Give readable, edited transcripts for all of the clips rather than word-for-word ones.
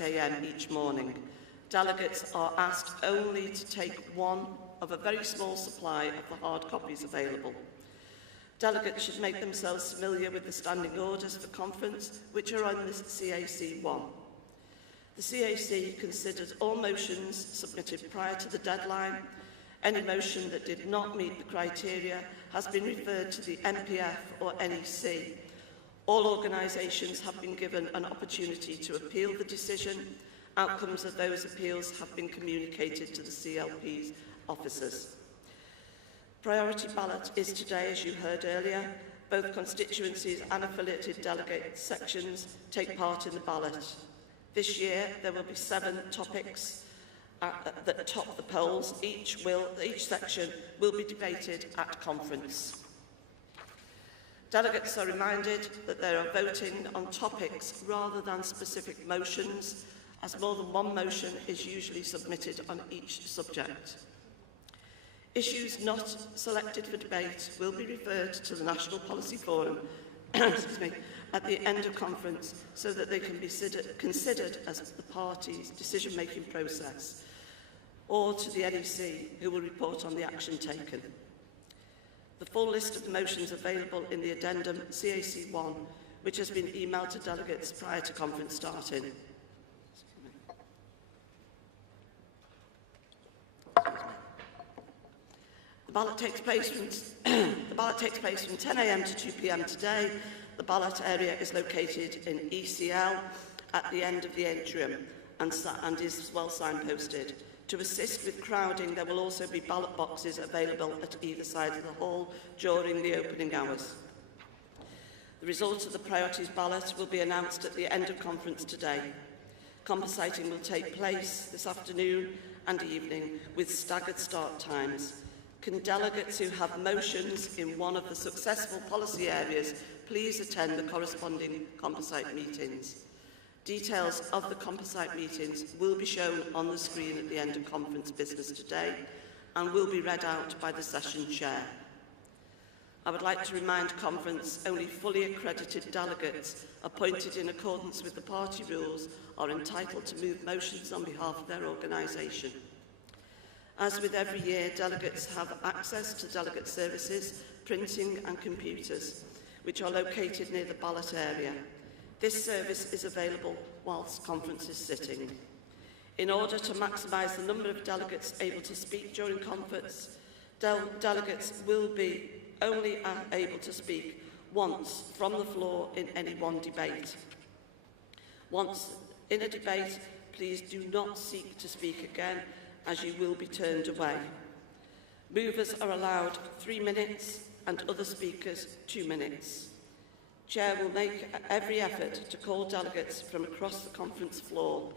8 a.m. each morning. Delegates are asked only to take one of a very small supply of the hard copies available. Delegates should make themselves familiar with the standing orders for conference, which are on the CAC 1. The CAC considered all motions submitted prior to the deadline. Any motion that did not meet the criteria has been referred to the MPF or NEC. All organisations have been given an opportunity to appeal the decision. Outcomes of those appeals have been communicated to the CLP's officers. Priority ballot is today, as you heard earlier. Both constituencies and affiliated delegate sections take part in the ballot. This year, there will be 7 topics that top the polls. Each section will be debated at conference. Delegates are reminded that they are voting on topics rather than specific motions, as more than one motion is usually submitted on each subject. Issues not selected for debate will be referred to the National Policy Forum at the end of conference so that they can be considered as the party's decision-making process, or to the NEC, who will report on the action taken. The full list of the motions available in the addendum CAC 1, which has been emailed to delegates prior to conference starting. The ballot takes place from 10 a.m. to 2 p.m. today. The ballot area is located in ECL at the end of the atrium and is well signposted. To assist with crowding, there will also be ballot boxes available at either side of the hall during the opening hours. The results of the priorities ballot will be announced at the end of conference today. Compensating will take place this afternoon and evening with staggered start times. Can delegates who have motions in one of the successful policy areas please attend the corresponding composite meetings? Details of the composite meetings will be shown on the screen at the end of conference business today and will be read out by the session chair. I would like to remind conference only fully accredited delegates appointed in accordance with the party rules are entitled to move motions on behalf of their organisation. As with every year, delegates have access to delegate services, printing and computers, which are located near the ballot area. This service is available whilst conference is sitting. In order to maximise the number of delegates able to speak during conference, delegates will be only able to speak once from the floor in any one debate. Once in a debate, please do not seek to speak again, as you will be turned away. Movers are allowed 3 minutes and other speakers 2 minutes. Chair will make every effort to call delegates from across the conference floor.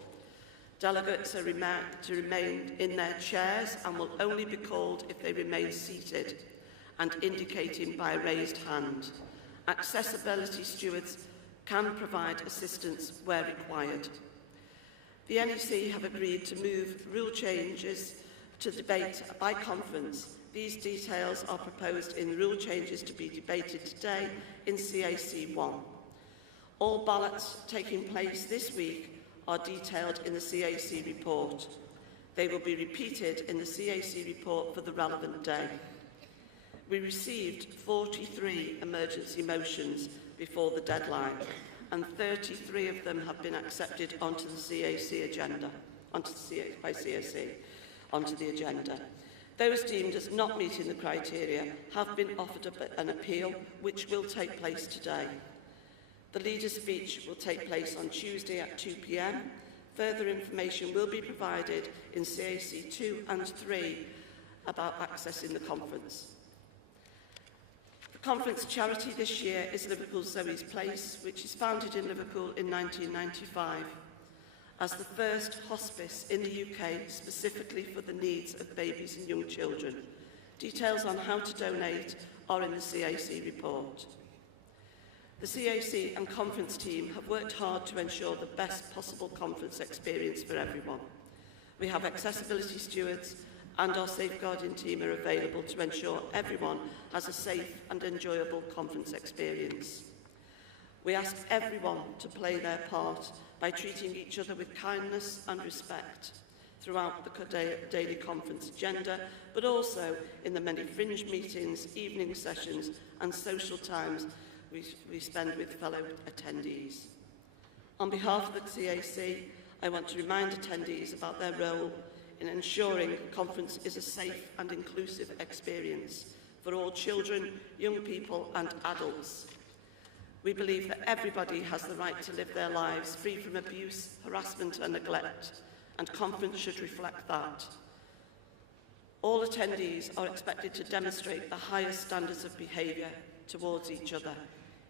Delegates are to remain in their chairs and will only be called if they remain seated and indicating by a raised hand. Accessibility stewards can provide assistance where required. The NEC have agreed to move rule changes to debate by conference. These details are proposed in the rule changes to be debated today in CAC 1. All ballots taking place this week are detailed in the CAC report. They will be repeated in the CAC report for the relevant day. We received 43 emergency motions before the deadline, and 33 of them have been accepted onto the CAC agenda, onto the agenda. Those deemed as not meeting the criteria have been offered an appeal, which will take place today. The leader's speech will take place on Tuesday at 2 p.m. Further information will be provided in CAC 2 and 3 about accessing the conference. The conference charity this year is Liverpool Zoe's Place, which is founded in Liverpool in 1995 as the first hospice in the UK specifically for the needs of babies and young children. Details on how to donate are in the CAC report. The CAC and conference team have worked hard to ensure the best possible conference experience for everyone. We have accessibility stewards and our safeguarding team are available to ensure everyone has a safe and enjoyable conference experience. We ask everyone to play their part by treating each other with kindness and respect throughout the daily conference agenda, but also in the many fringe meetings, evening sessions and social times we spend with fellow attendees. On behalf of the CAC, I want to remind attendees about their role in ensuring the conference is a safe and inclusive experience for all children, young people and adults. We believe that everybody has the right to live their lives free from abuse, harassment and neglect, and conference should reflect that. All attendees are expected to demonstrate the highest standards of behaviour towards each other.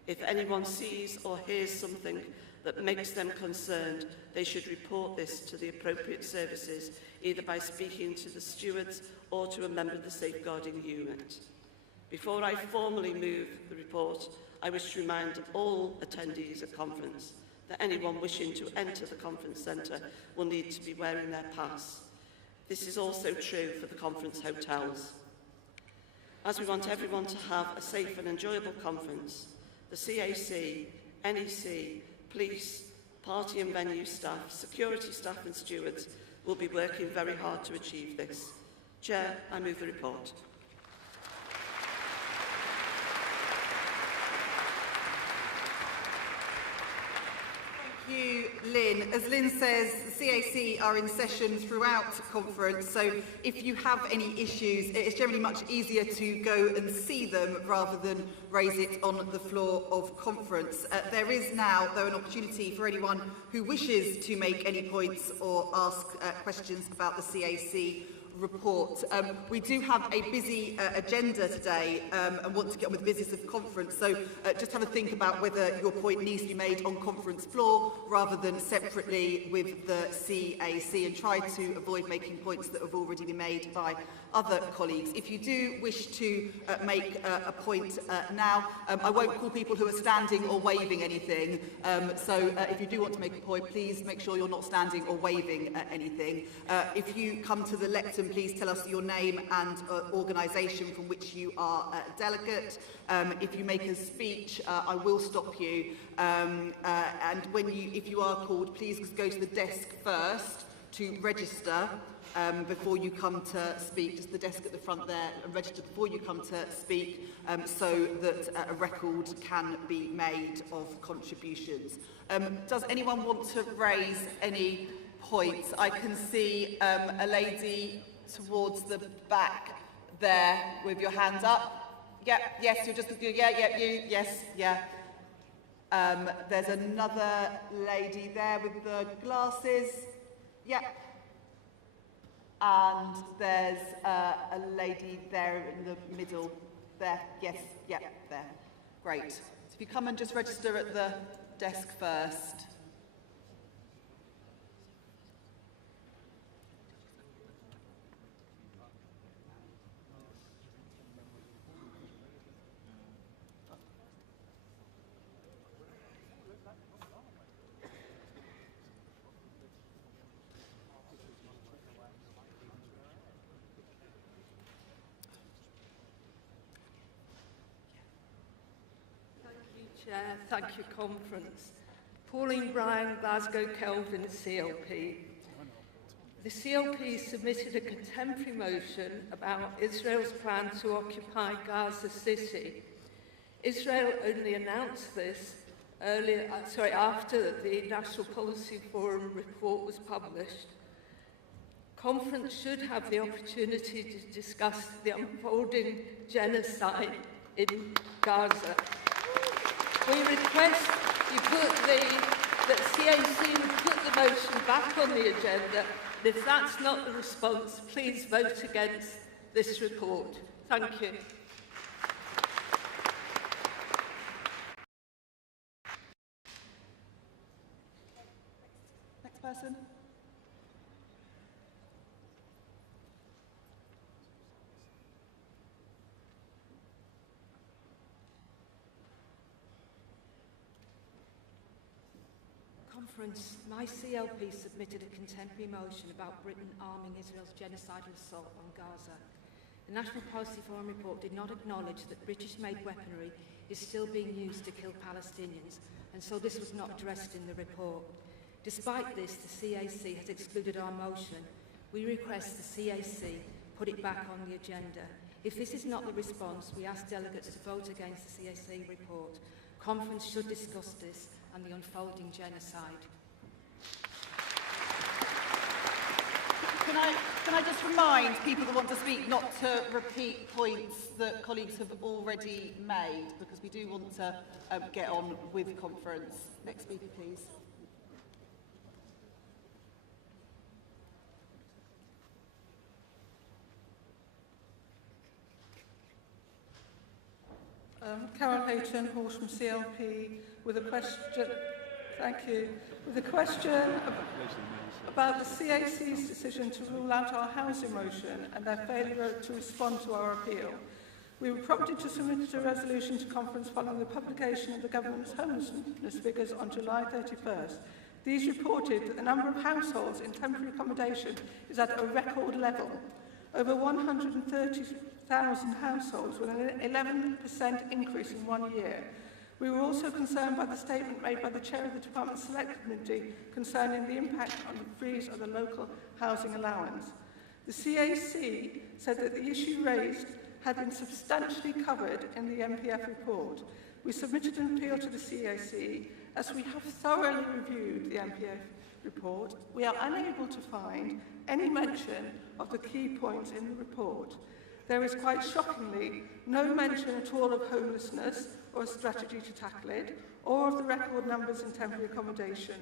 If anyone sees or hears something that makes them concerned, they should report this to the appropriate services, either by speaking to the stewards or to a member of the safeguarding unit. Before I formally move the report, I wish to remind all attendees at conference that anyone wishing to enter the conference centre will need to be wearing their pass. This is also true for the conference hotels. As we want everyone to have a safe and enjoyable conference, the CAC, NEC, police, party and venue staff, security staff and stewards will be working very hard to achieve this. Chair, I move the report. Thank you, Lynn. As Lynn says, the CAC are in session throughout the conference, so if you have any issues, it's generally much easier to go and see them rather than raise it on the floor of conference. There is now, though, an opportunity for anyone who wishes to make any points or ask questions about the CAC report. We do have a busy agenda today and want to get on with the business of conference, so just have a think about whether your point needs to be made on conference floor rather than separately with the CAC, and try to avoid making points that have already been made by other colleagues. If you do wish to make a point now, I won't call people who are standing or waving anything, so if you do want to make a point, please make sure you're not standing or waving anything. If you come to the lectern, please tell us your name and organisation from which you are a delegate. If you make a speech, I will stop you. And if you are called, please go to the desk first to register before you come to speak. Just the desk at the front there, and register before you come to speak, so that a record can be made of contributions. Does anyone want to raise any points? I can see a lady towards the back there with your hand up. Yep, yes, you're just, yeah, you, yes, yeah. There's another lady there with the glasses. Yep. And there's a lady there in the middle there. Yes, yep, there. Great. So if you come and just register at the desk first. Chair, thank you, conference. Pauline Bryan, Glasgow Kelvin, CLP. The CLP submitted a contemporary motion about Israel's plan to occupy Gaza City. Israel only announced this after the National Policy Forum report was published. Conference should have the opportunity to discuss the unfolding genocide in Gaza. We request that CAC would put the motion back on the agenda, and if that's not the response, please vote against this report. Thank you. Next person. My CLP submitted a contemporary motion about Britain arming Israel's genocidal assault on Gaza. The National Policy Forum report did not acknowledge that British-made weaponry is still being used to kill Palestinians, and so this was not addressed in the report. Despite this, the CAC has excluded our motion. We request the CAC put it back on the agenda. If this is not the response, we ask delegates to vote against the CAC report. Conference should discuss this and the unfolding genocide. Can I just remind people that want to speak not to repeat points that colleagues have already made, because we do want to get on with the conference. Next speaker, please. Carol Hayton, Horsham CLP, with a question. Thank you. With a question about the CAC's decision to rule out our housing motion and their failure to respond to our appeal. We were prompted to submit a resolution to conference following the publication of the government's homelessness figures on July 31st. These reported that the number of households in temporary accommodation is at a record level. Over 130,000 households, with an 11% increase in 1 year. We were also concerned by the statement made by the Chair of the Department Select Committee concerning the impact on the freeze of the local housing allowance. The CAC said that the issue raised had been substantially covered in the MPF report. We submitted an appeal to the CAC. As we have thoroughly reviewed the MPF report, we are unable to find any mention of the key points in the report. There is quite shockingly no mention at all of homelessness or a strategy to tackle it, or of the record numbers in temporary accommodation.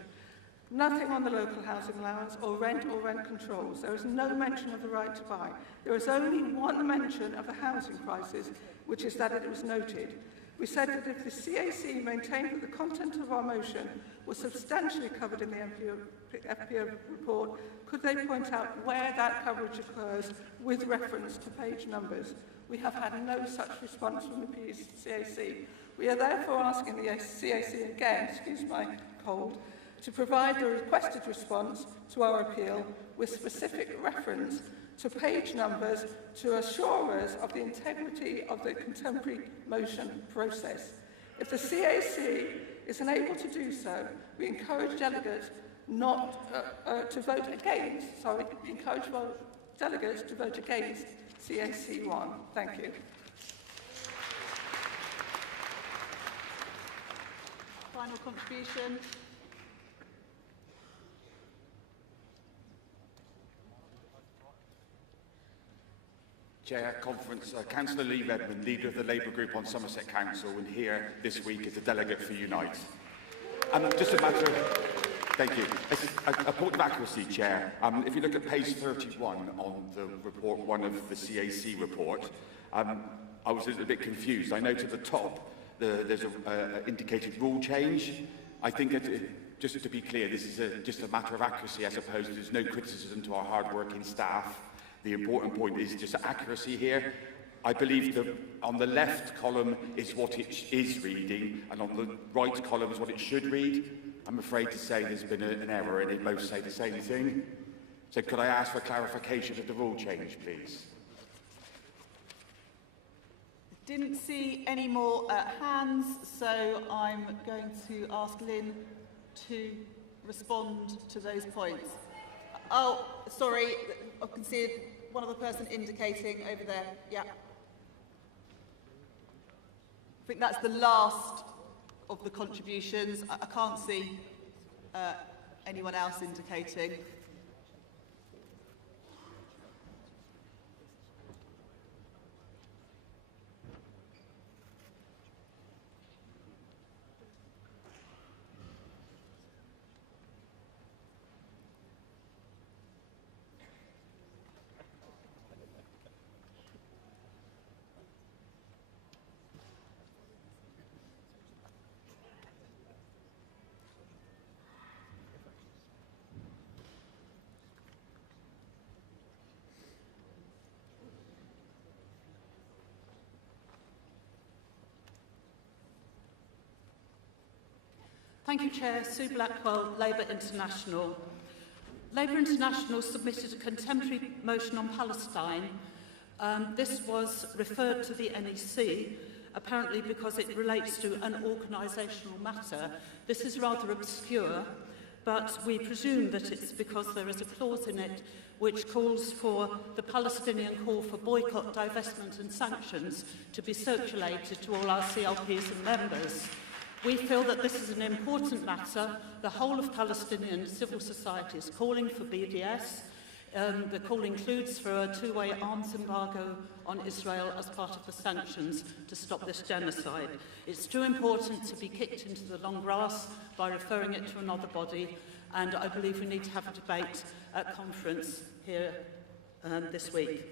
Nothing on the local housing allowance or rent controls. There is no mention of the right to buy. There is only one mention of the housing crisis, which is that it was noted. We said that if the CAC maintained that the content of our motion was substantially covered in the FPO report, could they point out where that coverage occurs with reference to page numbers? We have had no such response from the CAC. We are therefore asking the CAC again, excuse my cold, to provide the requested response to our appeal with specific reference to page numbers to assure us of the integrity of the contemporary motion process. If the CAC is unable to do so, we encourage delegates to vote against, delegates to vote against CAC 1. Thank you. Final contribution. Chair, Conference, Councillor Lee Redmond, leader of the Labour Group on Somerset Council, and here this week is a delegate for Unite. Just a matter of, thank you. A point of accuracy, Chair. If you look at page 31 on the report 1 of the CAC report, I was a little bit confused. I note at the top there's an indicated rule change. I think, just to be clear, this is just a matter of accuracy as opposed to, there's no criticism to our hard-working staff. The important point is just accuracy here. I believe that on the left column is what it is reading, and on the right column is what it should read. I'm afraid to say there's been an error, and it both say the same thing. So could I ask for clarification of the rule change, please? Didn't see any more hands, so I'm going to ask Lynn to respond to those points. Oh, sorry, I can see one other person indicating over there. Yeah. I think that's the last of the contributions. I can't see anyone else indicating. Thank you, Chair. Sue Blackwell, Labour International. Labour International submitted a contemporary motion on Palestine. This was referred to the NEC, apparently because it relates to an organisational matter. This is rather obscure. but we presume that it's because there is a clause in it which calls for the Palestinian call for boycott, divestment and sanctions to be circulated to all our CLPs and members. We feel that this is an important matter. The whole of Palestinian civil society is calling for BDS. The call includes for a two-way arms embargo on Israel as part of the sanctions to stop this genocide. It's too important to be kicked into the long grass by referring it to another body, and I believe we need to have a debate at conference here this week.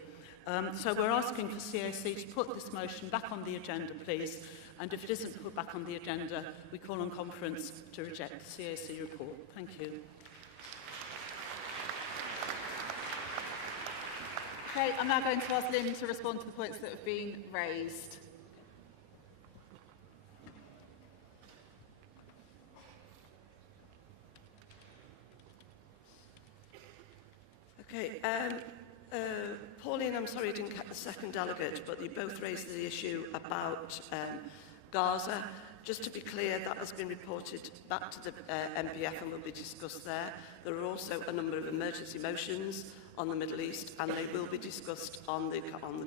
So we're asking for CAC to put this motion back on the agenda, please, and if it isn't put back on the agenda, we call on conference to reject the CAC report. Thank you. Okay, I'm now going to ask Lynn to respond to the points that have been raised. Okay, Pauline, I'm sorry I didn't catch the second delegate, but you both raised the issue about Gaza. Just to be clear, that has been reported back to the MPF and will be discussed there. There are also a number of emergency motions on the Middle East, and they will be discussed on the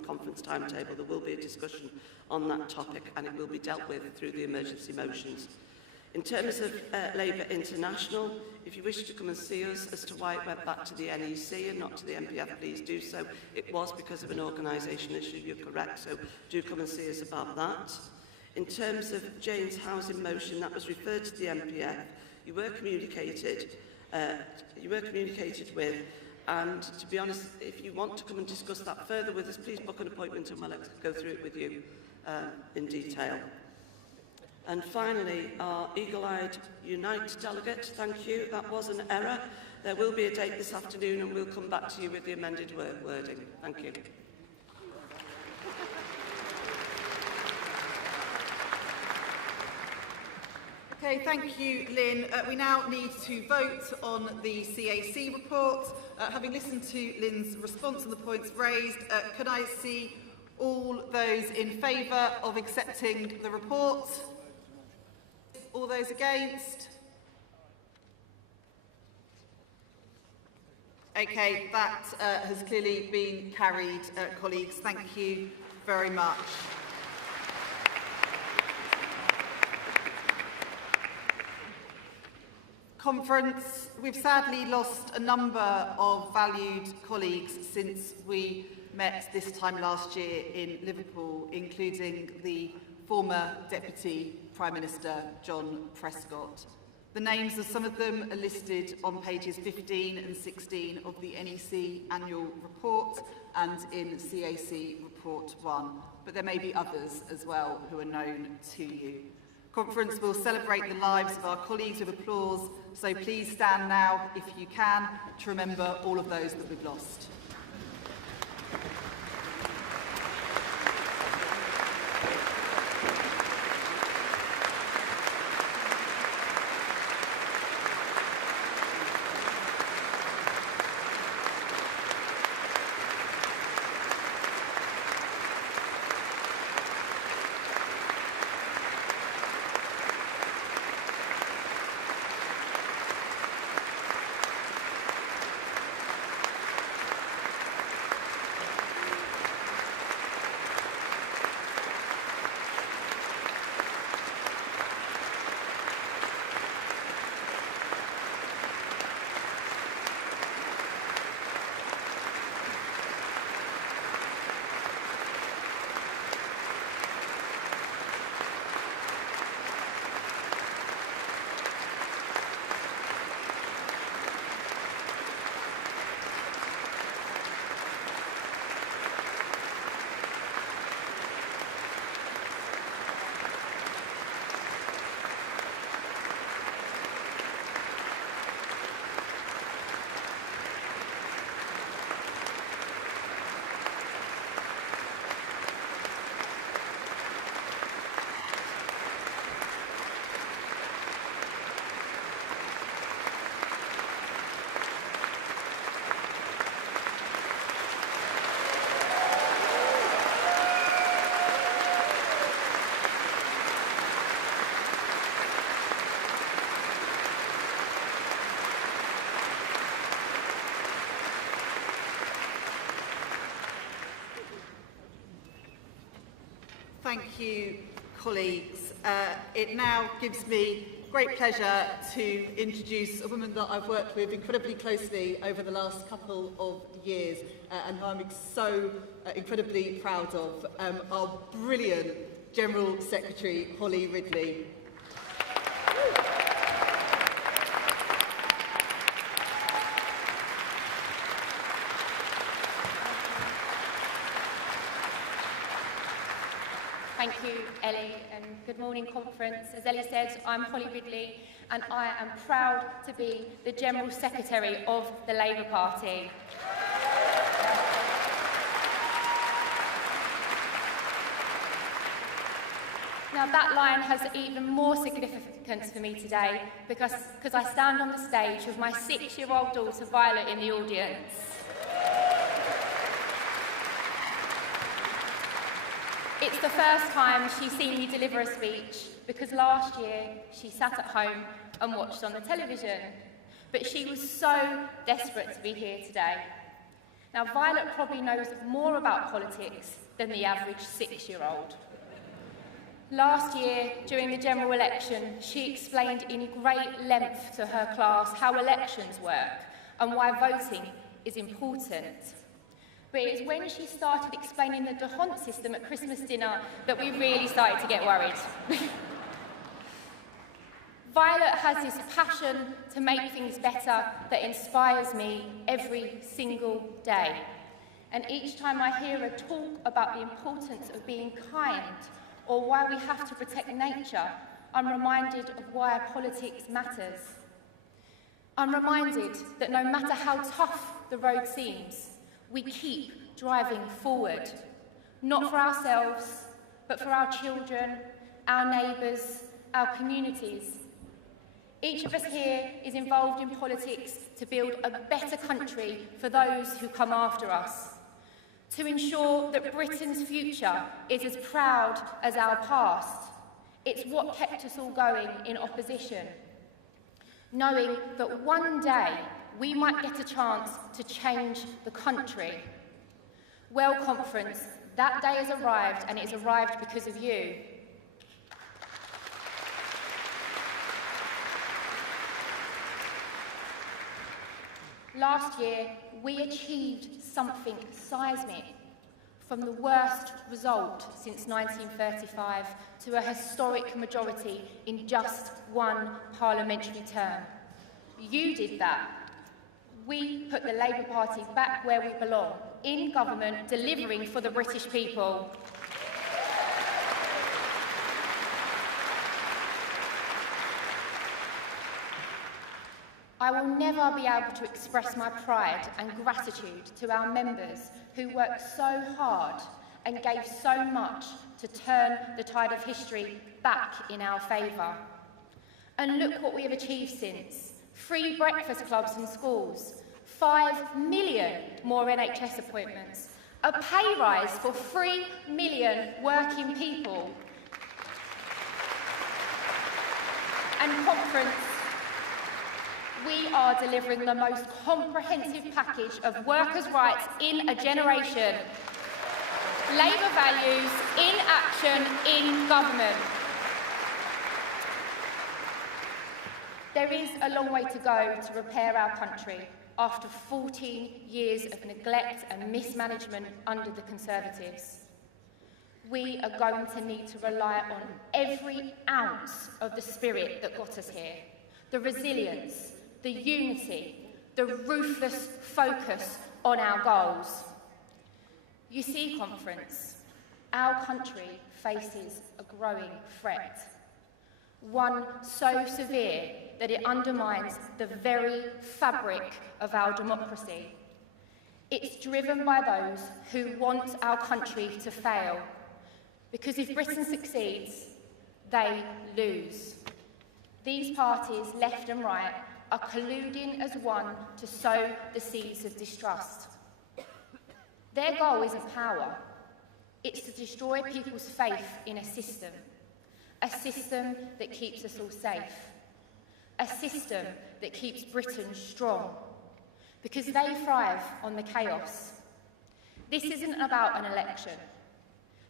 conference timetable. There will be a discussion on that topic, and it will be dealt with through the emergency motions. In terms of Labour International, if you wish to come and see us as to why it went back to the NEC and not to the MPF, please do so. It was because of an organisation issue, you're correct, so do come and see us about that. In terms of Jane's housing motion, that was referred to the MPF. You were communicated with, and to be honest, if you want to come and discuss that further with us, please book an appointment and we'll go through it with you in detail. And finally, our Eagle-Eyed Unite delegate, thank you. That was an error. There will be a date this afternoon and we'll come back to you with the amended wording. Thank you. Okay, thank you, Lynn. We now need to vote on the CAC report. Having listened to Lynn's response on the points raised, could I see all those in favour of accepting the report? All those against? Okay, that has clearly been carried, colleagues. Thank you very much. Conference, we've sadly lost a number of valued colleagues since we met this time last year in Liverpool, including the former Deputy Prime Minister John Prescott. The names of some of them are listed on pages 15 and 16 of the NEC annual report and in CAC Report 1, but there may be others as well who are known to you. Conference will celebrate the lives of our colleagues with applause, so please stand now, if you can, to remember all of those that we've lost. Thank you, colleagues. It now gives me great pleasure to introduce a woman that I've worked with incredibly closely over the last couple of years and who I'm so incredibly proud of, our brilliant General Secretary, Holly Ridley. Thank you, Ellie, and good morning, conference. As Ellie said, I'm Holly Ridley, and I am proud to be the General Secretary of the Labour Party. Now, that line has even more significance for me today because I stand on the stage with my 6-year-old daughter, Violet, in the audience. It's the first time she's seen me deliver a speech because last year she sat at home and watched on the television. But she was so desperate to be here today. Now, Violet probably knows more about politics than the average 6-year-old. Last year, during the general election, she explained in great length to her class how elections work and why voting is important. But it is when she started explaining the D'Hondt system at Christmas dinner that we really started to get worried. Violet has this passion to make things better that inspires me every single day. And each time I hear her talk about the importance of being kind or why we have to protect nature, I'm reminded of why politics matters. I'm reminded that no matter how tough the road seems, we keep driving forward, not for ourselves, but for our children, our neighbours, our communities. Each of us here is involved in politics to build a better country for those who come after us, to ensure that Britain's future is as proud as our past. It's what kept us all going in opposition, knowing that one day we might get a chance to change the country. Well, conference, that day has arrived, and it has arrived because of you. Last year, we achieved something seismic, from the worst result since 1935 to a historic majority in just one parliamentary term. You did that. We put the Labour Party back where we belong, in government, delivering for the British people. I will never be able to express my pride and gratitude to our members who worked so hard and gave so much to turn the tide of history back in our favour. And look what we have achieved since. Free breakfast clubs in schools, 5 million more NHS appointments, a pay rise for 3 million working people, and conference, we are delivering the most comprehensive package of workers' rights in a generation. Labour values in action in government. There is a long way to go to repair our country after 14 years of neglect and mismanagement under the Conservatives. We are going to need to rely on every ounce of the spirit that got us here, the resilience, the unity, the ruthless focus on our goals. You see, conference, our country faces a growing threat, one so severe that it undermines the very fabric of our democracy. It's driven by those who want our country to fail, because if Britain succeeds, they lose. These parties, left and right, are colluding as one to sow the seeds of distrust. Their goal isn't power, it's to destroy people's faith in a system that keeps us all safe, a system that keeps Britain strong, because they thrive on the chaos. This isn't about an election.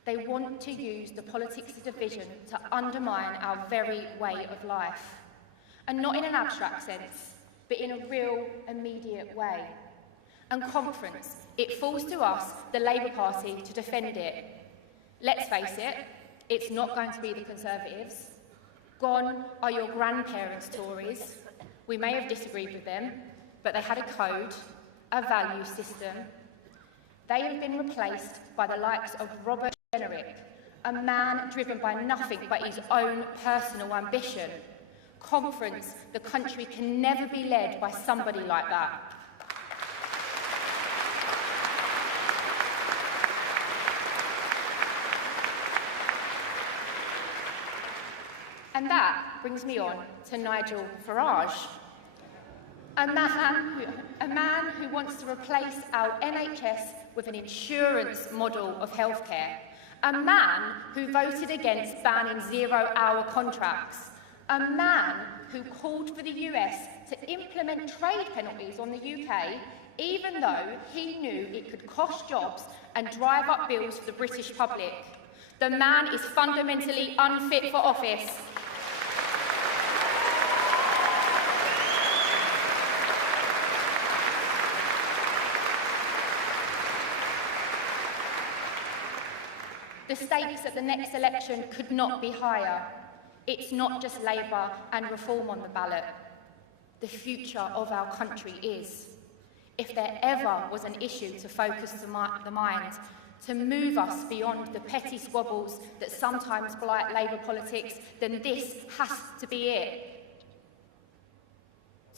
They want to use the politics of division to undermine our very way of life. And not in an abstract sense, but in a real, immediate way. And conference, it falls to us, the Labour Party, to defend it. Let's face it, it's not going to be the Conservatives. Gone are your grandparents' Tories. We may have disagreed with them, but they had a code, a value system. They have been replaced by the likes of Robert Jenrick, a man driven by nothing but his own personal ambition. Conference, the country can never be led by somebody like that. And that brings me on to Nigel Farage, a man who wants to replace our NHS with an insurance model of healthcare, a man who voted against banning zero-hour contracts, a man who called for the US to implement trade penalties on the UK, even though he knew it could cost jobs and drive up bills for the British public. The man is fundamentally unfit for office. The stakes at the next election could not be higher. It's not just Labour and reform on the ballot. The future of our country is. If there ever was an issue to focus the mind, to move us beyond the petty squabbles that sometimes blight Labour politics, then this has to be it.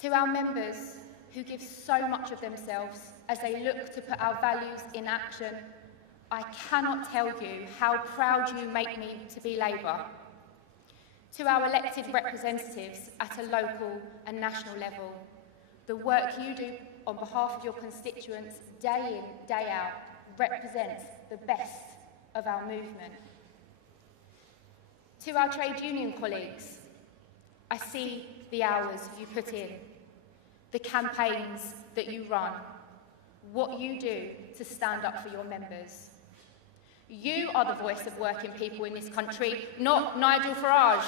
To our members who give so much of themselves as they look to put our values in action, I cannot tell you how proud you make me to be Labour. To our elected representatives at a local and national level, the work you do on behalf of your constituents day in, day out represents the best of our movement. To our trade union colleagues, I see the hours you put in, the campaigns that you run, what you do to stand up for your members. You are the voice of working people in this country, not Nigel Farage.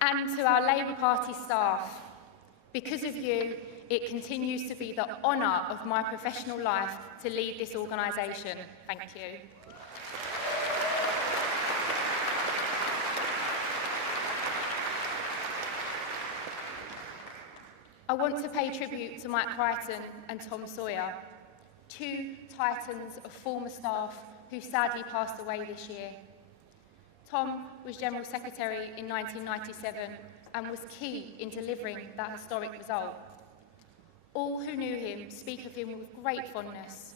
And to our Labour Party staff, because of you, it continues to be the honour of my professional life to lead this organisation. Thank you. I want to pay tribute to Mike Crichton and Tom Sawyer, two titans of former staff who sadly passed away this year. Tom was General Secretary in 1997 and was key in delivering that historic result. All who knew him speak of him with great fondness.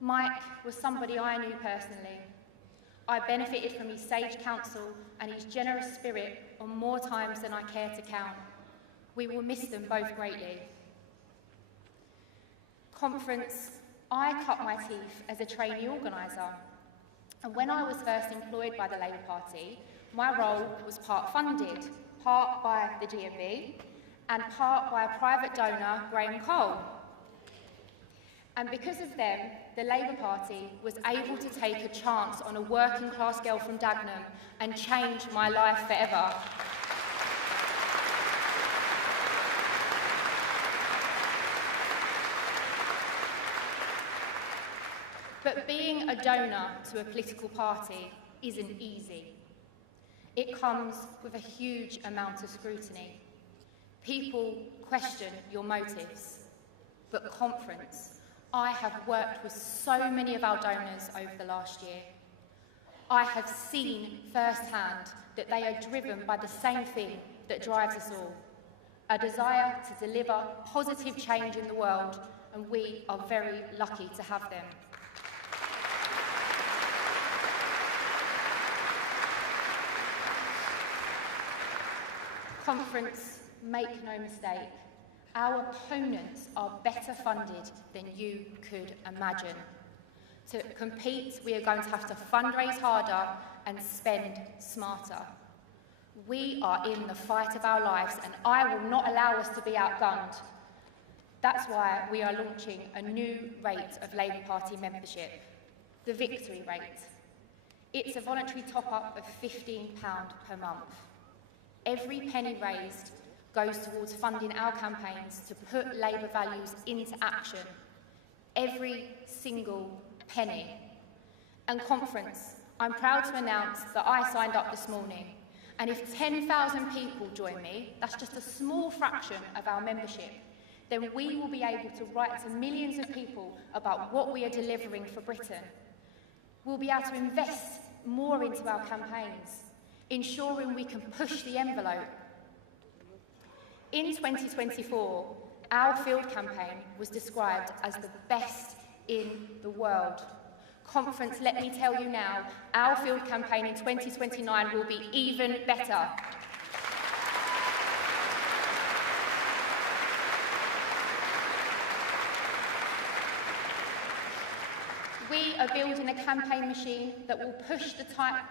Mike was somebody I knew personally. I benefited from his sage counsel and his generous spirit on more times than I care to count. We will miss them both greatly. Conference, I cut my teeth as a trainee organiser. And when I was first employed by the Labour Party, my role was part funded, part by the GMB, and part by a private donor, Graham Cole. And because of them, the Labour Party was able to take a chance on a working class girl from Dagenham and change my life forever. But being a donor to a political party isn't easy. It comes with a huge amount of scrutiny. People question your motives. But Conference, I have worked with so many of our donors over the last year. I have seen firsthand that they are driven by the same thing that drives us all, a desire to deliver positive change in the world, and we are very lucky to have them. Conference, make no mistake, our opponents are better funded than you could imagine. To compete, we are going to have to fundraise harder and spend smarter. We are in the fight of our lives, and I will not allow us to be outgunned. That's why we are launching a new rate of Labour Party membership, the Victory Rate. It's a voluntary top-up of £15 per month. Every penny raised goes towards funding our campaigns to put Labour values into action. Every single penny. And conference, I'm proud to announce that I signed up this morning. And if 10,000 people join me, that's just a small fraction of our membership, then we will be able to write to millions of people about what we are delivering for Britain. We'll be able to invest more into our campaigns, ensuring we can push the envelope. In 2024, our field campaign was described as the best in the world. Conference, let me tell you now, our field campaign in 2029 will be even better. We are building a campaign machine that will push back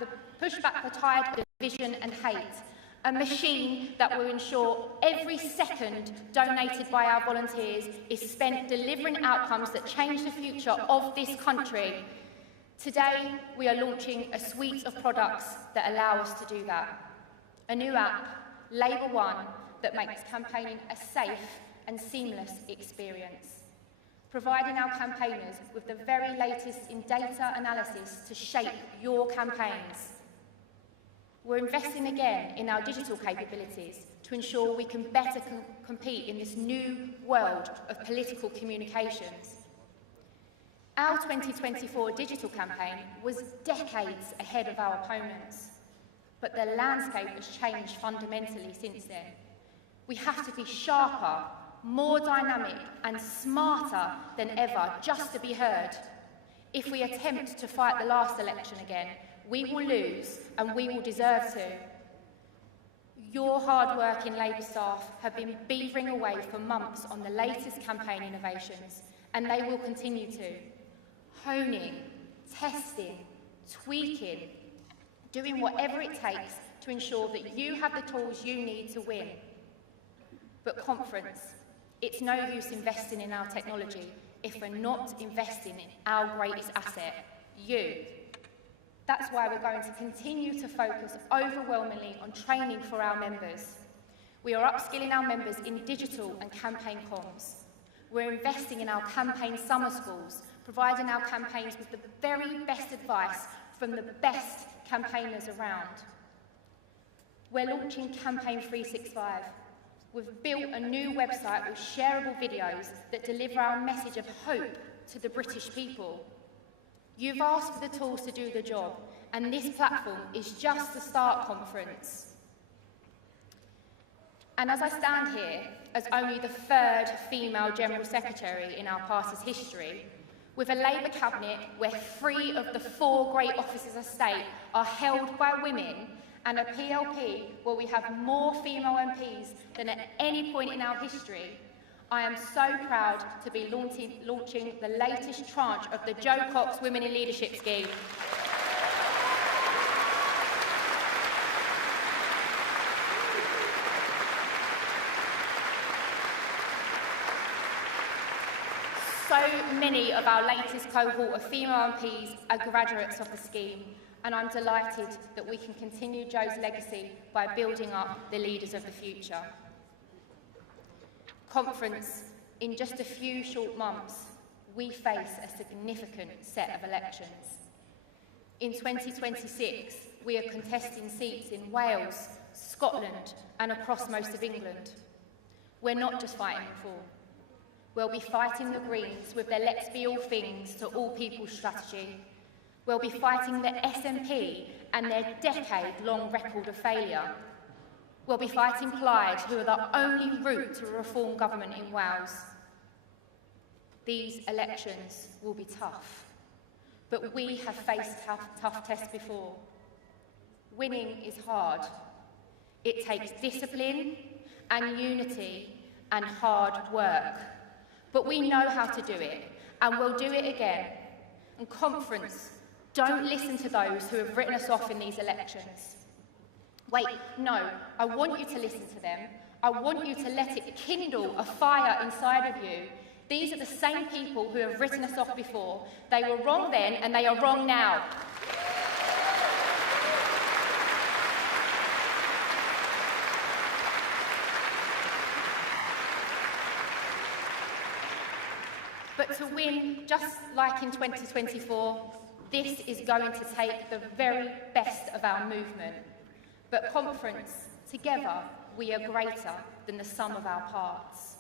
the tide of division and hate. A machine that will ensure every second donated by our volunteers is spent delivering outcomes that change the future of this country. Today, we are launching a suite of products that allow us to do that. A new app, Labour One, that makes campaigning a safe and seamless experience. Providing our campaigners with the very latest in data analysis to shape your campaigns. We're investing again in our digital capabilities to ensure we can better compete in this new world of political communications. Our 2024 digital campaign was decades ahead of our opponents, but the landscape has changed fundamentally since then. We have to be sharper, more dynamic and smarter than ever just to be heard. If we attempt to fight the last election again, we will lose, and we will deserve to. Your hard-working Labour staff have been beavering away for months on the latest campaign innovations, and they will continue to. Honing, testing, tweaking, doing whatever it takes to ensure that you have the tools you need to win. But conference, it's no use investing in our technology if we're not investing in our greatest asset, you. That's why we're going to continue to focus overwhelmingly on training for our members. We are upskilling our members in digital and campaign comms. We're investing in our campaign summer schools, providing our campaigns with the very best advice from the best campaigners around. We're launching Campaign 365. We've built a new website with shareable videos that deliver our message of hope to the British people. You've asked for the tools to do the job, and this platform is just the start, conference. And as I stand here, as only the third female General Secretary in our party's history, with a Labour cabinet where 3 of the 4 great offices of state are held by women, and a PLP where we have more female MPs than at any point in our history, I am so proud to be launching the latest tranche of the Jo Cox Women in Leadership Scheme. So many of our latest cohort of female MPs are graduates of the scheme, and I'm delighted that we can continue Jo's legacy by building up the leaders of the future. Conference, in just a few short months, we face a significant set of elections. In 2026, we are contesting seats in Wales, Scotland, and across most of England. We're not just fighting reform. We'll be fighting the Greens with their Let's Be All Things to All People strategy. We'll be fighting the SNP and their decade-long record of failure. We'll be fighting Plaid, who are the only route to a reform government in Wales. These elections will be tough, but we have faced tough tests before. Winning is hard. It takes discipline and unity and hard work. But we know how to do it, and we'll do it again. And conference, don't listen to those who have written us off in these elections. Wait, no, I want you to listen to them. I want you to let it kindle a fire inside of you. These are the same people who have written us off before. They were wrong then and they are wrong now. But to win, just like in 2024, this is going to take the very best of our movement. But conference, together, we are greater than the sum of our parts.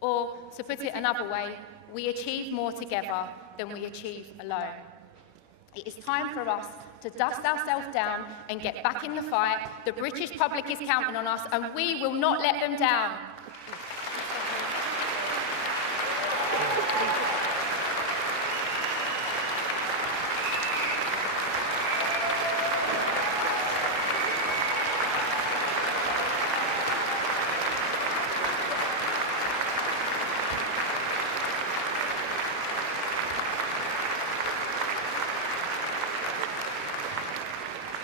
Or, to put it another way, we achieve more together than we achieve alone. It is time for us to dust ourselves down and get back in the fight. The British public is counting on us, and we will not let them down.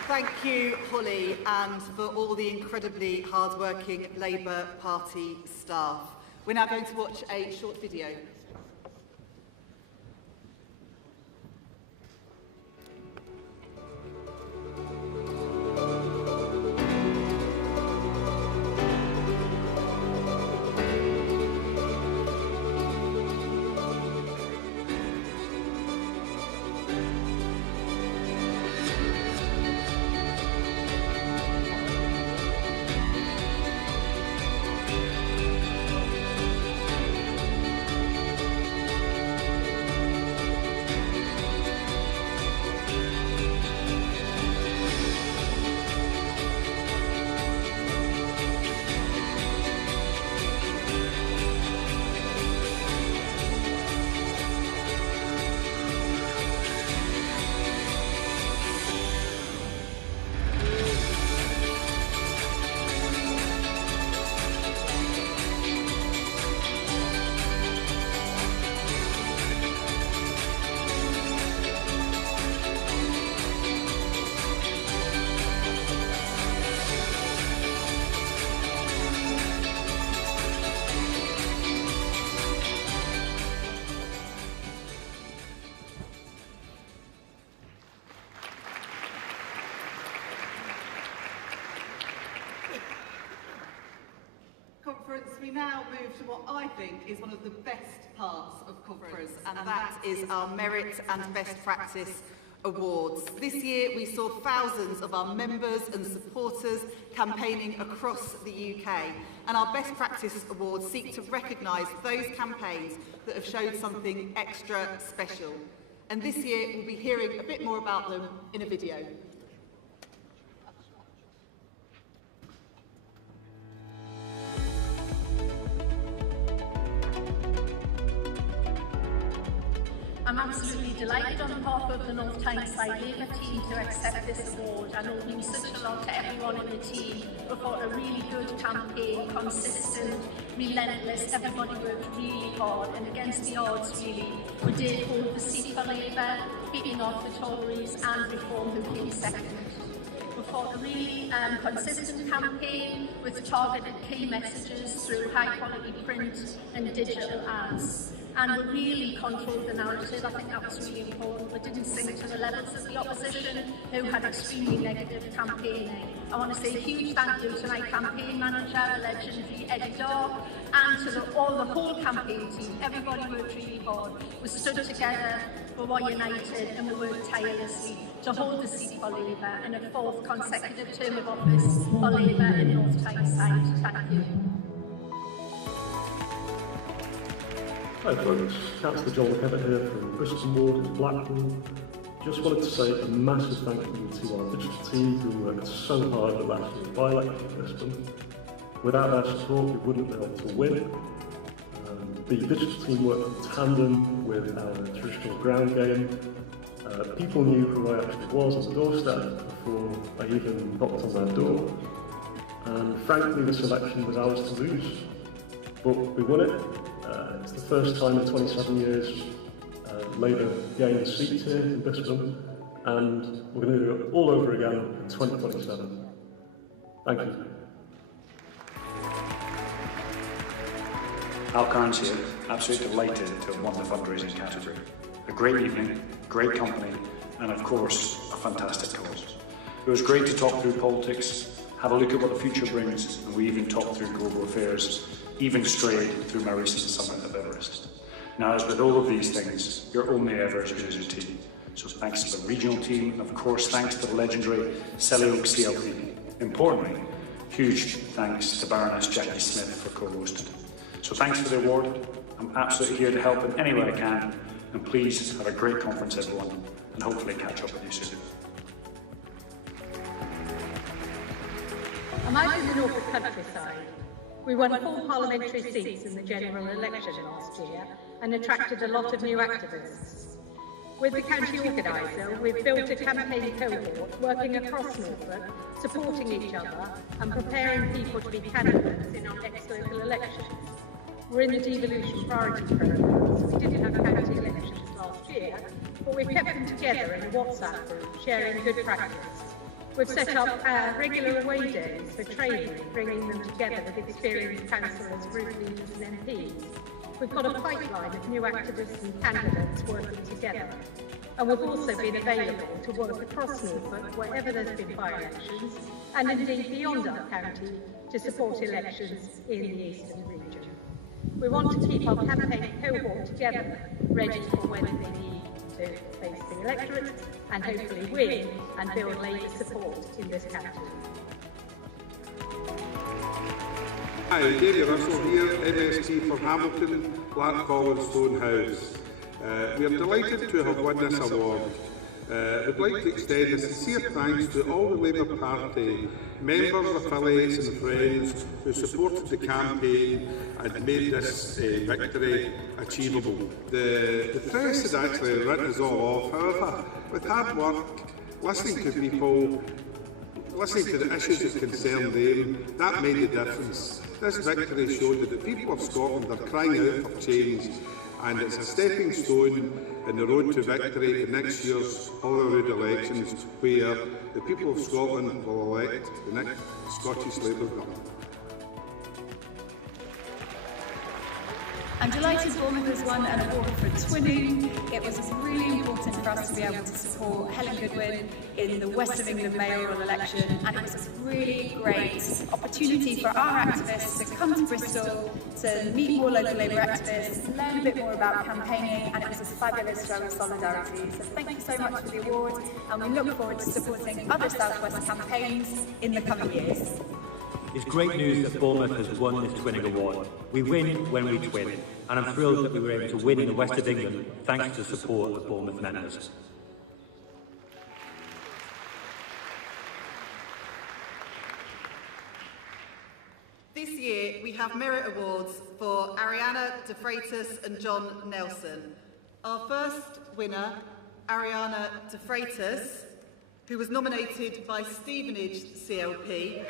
Thank you, Holly, and for all the incredibly hard-working Labour Party staff. We're now going to watch a short video. We now move to what I think is one of the best parts of conference, and that is our Merit and Best Practice Awards. This year we saw thousands of our members and supporters campaigning across the UK, and our Best Practice Awards seek to recognise those campaigns that have showed something extra special. And this year we'll be hearing a bit more about them in a video. I'm absolutely delighted on behalf of the North Tyneside Labour team to accept this award. I know it means such a lot to everyone in the team. We've got a really good campaign, consistent, relentless, everybody worked really hard and against the odds really. We did hold the seat for Labour, beating off the Tories and Reform who came second. We've got a really consistent campaign with targeted key messages through high quality print and digital ads. And we really controlled the narrative. I think that was really important. We didn't sink to the levels of the opposition who had extremely negative campaigning. I want to say a huge thank you to my campaign manager, the legendary Eddie Daw, and to the whole campaign team. Everybody worked really hard. We stood together, we were united, and we worked tirelessly to hold the seat for Labour in a fourth consecutive term of office for Labour in North Tyneside. Thank you. Hi folks, Councillor John Kevitt here from Bristol Ward in Blackpool. Just wanted to say a massive thank you to our digital team who worked so hard at last year's by-election in Bristol. Without their support we wouldn't be able to win. The digital team worked in tandem with our traditional ground game. People knew who I actually was on the doorstep before I even knocked on their door. And frankly this election was ours to lose, but we won it. It's the first time in 27 years Labour gained a seat here in Brisbane, and we're going to do it all over again in 2027. Thank you. Al Carnes here, absolutely delighted to have won the fundraising category. A great evening, great company, and of course, a fantastic cause. It was great to talk through politics, have a look at what the future brings, and we even talked through global affairs, even strayed through my recent summit of Everest. Now, as with all of these things, you're only ever as good as your team. So thanks to the regional team, and of course thanks to the legendary Selly Oak CLP. Importantly, huge thanks to Baroness Jackie Smith for co-hosting. So thanks for the award. I'm absolutely here to help in any way I can, and please have a great conference everyone, and hopefully catch up with you soon. I'm out in the Norfolk countryside. We won 4 parliamentary seats in the general election last year and attracted a lot of new activists. With the county organiser, we've built a campaign cohort working across Norfolk, supporting each other and preparing people to be candidates in our next local elections. We're in the devolution priority programme, so we didn't have county elections last year, but we've kept them together in a WhatsApp group, sharing good practice. We've set up regular away days for training, bringing them together with experienced councillors, group leaders and MPs. We've got a pipeline of new activists and candidates working together. And we've also been available to work across Norfolk, wherever there's been by-elections, and indeed beyond our county, to support elections in the eastern region. We want to keep our campaign cohort together, ready for when they need to face the electorate and hopefully win and build Labour support in this county. Hi, David Russell here, MST for Hamilton, Blackhall and Stonehouse. We are delighted to have won this award. We'd like to extend a sincere thanks to all the Labour Party, members, affiliates and friends who supported the campaign and made this victory achievable. The press had actually written us all off, however, with hard work, listening to people, listening to the issues that concern them, that made a difference. This victory showed that the people of Scotland are crying out for change, and it's a stepping stone in the road to victory in next year's Holyrood elections, where the people of Scotland will elect the next Scottish Labour government. I'm delighted Bournemouth has won an award for twinning. It was really important for us to be able to support Helen Goodwin in the West of England mayoral election, and it was a really great opportunity for our activists to come to Bristol, to meet more local Labour activists, learn a bit more about campaigning, and it was a fabulous show of solidarity. So thank you so much for the award, and we look forward to supporting other South West campaigns in the coming years. It's great news that Bournemouth has won this twinning award. We win when we twin, and I'm thrilled that we were able to win in the West of England thanks to the support of Bournemouth members. This year we have merit awards for Ariana De Freitas and John Nelson. Our first winner, Ariana De Freitas, who was nominated by Stevenage CLP,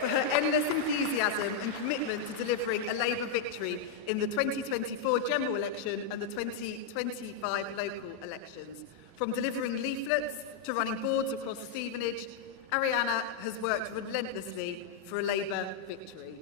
for her endless enthusiasm and commitment to delivering a Labour victory in the 2024 general election and the 2025 local elections. From delivering leaflets to running boards across Stevenage, Ariana has worked relentlessly for a Labour victory.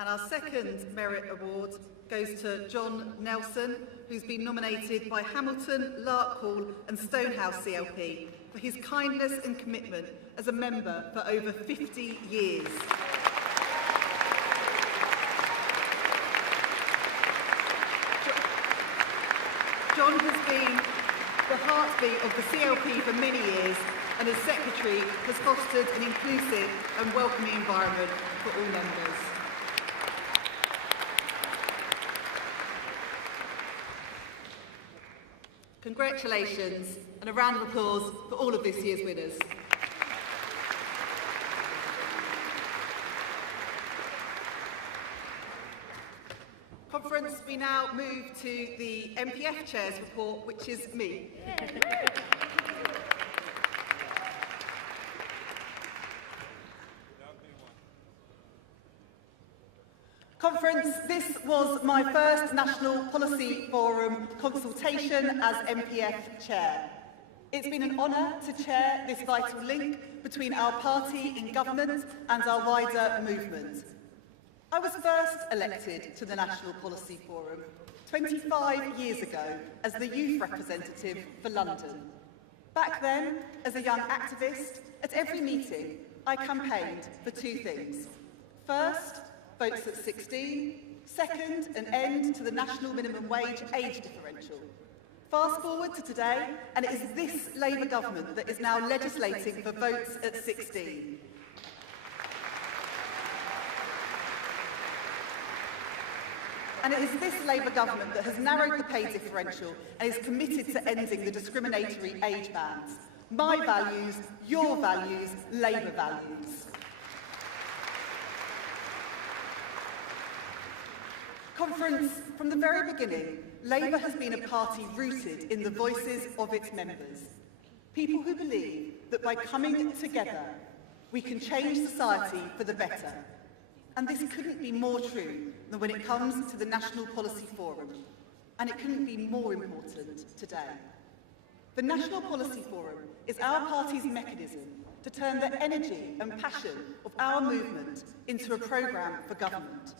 And our second merit award goes to John Nelson, who's been nominated by Hamilton, Larkhall and Stonehouse CLP for his kindness and commitment as a member for over 50 years. John has been the heartbeat of the CLP for many years, and as Secretary has fostered an inclusive and welcoming environment for all members. Congratulations and a round of applause for all of this year's winners. Conference, we now move to the MPF Chair's report, which is me. Conference, this was my first National Policy Forum consultation as MPF Chair. It's been an honour to chair this vital link between our party in government and our wider movement. I was first elected to the National Policy Forum 25 years ago as the youth representative for London. Back then, as a young activist, at every meeting I campaigned for two things. First, votes at 16. Second, an end to the national minimum wage age differential. Fast forward to today, and it is this Labour government that is now legislating for votes at 16. And it is this Labour government that has narrowed the pay differential and is committed to ending the discriminatory age bands. My values, your values, Labour values. Conference, from the very beginning, Labour has been a party rooted in the voices of its members. People who believe that by coming together, we can change society for the better. And this couldn't be more true than when it comes to the National Policy Forum. And it couldn't be more important today. The National Policy Forum is our party's mechanism to turn the energy and passion of our movement into a programme for government.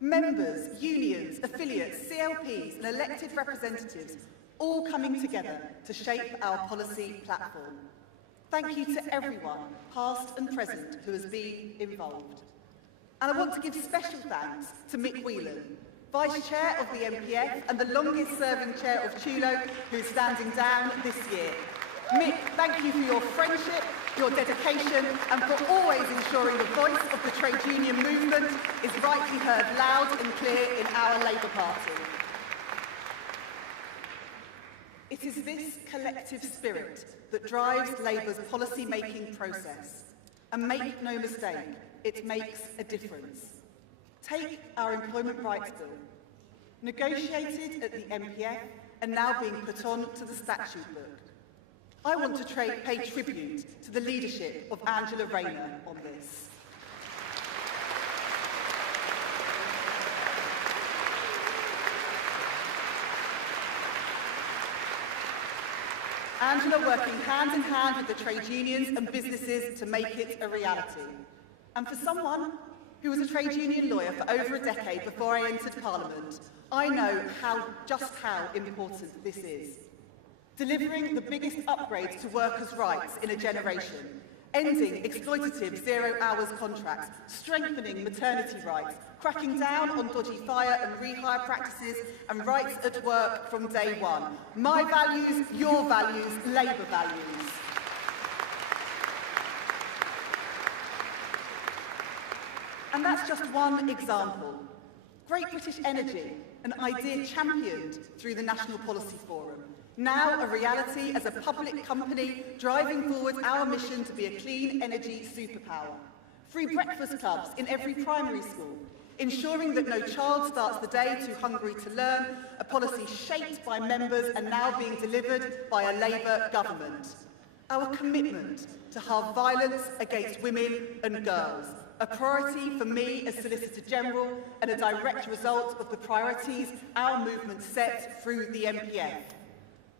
Members, unions, affiliates, CLPs and elected representatives all coming together to shape our policy platform. Thank you to everyone, past and present, who has been involved. And I want to give special thanks to Mick Whelan, Vice Chair of the MPF and the longest serving Chair of TULO, who is standing down this year. Mick, thank you for your friendship, your dedication, and for always ensuring the voice of the trade union movement is rightly heard loud and clear in our Labour Party. It is this collective spirit that drives Labour's policy-making process. And make no mistake, it makes a difference. Take our Employment Rights Bill, negotiated at the MPF and now being put on to the statute book. I want to pay tribute to the leadership of Angela Rayner on this. Angela working hand in hand with the trade unions and businesses to make it a reality. And for someone who was a trade union lawyer for over a decade before I entered Parliament, I know just how important this is. Delivering the biggest upgrades to workers' rights in a generation, ending exploitative zero-hours contracts, strengthening maternity rights, cracking down on dodgy fire and rehire practices and rights at work from day one. My values, your values, Labour values. And that's just one example. Great British Energy, an idea championed through the National Policy Forum. Now a reality as a public company driving forward our mission to be a clean energy superpower. Free breakfast clubs in every primary school, ensuring that no child starts the day too hungry to learn, a policy shaped by members and now being delivered by a Labour government. Our commitment to halve violence against women and girls, a priority for me as Solicitor General and a direct result of the priorities our movement set through the MPF.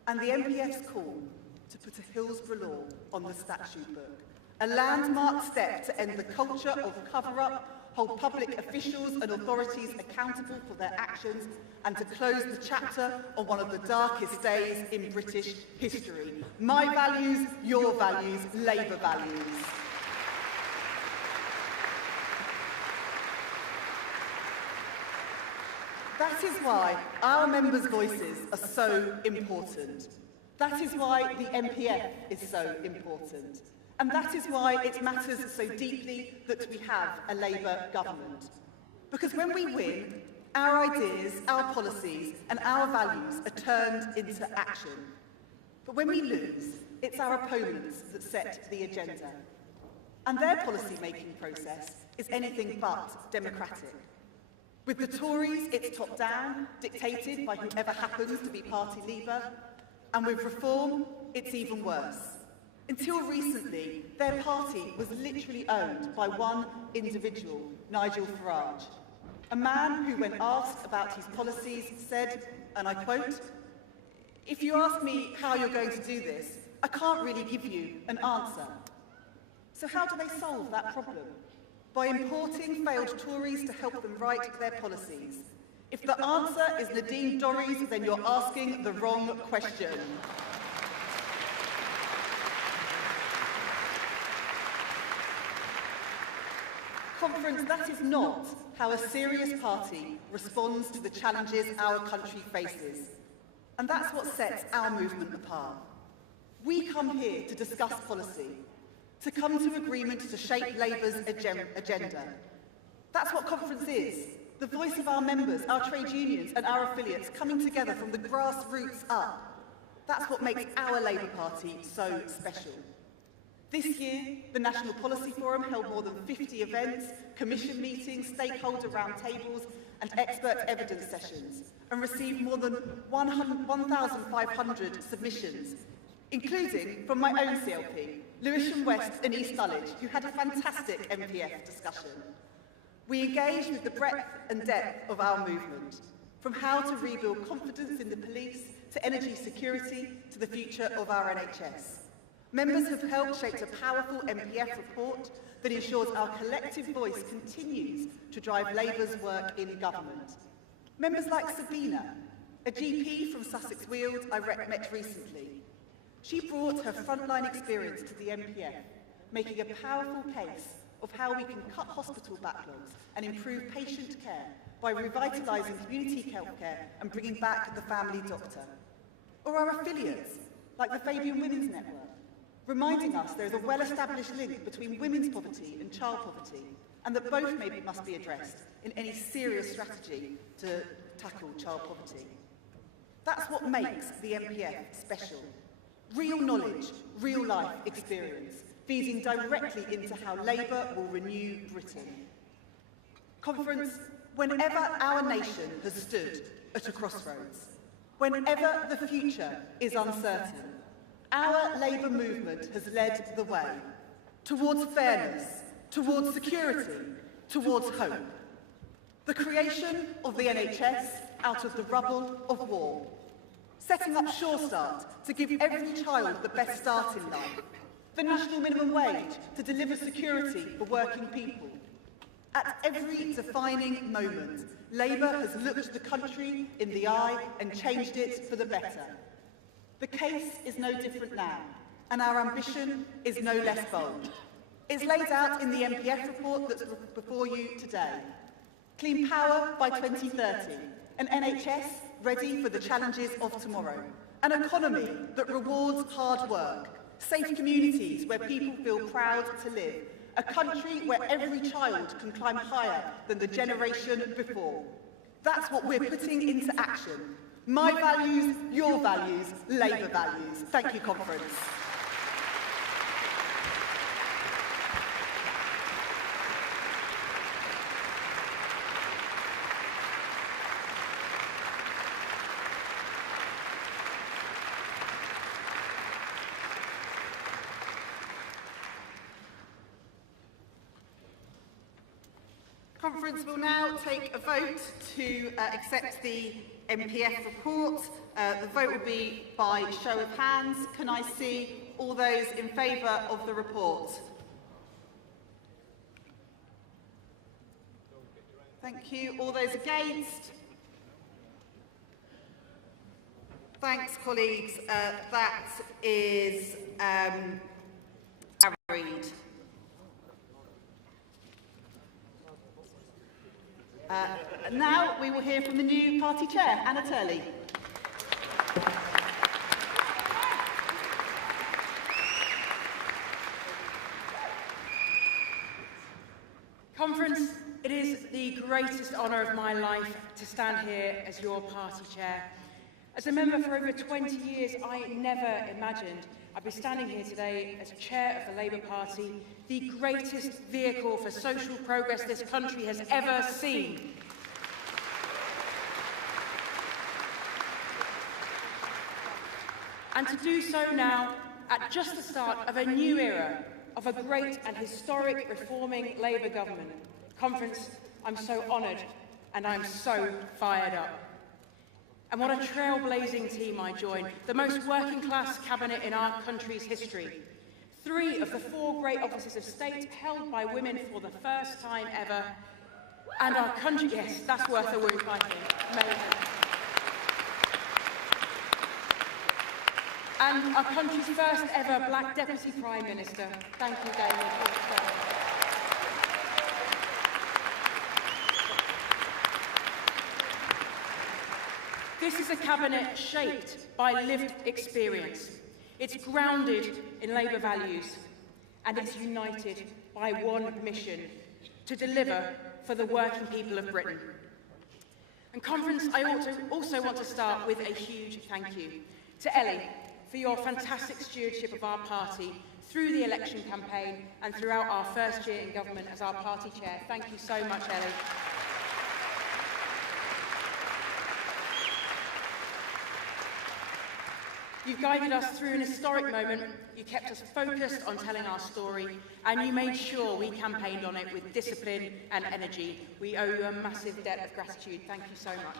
And the MPF's call to put a Hillsborough law on the statute book, a landmark step to end the culture of cover-up, hold public officials and authorities accountable for their actions, and to close the chapter on one of the darkest days in British history. My values, your values, Labour values. That is why our members' voices are so important. That is why the MPF is so important. And that is why it matters so deeply that we have a Labour government. Because when we win, our ideas, our policies and our values are turned into action. But when we lose, it's our opponents that set the agenda. And their policy-making process is anything but democratic. With the Tories, it's top-down, dictated by whoever happens to be party leader. And with Reform, it's even worse. Until recently, their party was literally owned by one individual, Nigel Farage, a man who, when asked about his policies, said, and I quote, "If you ask me how you're going to do this, I can't really give you an answer." So how do they solve that problem? By importing failed Tories to help them write their policies. If the answer is Nadine Dorries, then you're asking the wrong question. Conference, that is not how a serious party responds to the challenges our country faces. And that's what sets our movement apart. We come here to discuss policy, to come to agreement to shape Labour's agenda. That's what Conference is, the voice of our members, our trade unions and our affiliates coming together from the grassroots up. That's what makes our Labour Party so special. This year, the National Policy Forum held more than 50 events, commission meetings, stakeholder roundtables and expert evidence sessions, and received more than 1,500 submissions, including from my own CLP, Lewisham West and East Dulwich, who had a fantastic MPF discussion. We engaged with the breadth and depth of our movement, from how to rebuild confidence in the police, to energy security, to the future of our NHS. Members have helped shape a powerful MPF report that ensures our collective voice continues to drive Labour's work in government. Members like Sabina, a GP from Sussex Weald I met recently. She brought her frontline experience to the MPF, making a powerful case of how we can cut hospital backlogs and improve patient care by revitalising community healthcare and bringing back the family doctor. Or our affiliates, like the Fabian Women's Network, reminding us there is a well-established link between women's poverty and child poverty, and that both must be addressed in any serious strategy to tackle child poverty. That's what makes the MPF special. Real knowledge, real life experience, feeding directly into how Labour will renew Britain. Conference, whenever our nation has stood at a crossroads, whenever the future is uncertain, our Labour movement has led the way towards fairness, towards security, towards hope. The creation of the NHS out of the rubble of war. Setting up Sure Start to give every child the best start in life. The national minimum wage to deliver security for working people. At every defining moment, Labour has looked the country in the eye and changed it for the better. The case is no different now, and our ambition is no less bold. It's laid out in the MPF report that's before you today. Clean power by 2030, an NHS ready for the challenges of tomorrow, an economy that rewards hard work, safe communities where people feel proud to live, a country where every child can climb higher than the generation before. That's what we're putting into action. My values, your values, Labour values. Thank you, Conference. Conference will now take a vote to accept the MPF report. The vote will be by show of hands. Can I see all those in favour of the report? Thank you. All those against? Thanks, colleagues. That is carried. Now we will hear from the new party chair, Anna Turley. Conference, it is the greatest honour of my life to stand here as your party chair. As a member for over 20 years, I never imagined I'd be standing here today as chair of the Labour Party, the greatest vehicle for social progress this country has ever seen. and to do so now at just the start of a new era of a great and historic reforming Labour government. Conference, I'm so honoured and I'm so fired up. And what a trailblazing team I join, the most working class cabinet in our country's history. 3 of the 4 great offices of state held by women for the first time ever. And our country, yes, that's worth a whoop, I think. Amazing. And our country's first ever black Deputy Prime Minister. Thank you, David. This is a cabinet shaped by lived experience. It's grounded in Labour values, and it's united by one mission: to deliver for the working people of Britain. And Conference, I also want to start with a huge thank you to Ellie for your fantastic stewardship of our party through the election campaign and throughout our first year in government as our party chair. Thank you so much, Ellie. You've guided us through an historic moment, you kept us focused on telling our story, and you made sure we campaigned on it with discipline and energy. We owe you a massive debt of gratitude. Thank you so much.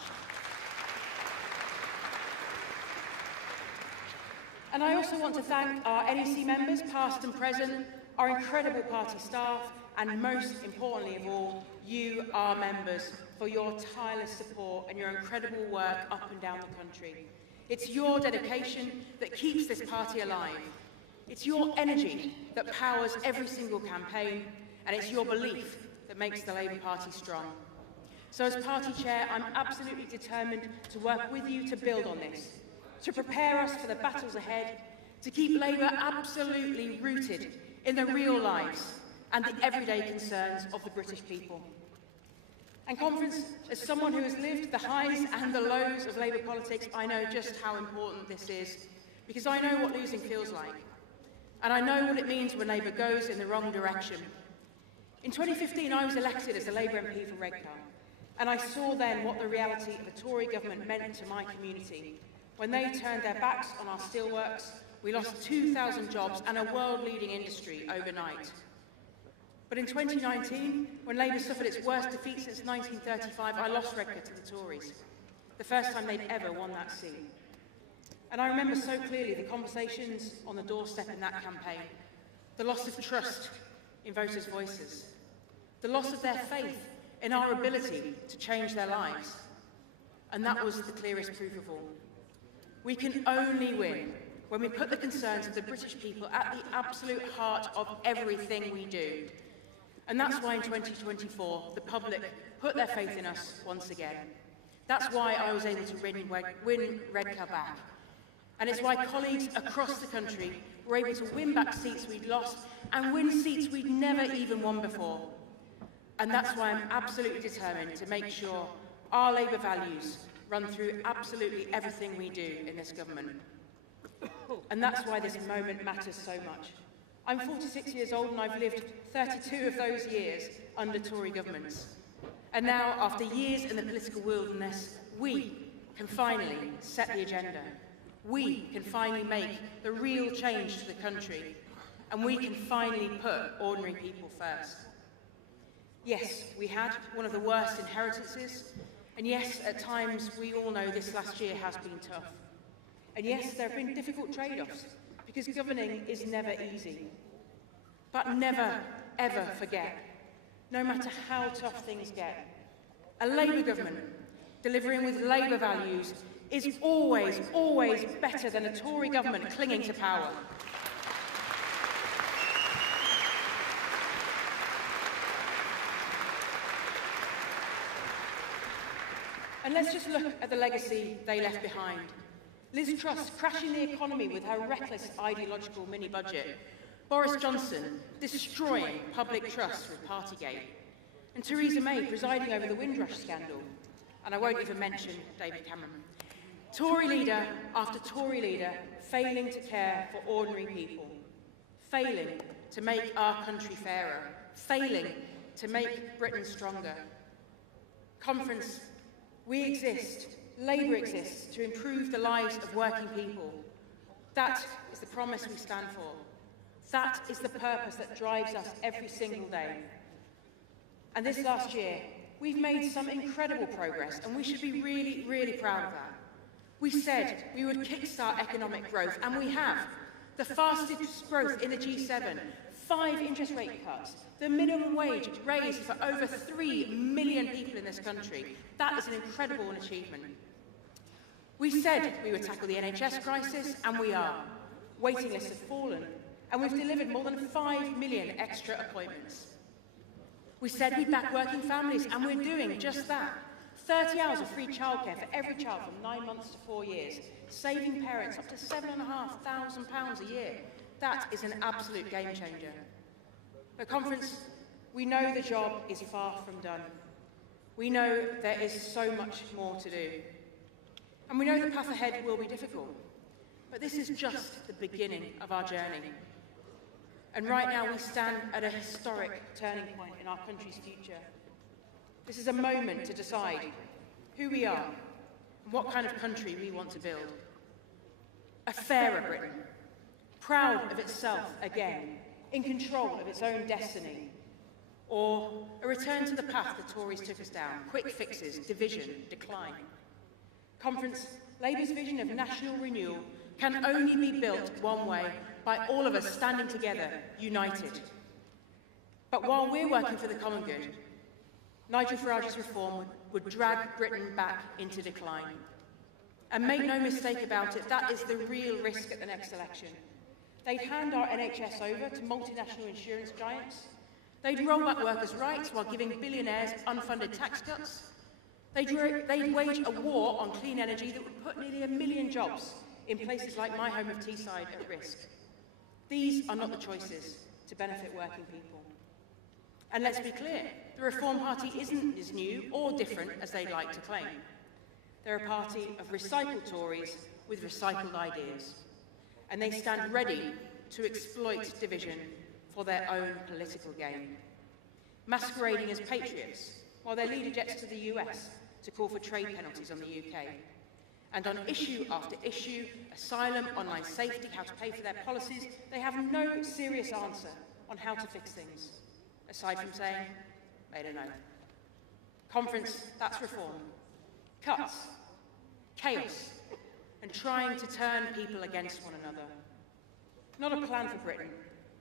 And I also want to thank our NEC members, past and present, our incredible party staff, and most importantly of all, you, our members, for your tireless support and your incredible work up and down the country. It's your dedication that keeps this party alive. It's your energy that powers every single campaign, and it's your belief that makes the Labour Party strong. So as party chair, I'm absolutely determined to work with you to build on this, to prepare us for the battles ahead, to keep Labour absolutely rooted in the real lives and the everyday concerns of the British people. And Conference, as someone who has lived the highs and the lows of Labour politics, I know just how important this is, because I know what losing feels like. And I know what it means when Labour goes in the wrong direction. In 2015, I was elected as a Labour MP for Redcar, and I saw then what the reality of a Tory government meant to my community. When they turned their backs on our steelworks, we lost 2,000 jobs and a world-leading industry overnight. But in 2019, when Labour suffered its worst defeat since 1935, I lost Redcar to the Tories, the first time they'd ever won that seat. And I remember so clearly the conversations on the doorstep in that campaign, the loss of trust in voters' voices, the loss of their faith in our ability to change their lives. And that was the clearest proof of all. We can only win when we put the concerns of the British people at the absolute heart of everything we do. And that's why in 2024, the public put their faith in us once again. That's why I was able to win Redcar back. And it's why colleagues across the country were able to win back seats we'd lost and win seats we'd never even won before. And that's why I'm absolutely determined to make sure our Labour values run through absolutely everything we do in this government. And that's why this moment matters so much. I'm 46 years old and I've lived 32 of those years under Tory governments. And now, after years in the political wilderness, we can finally set the agenda. We can finally make the real change to the country. And we can finally put ordinary people first. Yes, we had one of the worst inheritances. And yes, at times, we all know this last year has been tough. And yes, there have been difficult trade-offs, because governing is never easy. But never, ever forget, no matter how tough things get, a Labour government delivering with Labour values is always, always better than a Tory government clinging to power. And let's just look at the legacy they left behind. Liz Truss crashing the economy with her reckless ideological mini-budget. Boris Johnson destroying public trust with Partygate. And Theresa May presiding over the Windrush scandal. And I won't even mention David Cameron. Tory leader after Tory leader failing to care for ordinary people. Failing to make our country fairer. Failing to make Britain stronger. Conference, we exist. Labour exists to improve the lives of working people. That is the promise we stand for. That is the purpose that drives us every single day. And this last year, we've made some incredible progress, and we should be really, really proud of that. We said we would kickstart economic growth, and we have. The fastest growth in the G7, 5 interest rate cuts, the minimum wage raised for over 3 million people in this country. That is an incredible achievement. We said we would tackle the NHS crisis, and we are. Waiting lists have fallen, and we've delivered more than 5 million extra appointments. We said we'd back working families, and we're doing just that. 30 hours of free childcare for every child from 9 months to 4 years, saving parents up to £7,500 a year. That is an absolute game changer. At conference, we know the job is far from done. We know there is so much more to do. And we know the path ahead will be difficult. But this is just the beginning of our journey. And right now we stand at a historic turning point in our country's future. This is a moment to decide who we are and what kind of country we want to build. A fairer Britain, proud of itself again, in control of its own destiny, or a return to the path the Tories took us down, quick fixes, division, decline. Conference, Labour's vision of national renewal can only be built one way, by all of us standing together, united. But while we're working for the common good, Nigel Farage's reform would drag Britain back into decline. And make no mistake about it, that is the real risk at the next election. They'd hand our NHS over to multinational insurance giants. They'd roll back workers' rights while giving billionaires unfunded tax cuts. They'd wage a war on clean energy that would put nearly 1 million jobs in places like my home of Teesside at risk. These are not the choices to benefit working people. And let's be clear, the Reform Party isn't as new or different as they'd like to claim. They're a party of recycled Tories with recycled ideas. And they stand ready to exploit division for their own political gain. Masquerading as patriots, while their leader jets to the US to call for trade penalties on the UK. And on issue after issue, asylum, online safety, how to pay for their policies, they have no serious answer on how to fix things. Aside from saying, I don't know. Conference, that's reform. Cuts, chaos, and trying to turn people against one another. Not a plan for Britain,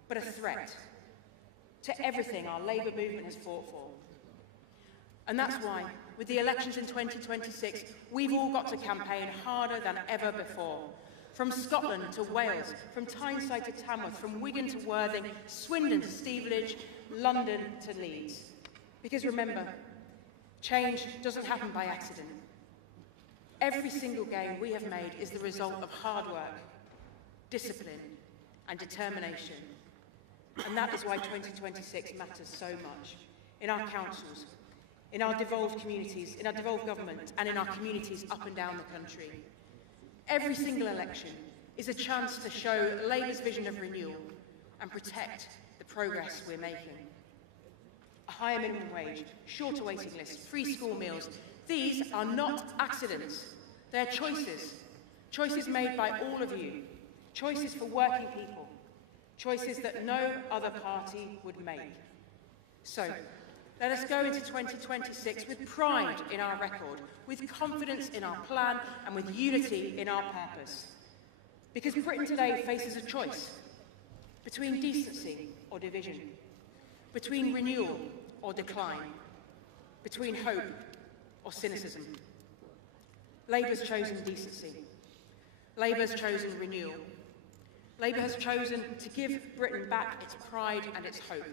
but a threat to everything our Labour movement has fought for. And that's why, with the elections in 2026, we've all got to campaign harder than ever before. From Scotland to Wales, from Tyneside to Tamworth, from Wigan to Worthing, Swindon to Stevenage, London to Leeds. Because remember, change doesn't happen by accident. Every single gain we have made is the result of hard work, discipline, and determination. And that is why 2026 matters so much in our councils, in our devolved communities, in our devolved government, and in our communities up and down the country. Every single election is a chance to show Labour's vision of renewal and protect the progress we're making. A higher minimum wage, shorter waiting lists, free school meals, these are not accidents. They're choices. Choices made by all of you. Choices for working people. Choices that no other party would make. So, let us go into 2026 with pride in our record, with confidence in our plan, and with unity in our purpose. Because Britain today faces a choice between decency or division, between renewal or decline, between hope or cynicism. Labour's chosen decency. Labour's chosen renewal. Labour has chosen to give Britain back its pride and its hope.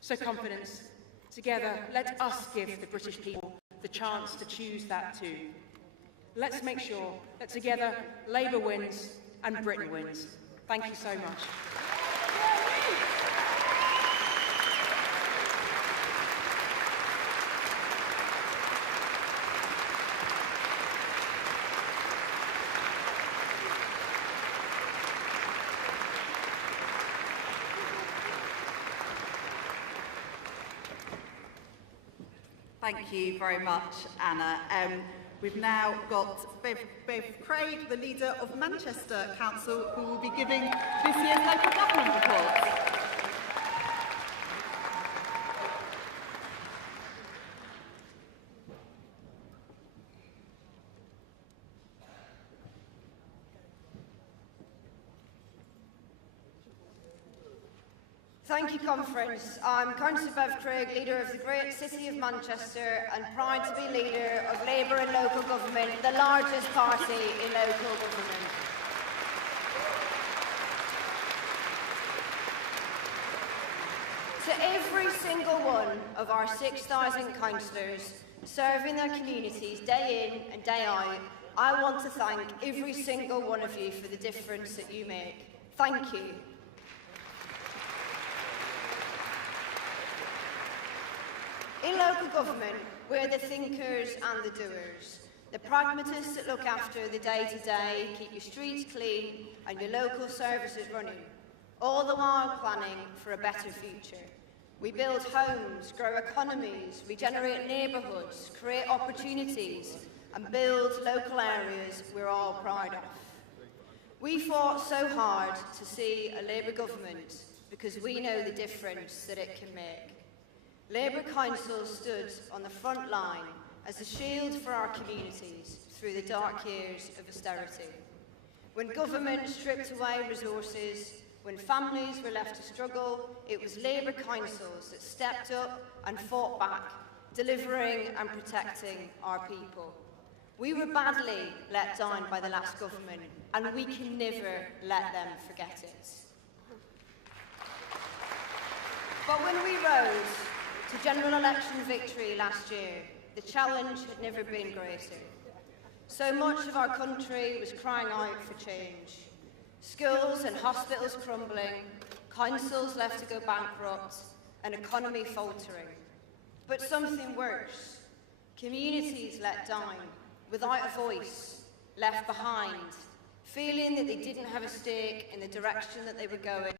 So confidence, together, let us give the British people the chance to choose that too. Let's make sure that together, Labour wins and Britain wins. Thank you so much. Thank you very much, Anna. We've now got Bev Craig, the leader of Manchester Council, who will be giving this year's local government report. Thank you, Conference. I'm Councillor Bev Craig, leader of the great city of Manchester, and proud to be leader of Labour in local government, the largest party in local government. To every single one of our 6,000 councillors serving their communities day in and day out, I want to thank every single one of you for the difference that you make. Thank you. In local government, we're the thinkers and the doers, the pragmatists that look after the day-to-day, keep your streets clean and your local services running, all the while planning for a better future. We build homes, grow economies, regenerate neighbourhoods, create opportunities and build local areas we're all proud of. We fought so hard to see a Labour government because we know the difference that it can make. Labour Council stood on the front line as a shield for our communities through the dark years of austerity. When government stripped away resources, when families were left to struggle, it was Labour councils that stepped up and fought back, delivering and protecting our people. We were badly let down by the last government, and we can never let them forget it. But when we rose to general election victory last year, the challenge had never been greater. So much of our country was crying out for change. Schools and hospitals crumbling, councils left to go bankrupt, an economy faltering. But something worse, communities let down, without a voice, left behind, feeling that they didn't have a stake in the direction that they were going,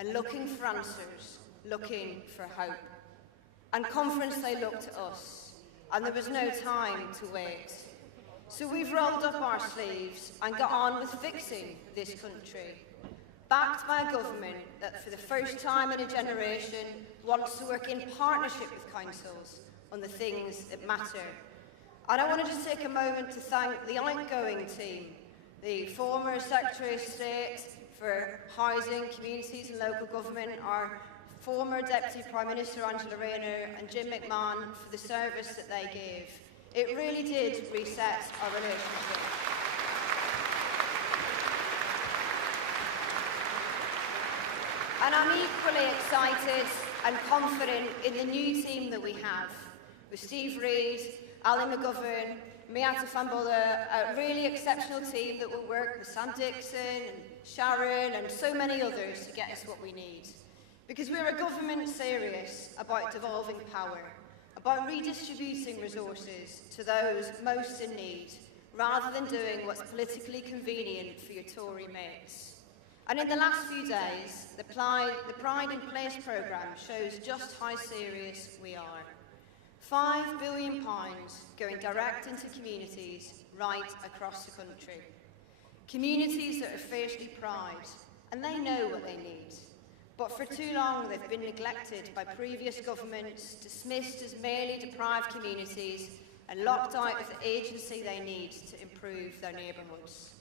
and looking for answers, looking for hope. And Conference, they looked to us, and there was no time to wait. So we've rolled up our sleeves and got on with fixing this country, backed by a government that for the first time in a generation wants to work in partnership with councils on the things that matter. And I want to just take a moment to thank the outgoing team, the former Secretary of State for Housing, Communities and Local Government, our former Deputy Prime Minister Angela Rayner and Jim McMahon for the service that they gave. It really did reset our relationship. And I'm equally excited and confident in the new team that we have, with Steve Reid, Ali McGovern, Miata Fambola, a really exceptional team that will work with Sam Dixon and Sharon and so many others to get us what we need. Because we're a government serious about devolving power, about redistributing resources to those most in need, rather than doing what's politically convenient for your Tory mates. And in the last few days, the Pride in Place programme shows just how serious we are. £5 billion going direct into communities right across the country. Communities that are fiercely proud, and they know what they need. But for too long, they've been neglected by previous governments, dismissed as merely deprived communities, and locked out of the agency they need to improve their neighbourhoods.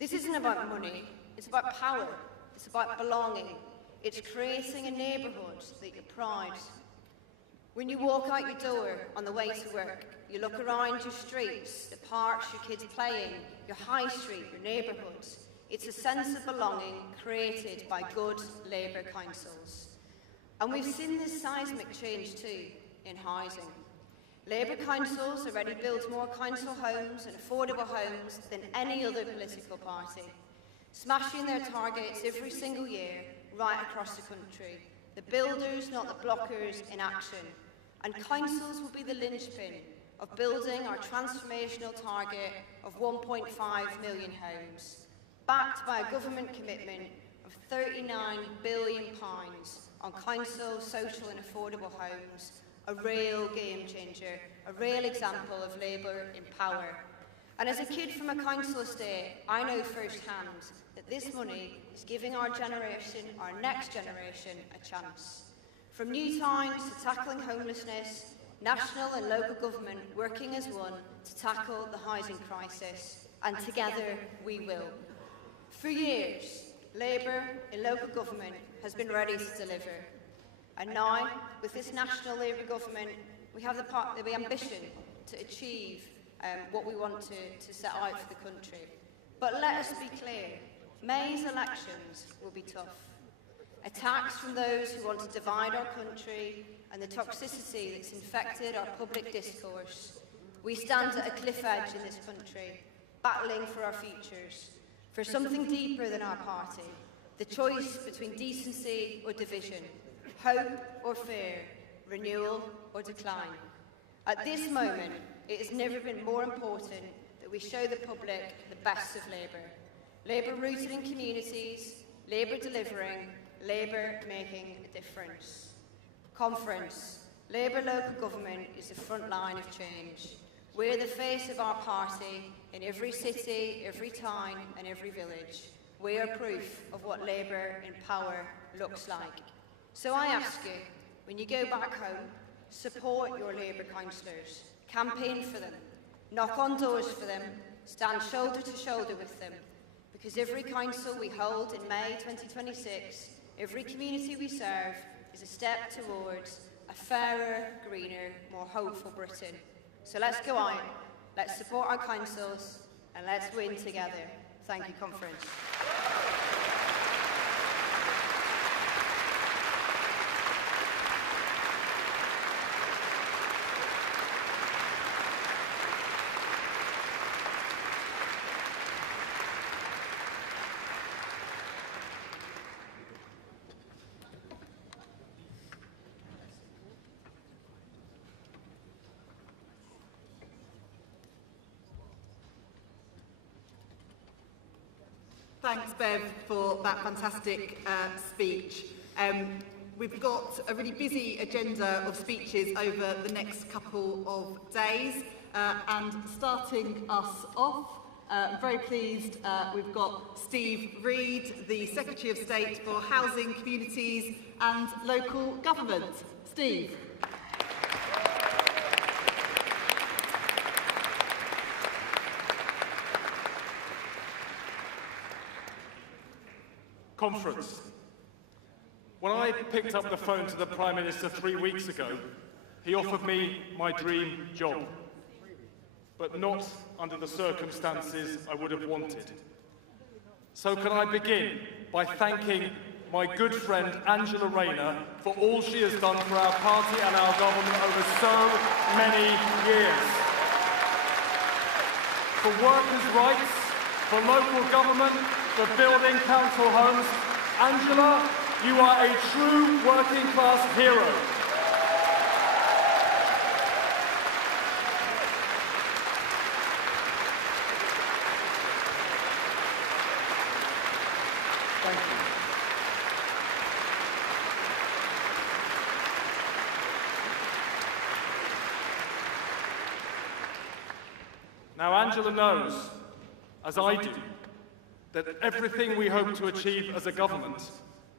This isn't about money, it's about power, it's about belonging. It's creating a neighbourhood that you're proud. When you walk out your door on the way to work, you look around your streets, the parks your kids play in, your high street, your neighbourhoods. It's a sense of belonging created by good Labour councils. And we've seen this seismic change too in housing. Labour councils already build more council homes and affordable homes than any other political party, smashing their targets every single year right across the country. The builders, not the blockers, in action. And councils will be the linchpin of building our transformational target of 1.5 million homes, backed by a government commitment of £39 billion on council, social and affordable homes, a real game changer, a real example of Labour in power And as a kid from a council estate, I know firsthand that this money is giving our generation, our next generation, a chance. From new towns to tackling homelessness, national and local government working as one to tackle the housing crisis, and together we will. For years, Labour in local government has been ready to deliver. And now, with this national Labour government, we have the ambition to achieve what we want to set out for the country. But let us be clear, May's elections will be tough. Attacks from those who want to divide our country and the toxicity that's infected our public discourse. We stand at a cliff edge in this country, battling for our futures, for something deeper than our party, the choice between decency or division, hope or fear, renewal or decline. At this moment, it has never been more important that we show the public the best of Labour. Labour rooted in communities, Labour delivering, Labour making a difference. Conference, Labour local government is the front line of change. We're the face of our party in every city, every town and every village. We are proof of what Labour in power looks like. So I ask you, when you go back home, support your Labour councillors, campaign for them, knock on doors for them, stand shoulder to shoulder with them, because every council we hold in May 2026, every community we serve, is a step towards a fairer, greener, more hopeful Britain. So let's go out, let's support our councils, and let's win together. Thank you, Conference. Thanks, Bev, for that fantastic speech. We've got a really busy agenda of speeches over the next couple of days, and starting us off, I'm very pleased we've got Steve Reid, the Secretary of State for Housing, Communities and Local Government. Steve. Conference. When I picked up the phone to the Prime Minister 3 weeks ago, he offered me my dream job, but not under the circumstances I would have wanted. So can I begin by thanking my good friend Angela Rayner for all she has done for our party and our government over so many years. For workers' rights, for local government, for building council homes, Angela, you are a true working class hero. Thank you. Now, Angela knows, as I do, that everything we hope to achieve as a government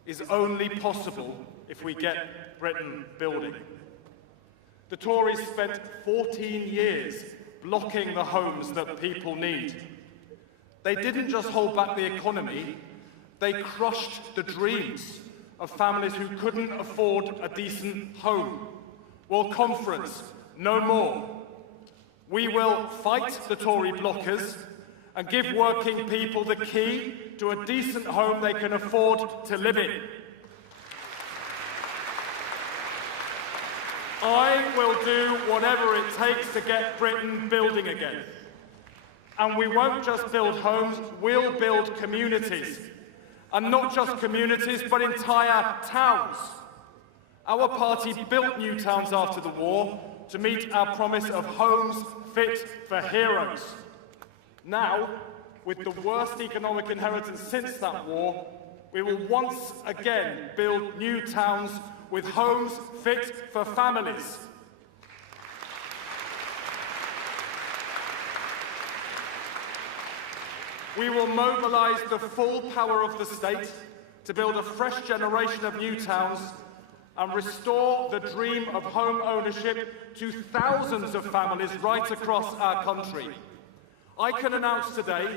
is only possible if we get Britain building. The Tories spent 14 years blocking the homes that people need. They didn't just hold back the economy, they crushed the dreams of families who couldn't afford a decent home. Well, Conference, no more. We will fight the Tory blockers and give working people the key to a decent home they can afford to live in. I will do whatever it takes to get Britain building again. And we won't just build homes, we'll build communities. And not just communities, but entire towns. Our party built new towns after the war to meet our promise of homes fit for heroes. Now, with the worst economic inheritance since that war, we will once again build new towns with homes fit for families. We will mobilise the full power of the state to build a fresh generation of new towns and restore the dream of home ownership to thousands of families right across our country. I can announce today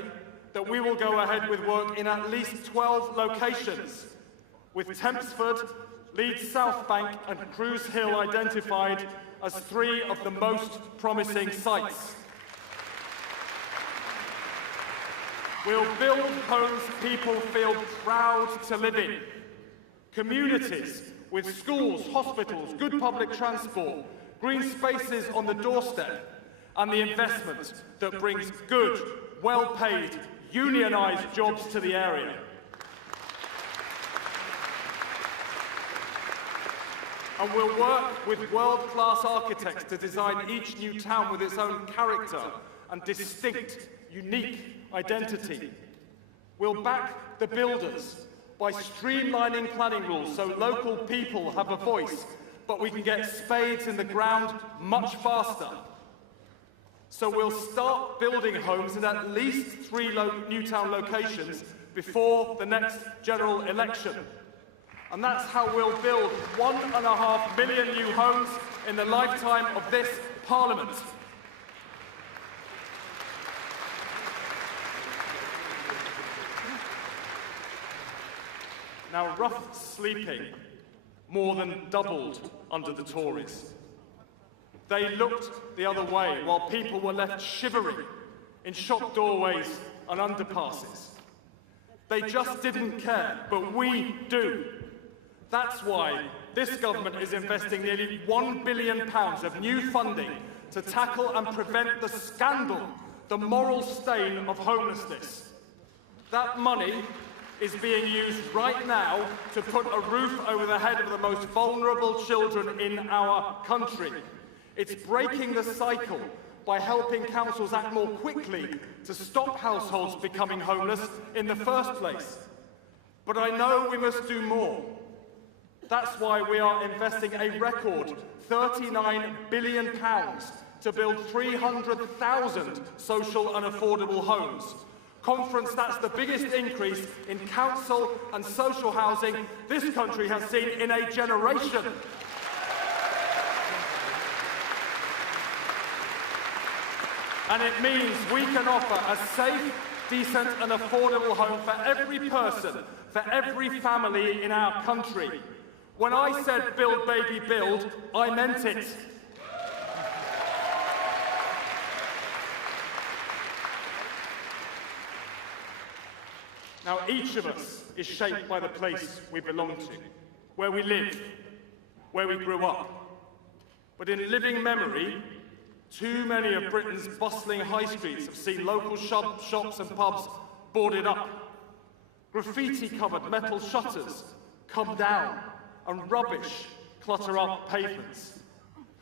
that we will go ahead with work in at least 12 locations, with Tempsford, Leeds South Bank and Cruise Hill identified as 3 of the most promising sites. We'll build homes people feel proud to live in, communities with schools, hospitals, good public transport, green spaces on the doorstep, and the investment that brings good, well-paid, unionised jobs to the area. And we'll work with world-class architects to design each new town with its own character and distinct, unique identity. We'll back the builders by streamlining planning rules so local people have a voice, but we can get spades in the ground much faster. So we'll start building homes in at least 3 Newtown locations before the next general election. And that's how we'll build 1.5 million new homes in the lifetime of this Parliament. Now, rough sleeping more than doubled under the Tories. They looked the other way while people were left shivering in shop doorways and underpasses. They just didn't care, but we do. That's why this government is investing nearly £1 billion of new funding to tackle and prevent the scandal, the moral stain of homelessness. That money is being used right now to put a roof over the head of the most vulnerable children in our country. It's breaking the cycle by helping councils act more quickly to stop households becoming homeless in the first place. But I know we must do more. That's why we are investing a record £39 billion to build 300,000 social and affordable homes. Conference, that's the biggest increase in council and social housing this country has seen in a generation. And it means we can offer a safe, decent and affordable home for every person, for every family in our country. When I said build, baby, build, I meant it. Now, each of us is shaped by the place we belong to, where we live, where we grew up. But in living memory, too many of Britain's bustling high streets have seen local shops and pubs boarded up, graffiti-covered metal shutters come down, and rubbish clutter up pavements.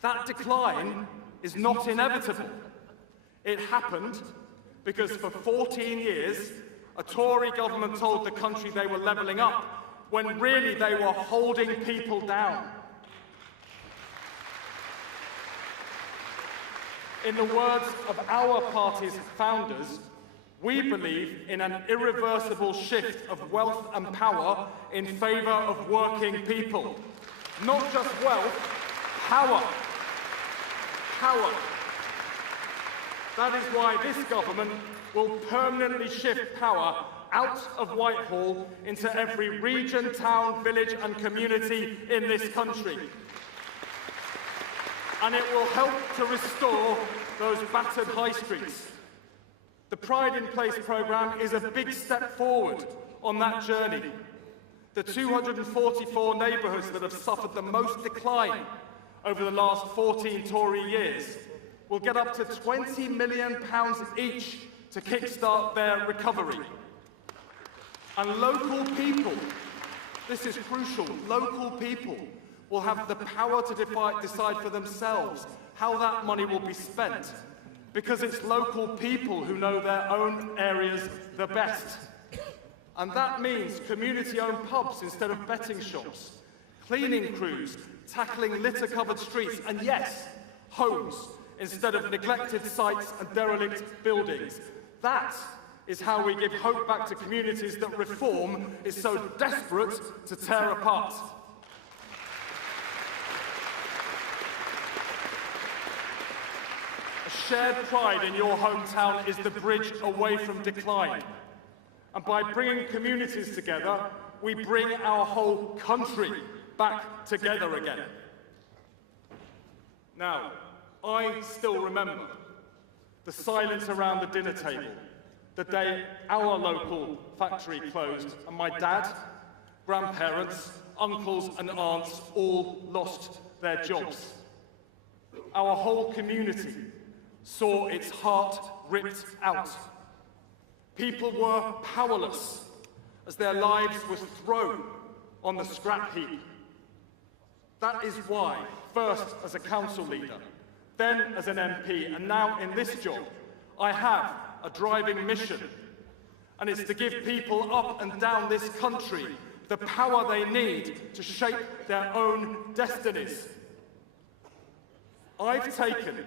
That decline is not inevitable. It happened because for 14 years, a Tory government told the country they were levelling up, when really they were holding people down. In the words of our party's founders, we believe in an irreversible shift of wealth and power in favour of working people. Not just wealth, power. Power. That is why this government will permanently shift power out of Whitehall into every region, town, village and community in this country. And it will help to restore those battered high streets. The Pride in Place programme is a big step forward on that journey. The 244 neighbourhoods that have suffered the most decline over the last 14 Tory years will get up to £20 million each to kickstart their recovery. And local people, this is crucial, local people will have the power to decide for themselves how that money will be spent, because it's local people who know their own areas the best. And that means community-owned pubs instead of betting shops, cleaning crews tackling litter-covered streets, and yes, homes instead of neglected sites and derelict buildings. That is how we give hope back to communities that reform is so desperate to tear apart. A shared pride in your hometown is the bridge away from decline. And by bringing communities together, we bring our whole country back together again. Now, I still remember the silence around the dinner table, the day our local factory closed and my dad, grandparents, uncles and aunts all lost their jobs. Our whole community saw its heart ripped out. People were powerless as their lives were thrown on the scrap heap. That is why, first as a council leader, then as an MP, and now in this job, I have a driving mission, and it's to give people up and down this country the power they need to shape their own destinies. I've taken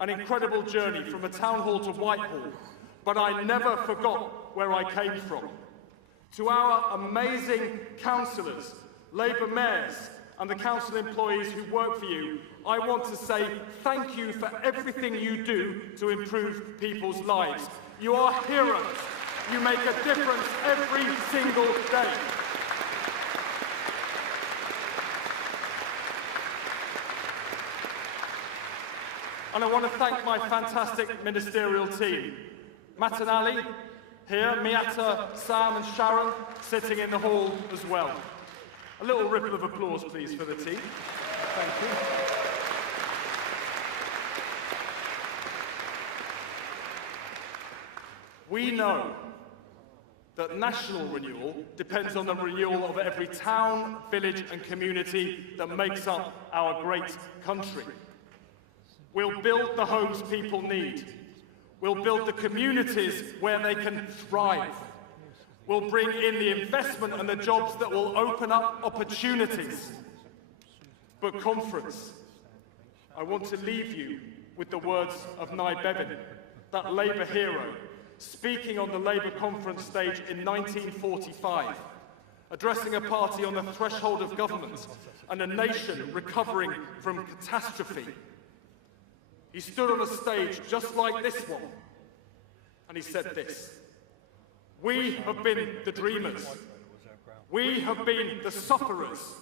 an incredible journey from a town hall to Whitehall, but I never forgot where I came from. To our amazing councillors, Labour mayors, and the council employees who work for you, I want to say thank you for everything you do to improve people's lives. You are heroes. You make a difference every single day. And I want to thank my fantastic ministerial team. Matt and Ali, here, Miata, Sam and Sharon, sitting in the hall as well. A little ripple of applause, please, for the team. Thank you. We know that national renewal depends on the renewal of every town, village and community that makes up our great country. We'll build the homes people need. We'll build the communities where they can thrive. We'll bring in the investment and the jobs that will open up opportunities. But conference, I want to leave you with the words of Nye Bevan, that Labour hero, speaking on the Labour conference stage in 1945, addressing a party on the threshold of government and a nation recovering from catastrophe. He stood on a stage just like this one, and he said this: "We have been the dreamers. We have been the sufferers.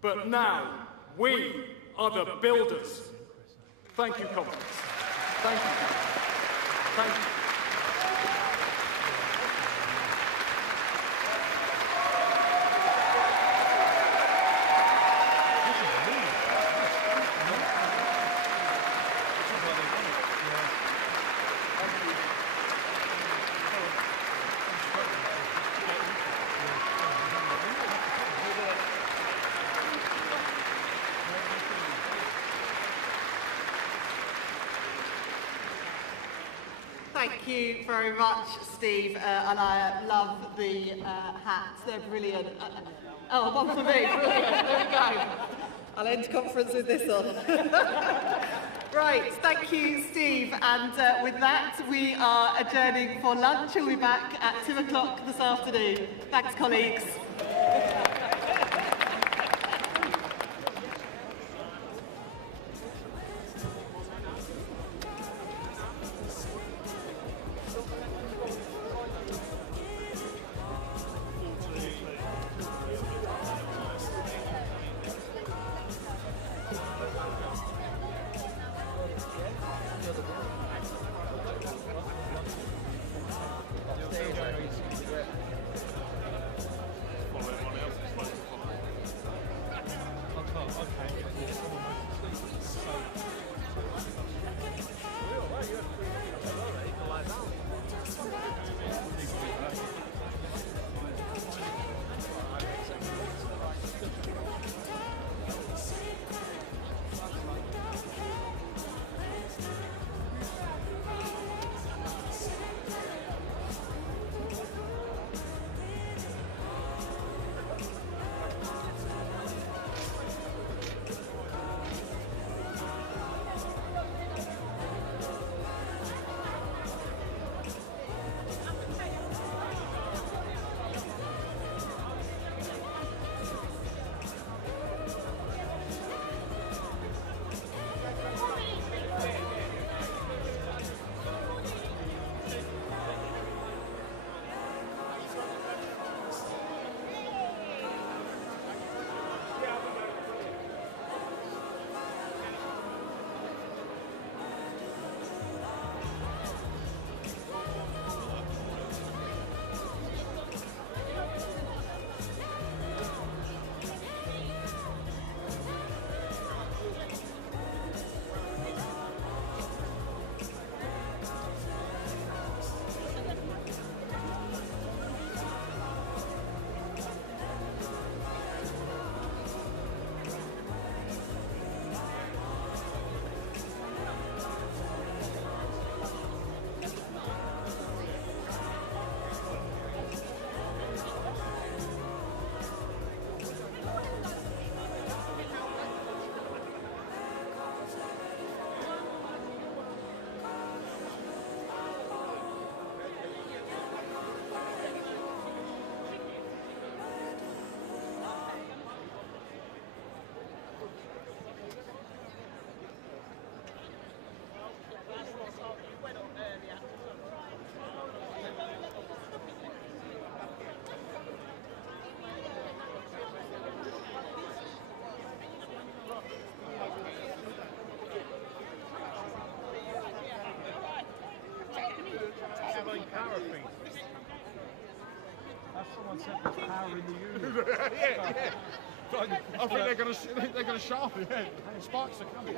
But now, we are the builders." Thank you, conference. Thank you. Thank you. Thank you very much, Steve, and I love the hats. They're brilliant. Oh, one for me. Brilliant. There we go. I'll end conference with this on. Right, thank you, Steve. And with that, we are adjourning for lunch. We'll be back at 2 o'clock this afternoon. Thanks, colleagues. Someone said there's power in the union. yeah. I think they're going to sharpen it. Sparks are coming.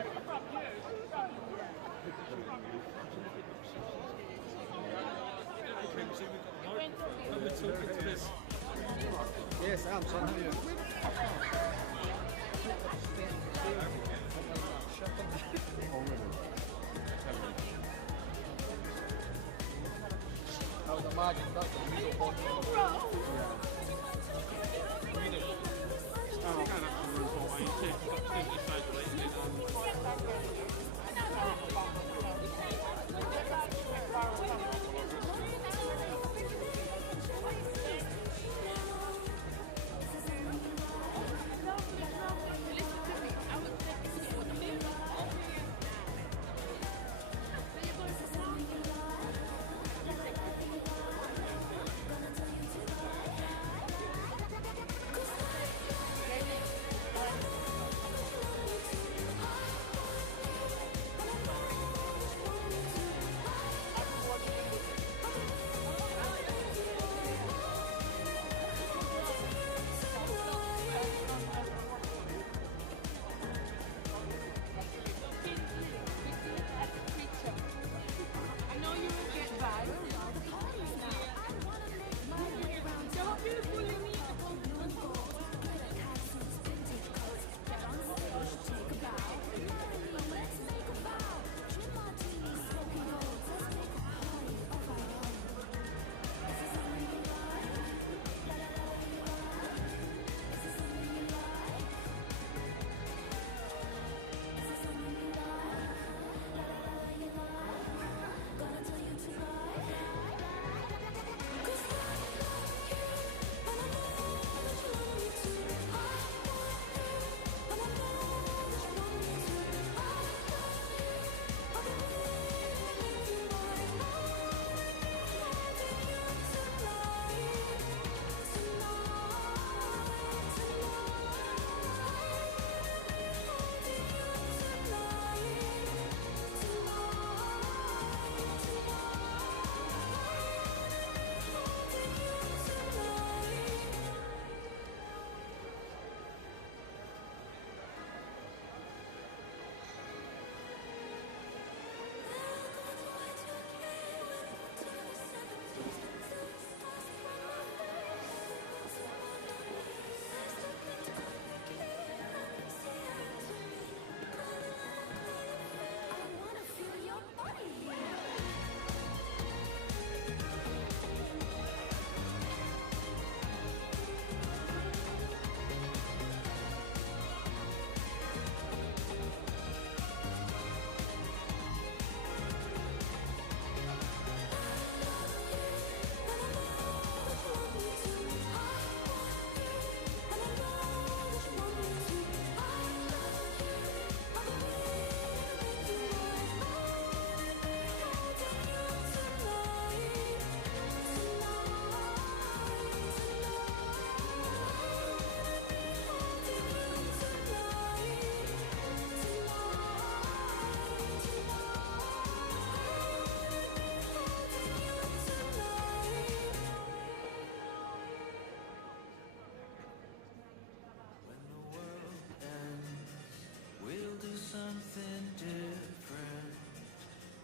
Yes, I'm sorry. I would imagine that's the middle point.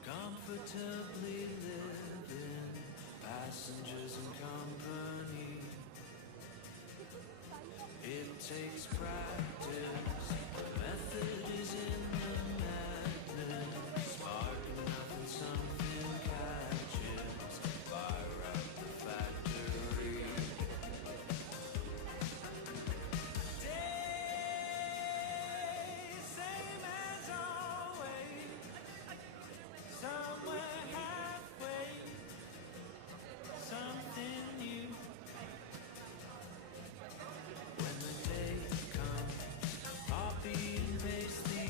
comfortably living, passengers and company. It takes practice, the method is in the madness, spark enough and something catches, fire up the factory. Same as always, somewhere halfway, something new. When the day comes, I'll be amazed the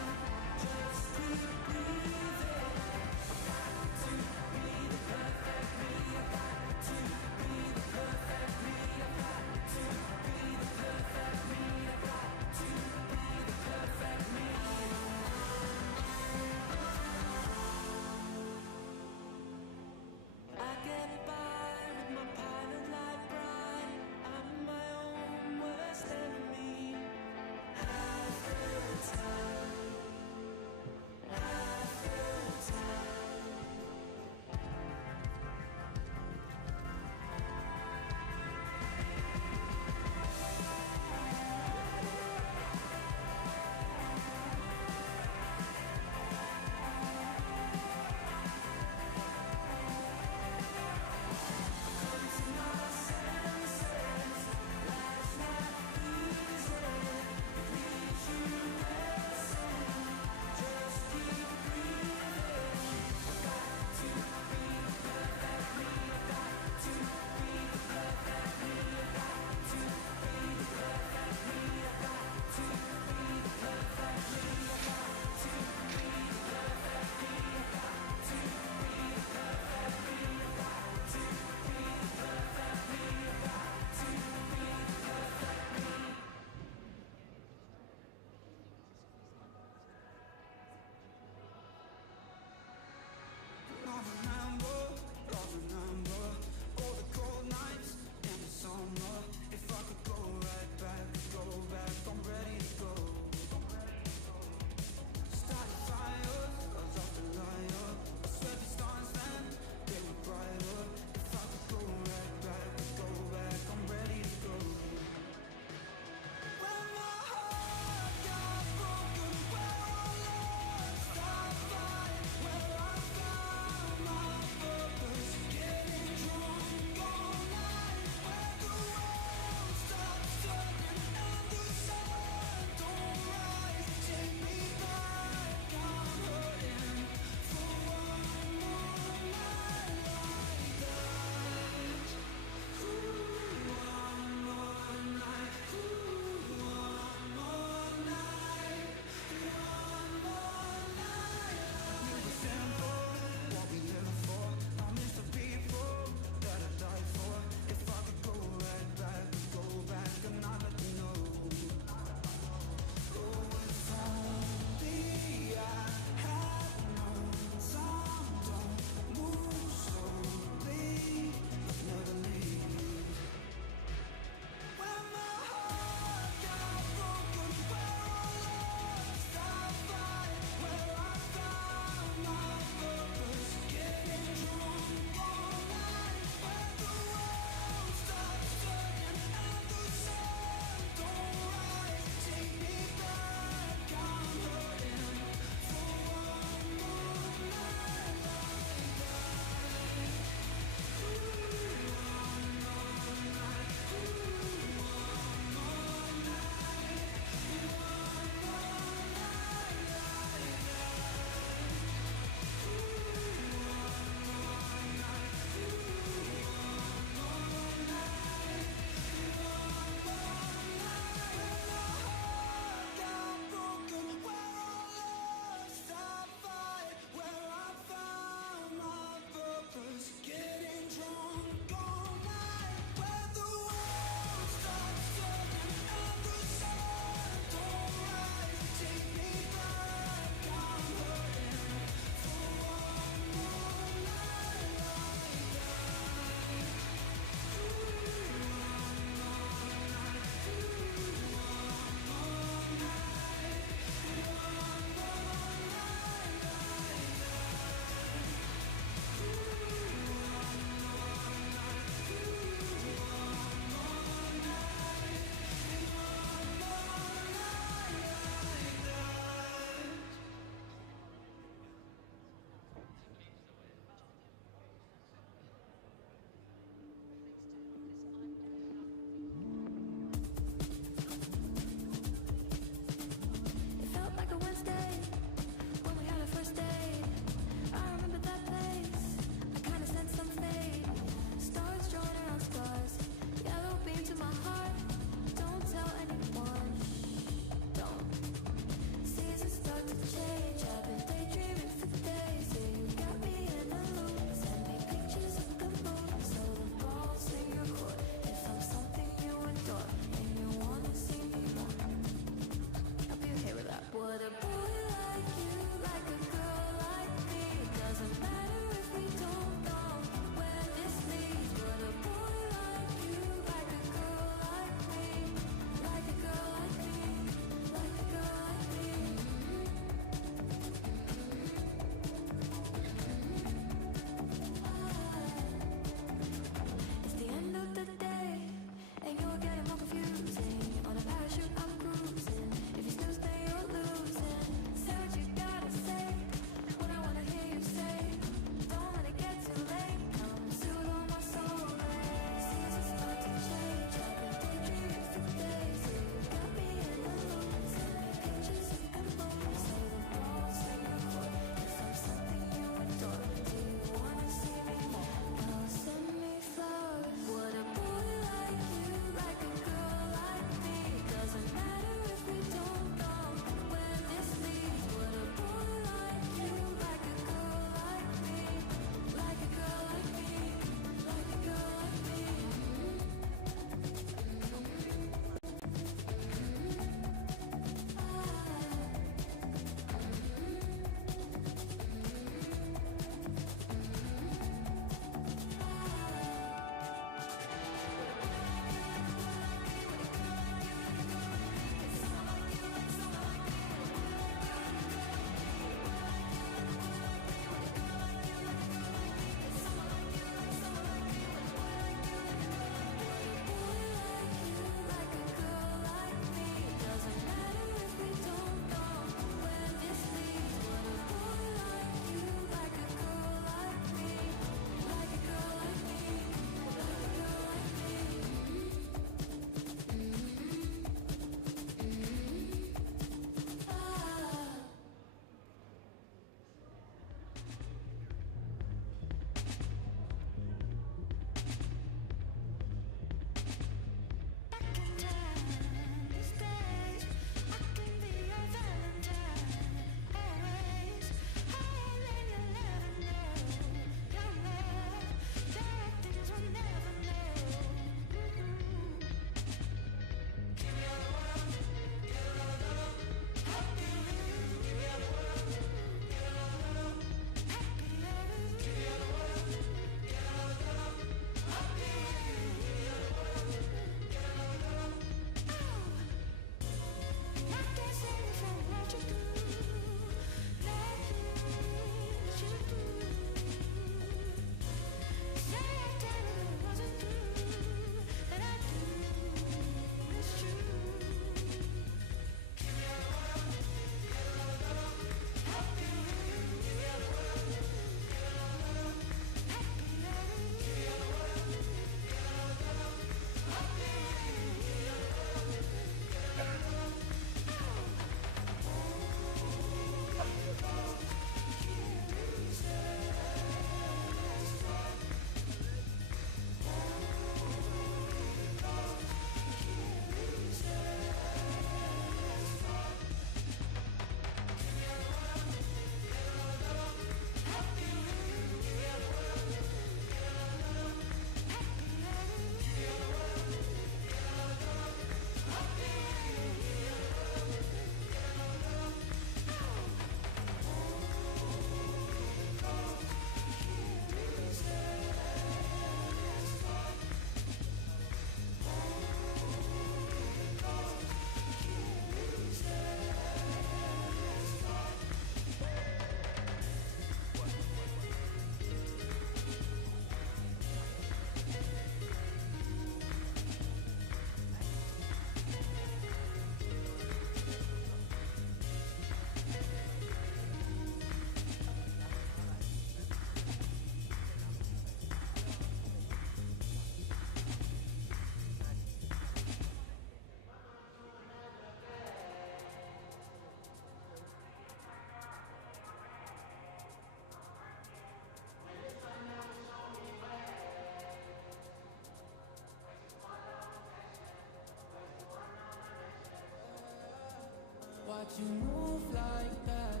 Watch you move like that.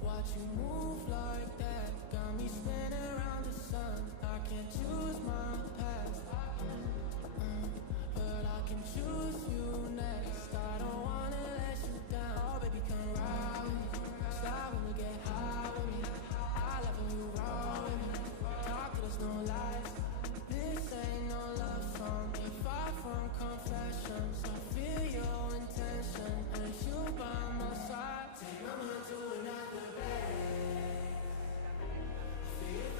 Watch you move like that. Got me spinning around the sun. I can't choose my past, but I can choose you next. I don't wanna let you down. Oh, baby, come ride with me. Stop when we get high with me. I love when you roll with me. Talk to us, no lies. This ain't no love song. Ain't far from confessions. I feel your intention, and you by my side. Take my mind to another place. Feel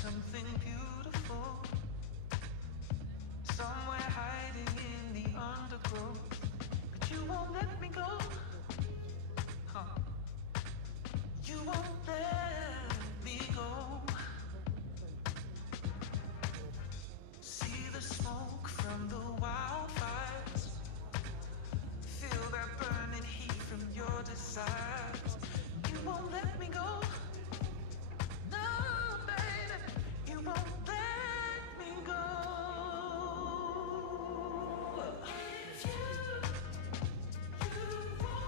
something beautiful, somewhere hiding in the undergrowth, but you won't let me go. Huh. You won't let me go. See the smoke from the wildfires, feel that burning heat from your desires. You won't let me go. No, baby, you won't let me go. If you won't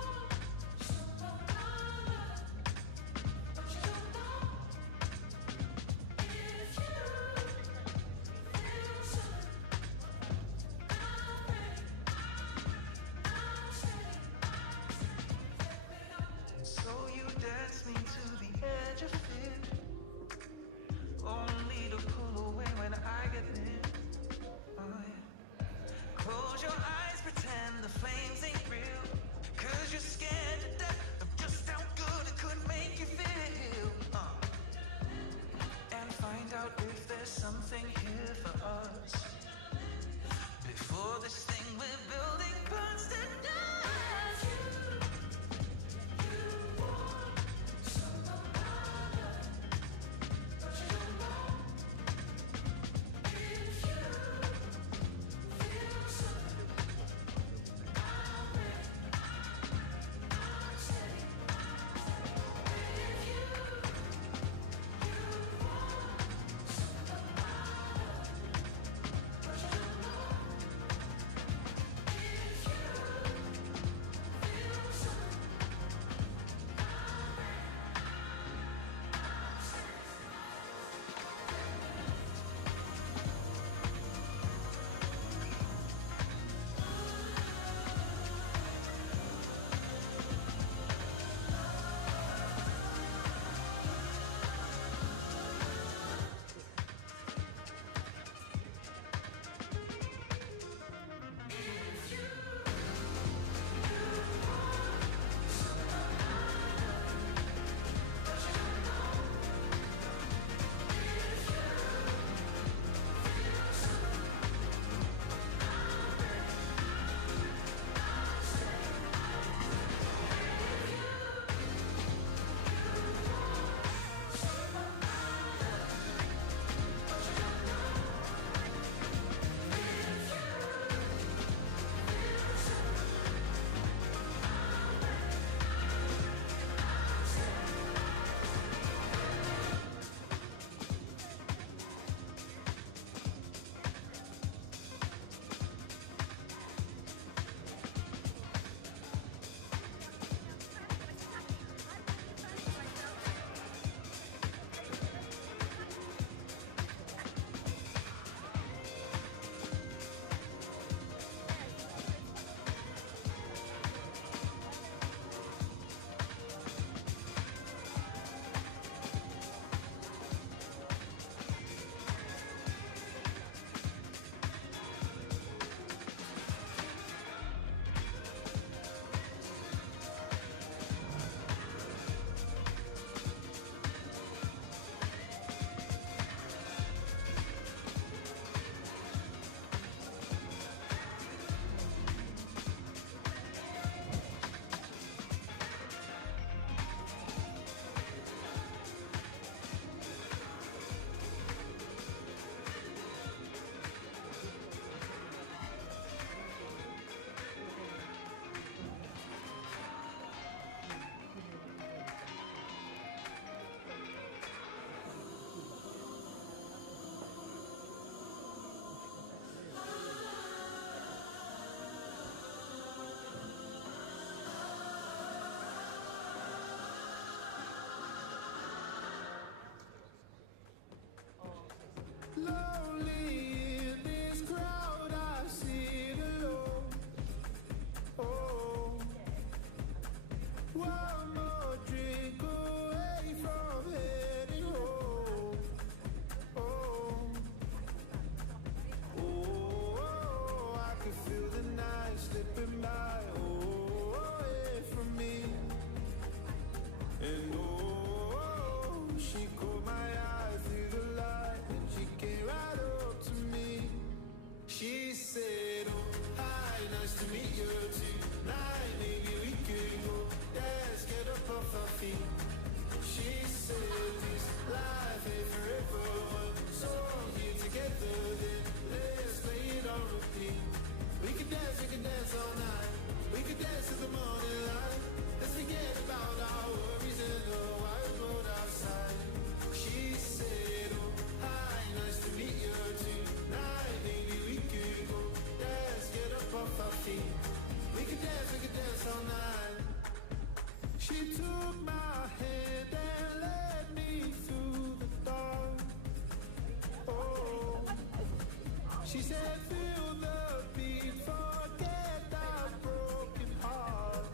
She said, feel the beat, forget that broken heart.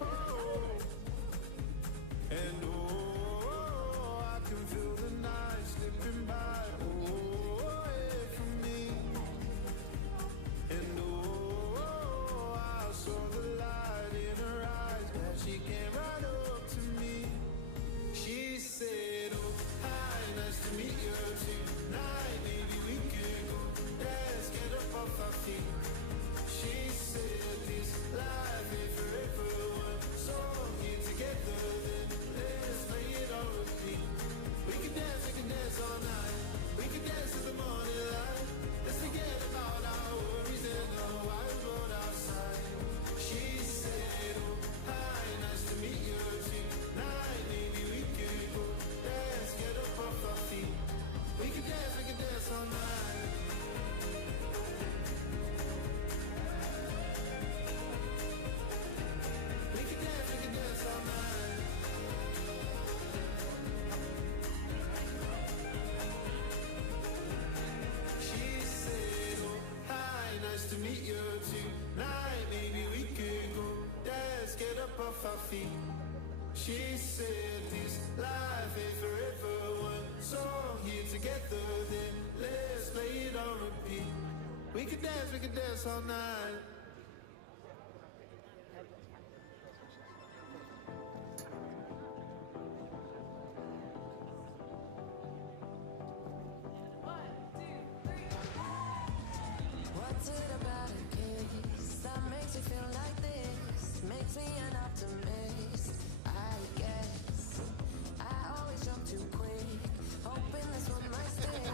Oh, and oh, I can feel the night slipping by. Oh, away from me. And oh, I saw the light in her eyes as she came right up to me. She said, oh, hi, nice to meet you tonight. Maybe we could go dance, get up off our feet. She said, this life ain't forever. We're so here together, then let's play it on repeat. We can dance all night. We can dance till the morning light. Let's forget about our worries and the wild road outside. She said, oh, hi, nice to meet you tonight. Maybe we could go dance, get up off our feet. We can dance all night. We can dance all night. She said, oh, hi, nice to meet you tonight. Maybe we could go dance, get up off our feet. She said, this life ain't forever. One song here together, then let's play it on repeat. We can dance all night. What's it about a kiss that makes you feel like this? Makes me an optimist, I guess. I always jump too quick, hoping this one might stay.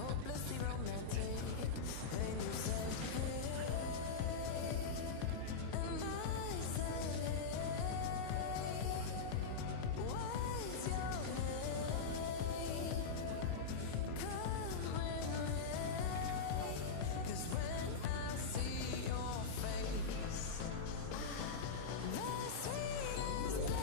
Hopelessly romantic, and you said, hey, and I said, hey, what's your name? Come with me, 'cause when I see your face, the sweetest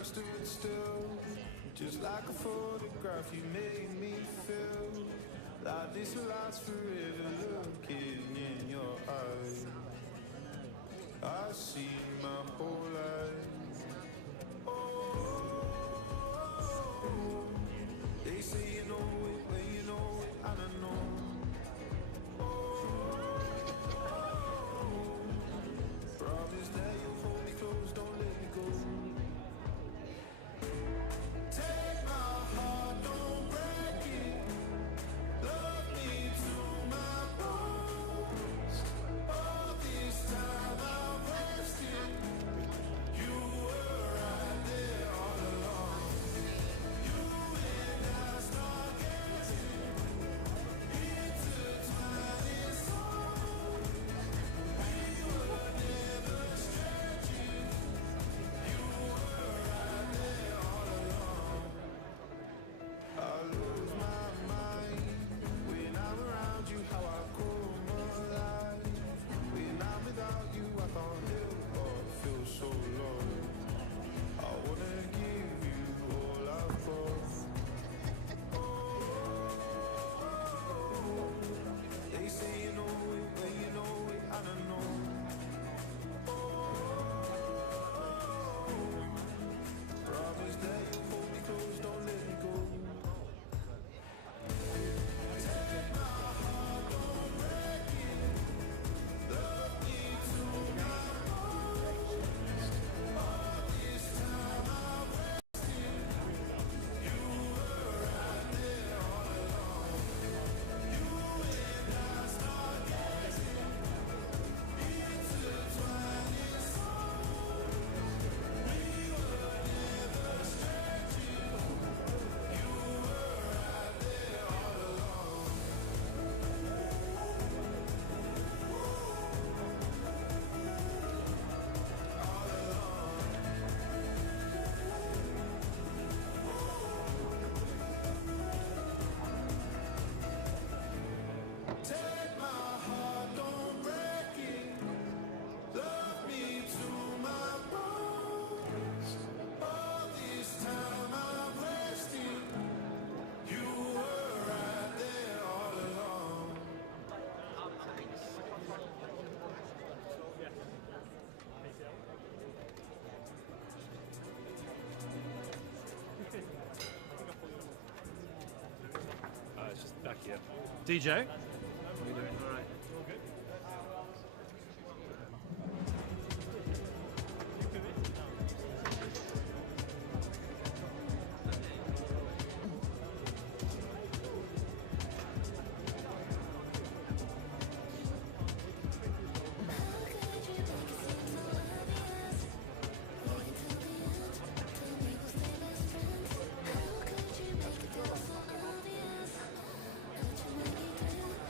time stood still, just like a photograph. You made me feel like this will last forever. Looking in your eyes, I see my whole life. They say you know it when you know it, and I know. Promise that you'll hold me close, don't let me go. Take my heart, don't break it. Love me to my bones. All this time I've wasted. You were right there all along. You and I start getting intertwined in song. We were never strangers. You were right there all along. I lose my mind when I'm around you. How I come alive when I'm without you. I can't help but feel so low. I wanna give you all I've got. They say you know it when you know it, and I know. Promise that you'll hold me close, don't let me go. Take my heart, don't break it. Love me to my bones. All this time I've wasted. You were right there all along. You and I start getting intertwined in song. We were never strangers. You were right there all along. Take my heart, don't break it. Love me to my bones. All this time I've wasted. You were right there all along. It's just back here. DJ? How are you doing? All right. All good? Could you make it feel so obvious? Could you make it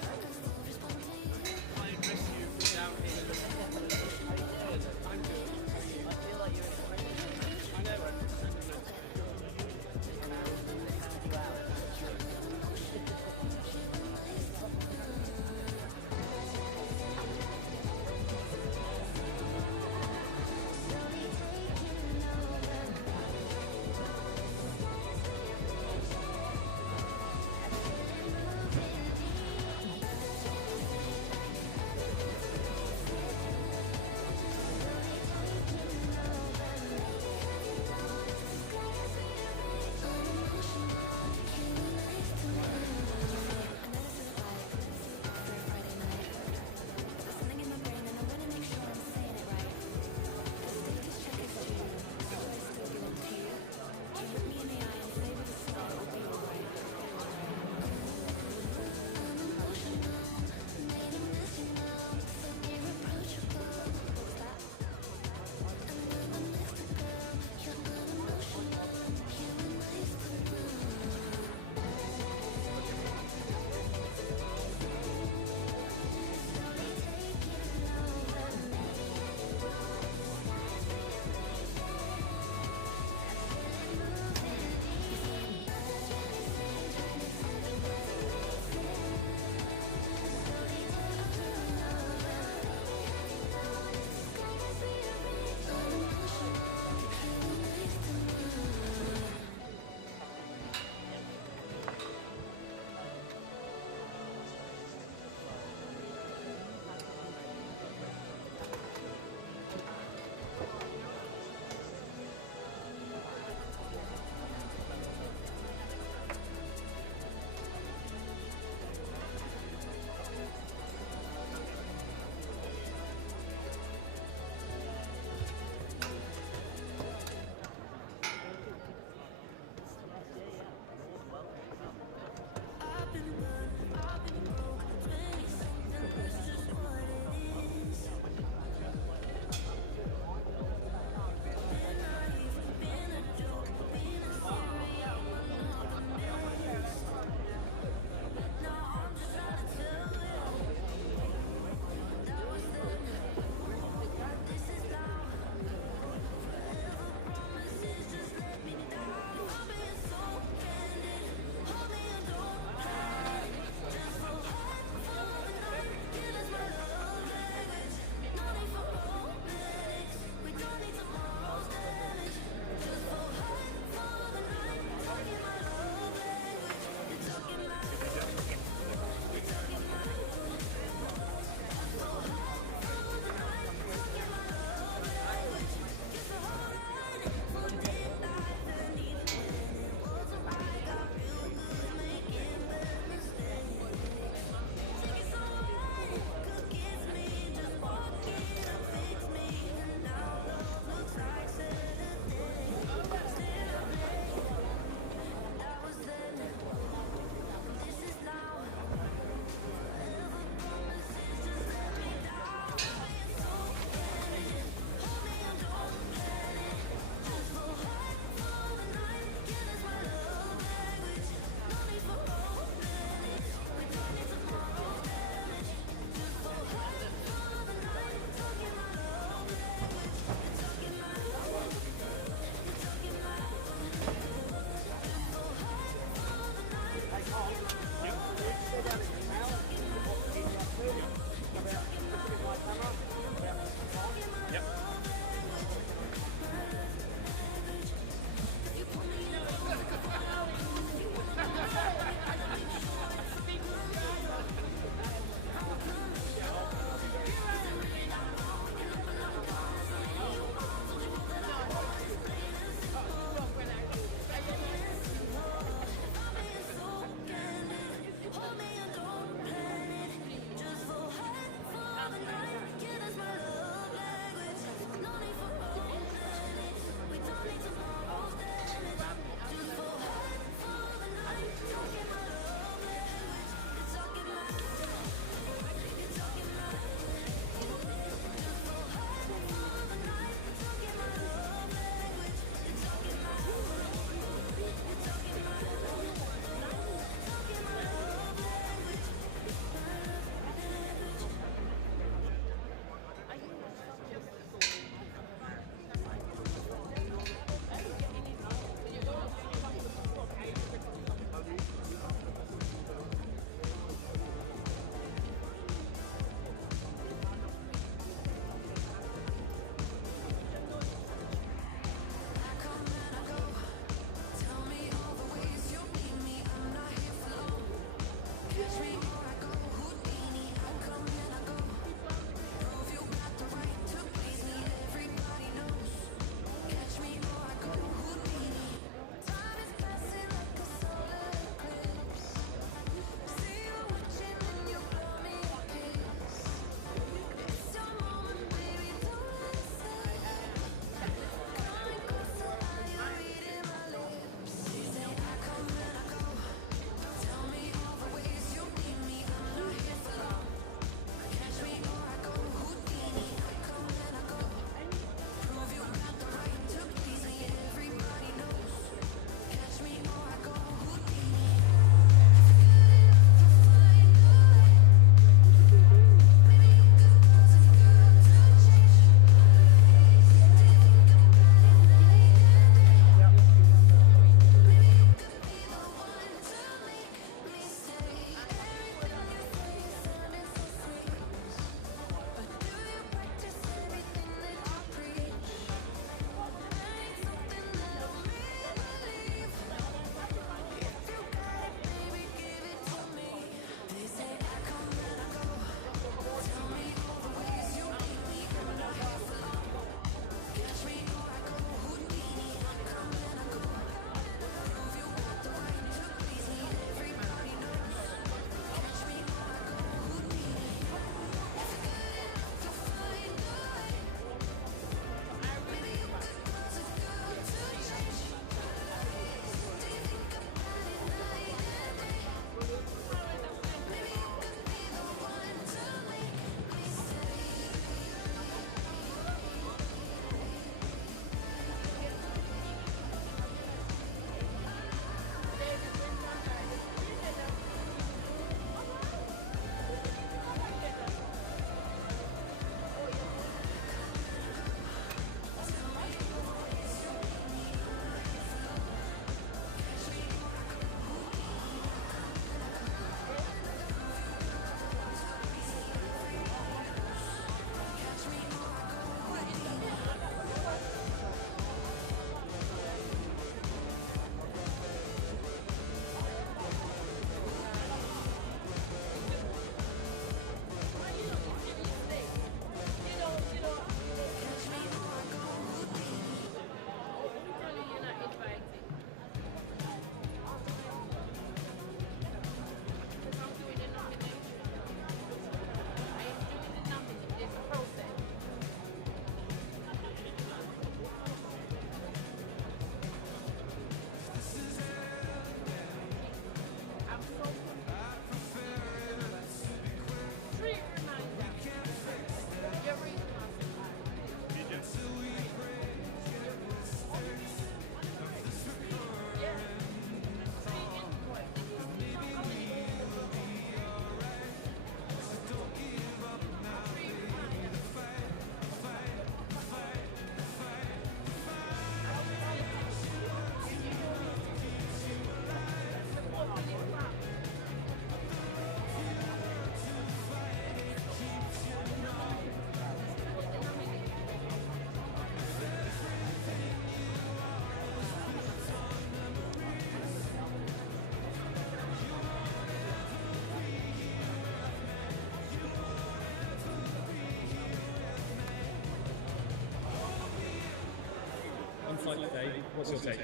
like today. What's your take?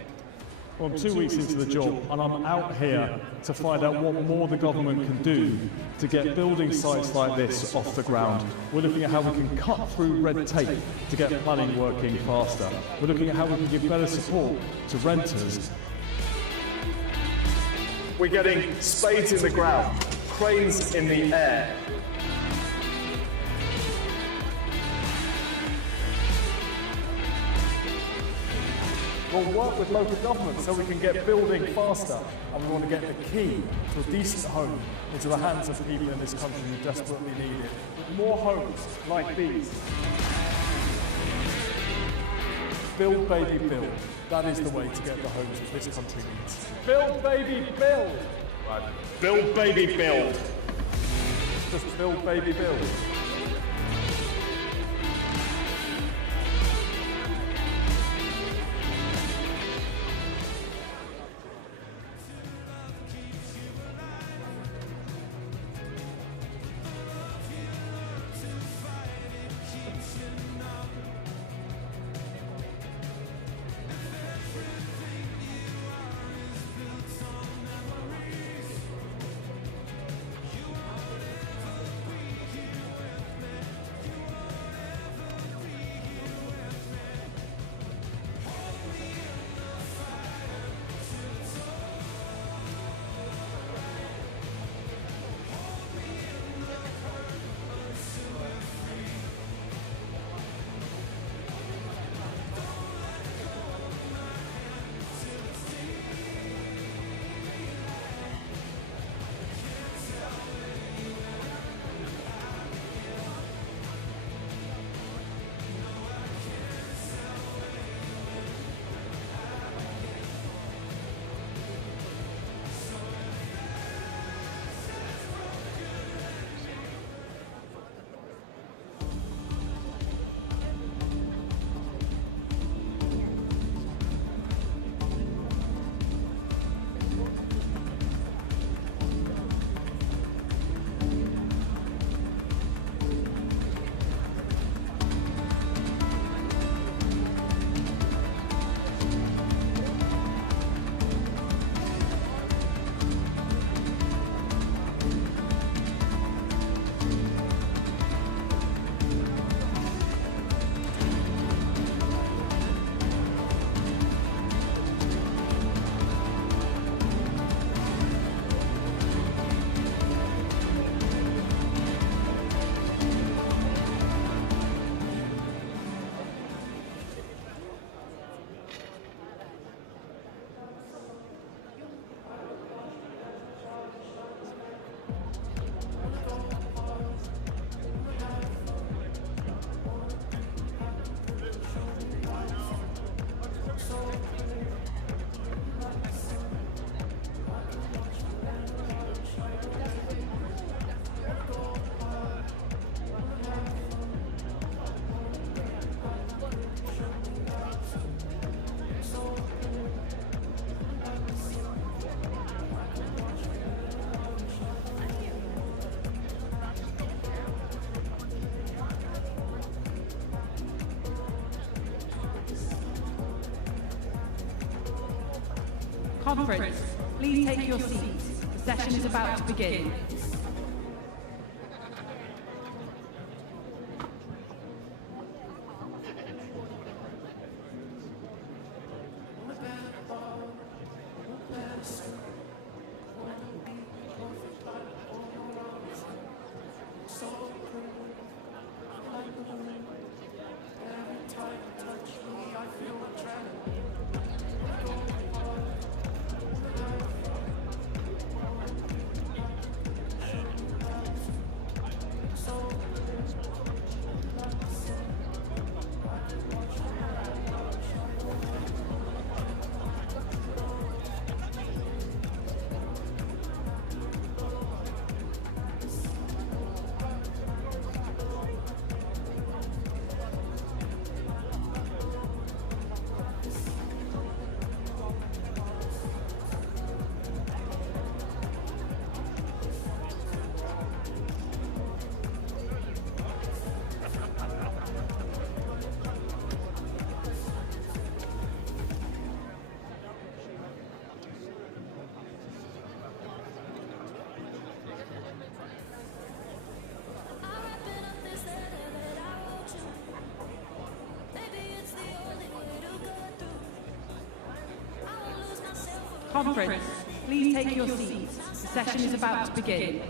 Well, I'm 2 weeks into the job and I'm out here to find out what more the government can do to get building sites like this off the ground. We're looking at how we can cut through red tape to get planning working faster. We're looking at how we can give better support to renters. We're getting spades in the ground, cranes in the air. We'll work with local government so we can get building faster, and we want to get the key to a decent home into the hands of people in this country who desperately need it. More homes like these. Build, baby, build. That is the way to get the homes that this country needs. Build, baby, build! Right. Build, baby, build. Just build, baby, build. Conference, please take your seats. The session is about to begin. Conference, please take your seats. The session is about to begin.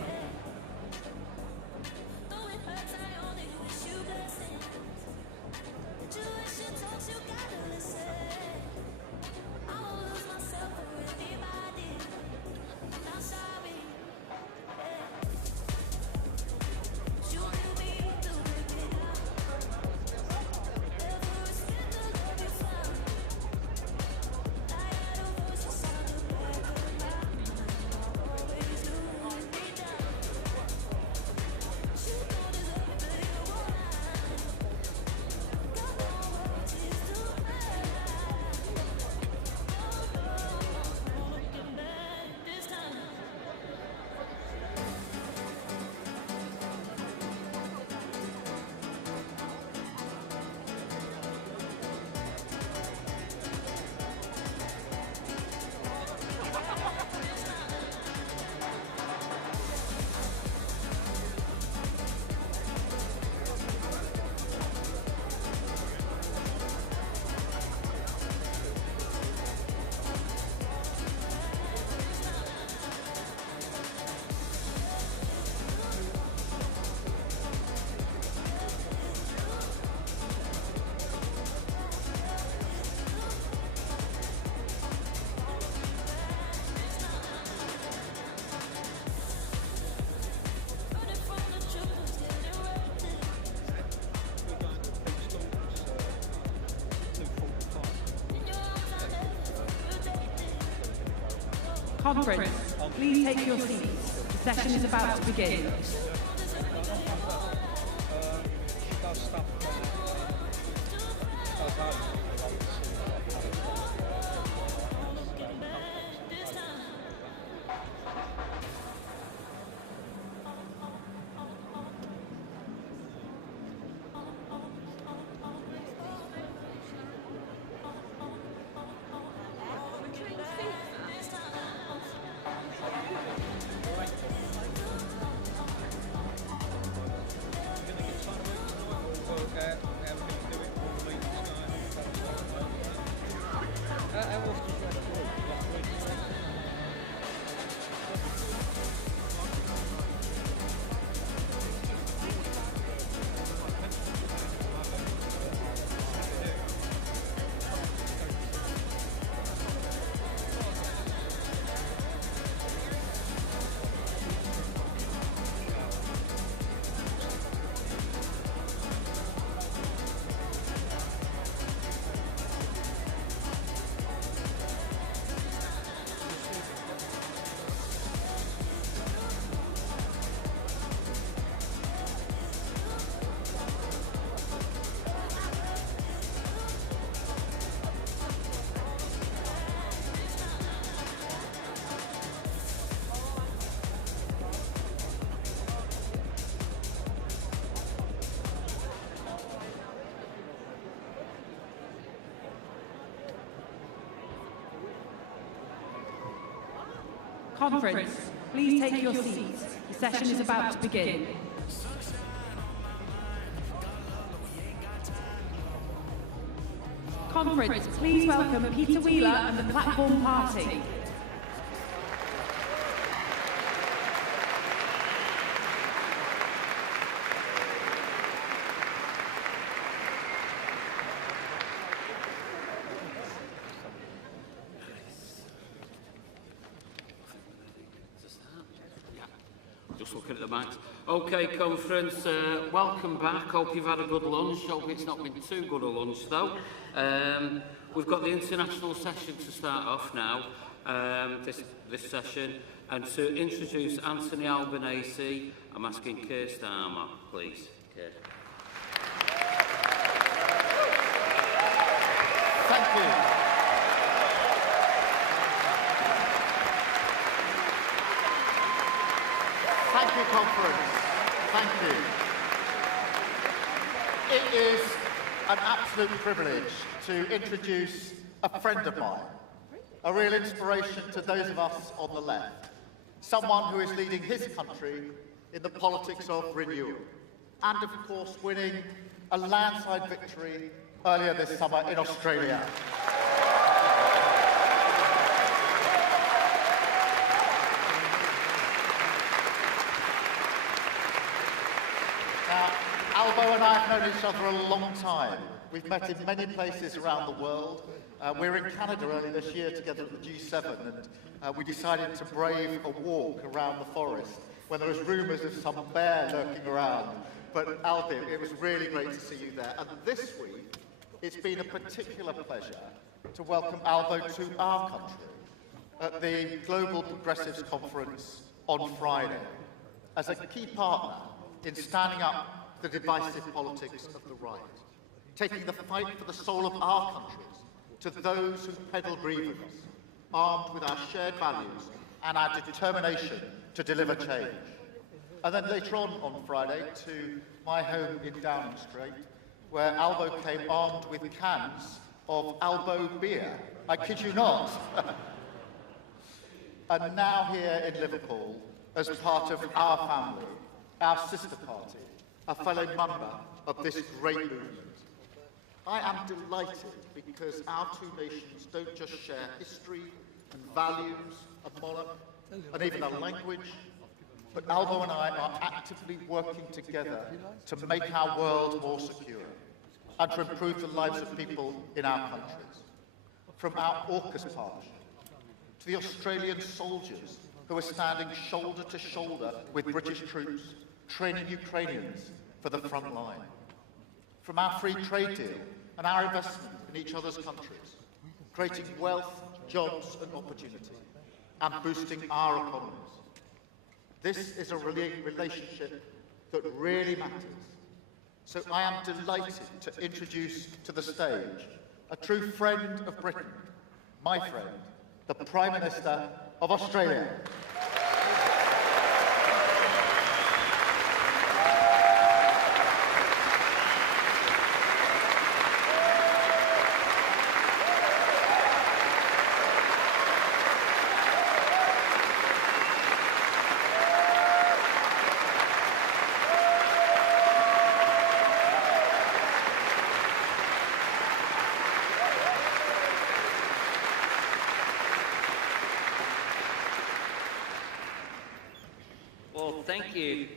Conference, please take your seats. The session is about to begin. Conference, please take your seats. The session is about to begin. Conference, please welcome Peter Wheeler and the Platform Party. Just looking at the back. Okay, conference, welcome back. Hope you've had a good lunch. Hope it's not been too good a lunch, though. We've got the international session to start off now, this session. And to introduce Anthony Albanese, I'm asking Keir Starmer, please. Keir. Thank you. Thank you, conference. Thank you. It is an absolute privilege to introduce a friend of mine, a real inspiration to those of us on the left, someone who is leading his country in the politics of renewal, and of course winning a landslide victory earlier this summer in Australia. Albo and I have known each other a long time. We've met in many places around the world. We were in Canada early this year together at the G7, and we decided to brave a walk around the forest when there was rumours of some bear lurking around. But Albo, it was really great to see you there. And this week, it's been a particular pleasure to welcome Albo to our country at the Global Progressives Conference on Friday as a key partner in standing up the divisive politics of the right, taking the fight for the soul of our countries to those who peddle grievance, armed with our shared values and our determination to deliver change. And then later on Friday to my home in Downing Street, where Albo came armed with cans of Albo beer. I kid you not. And now here in Liverpool, as part of our family, our sister party, a fellow member of this great movement. I am delighted because our two nations don't just share history and values, a monarch, and even a language, but Albo and I are actively working together to make our world more secure and to improve the lives of people in our countries. From our AUKUS partnership to the Australian soldiers who are standing shoulder to shoulder with British troops, training Ukrainians for the front line. From our free trade deal and our investment in each other's countries, creating wealth, jobs and opportunity, and boosting our economies. This is a relationship that really matters. So I am delighted to introduce to the stage a true friend of Britain, my friend, the Prime Minister of Australia. Thank you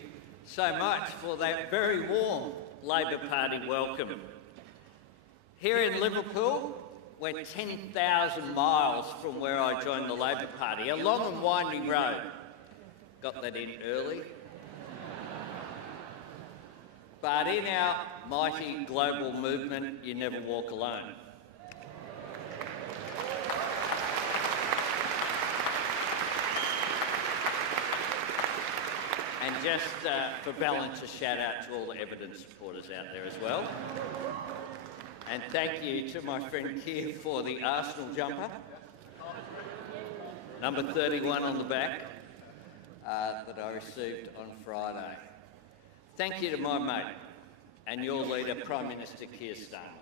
so much for that very warm Labor Party welcome. Here in Liverpool, we're 10,000 miles from where I joined the Labor Party, a long and winding road. Got that in early. But in our mighty global movement, you never walk alone. And just for balance, a shout out to all the evidence supporters out there as well. And thank you to my friend Keir for the Arsenal jumper. Number 31 on the back that I received on Friday. Thank you to my mate and your leader, Prime Minister Keir Starmer.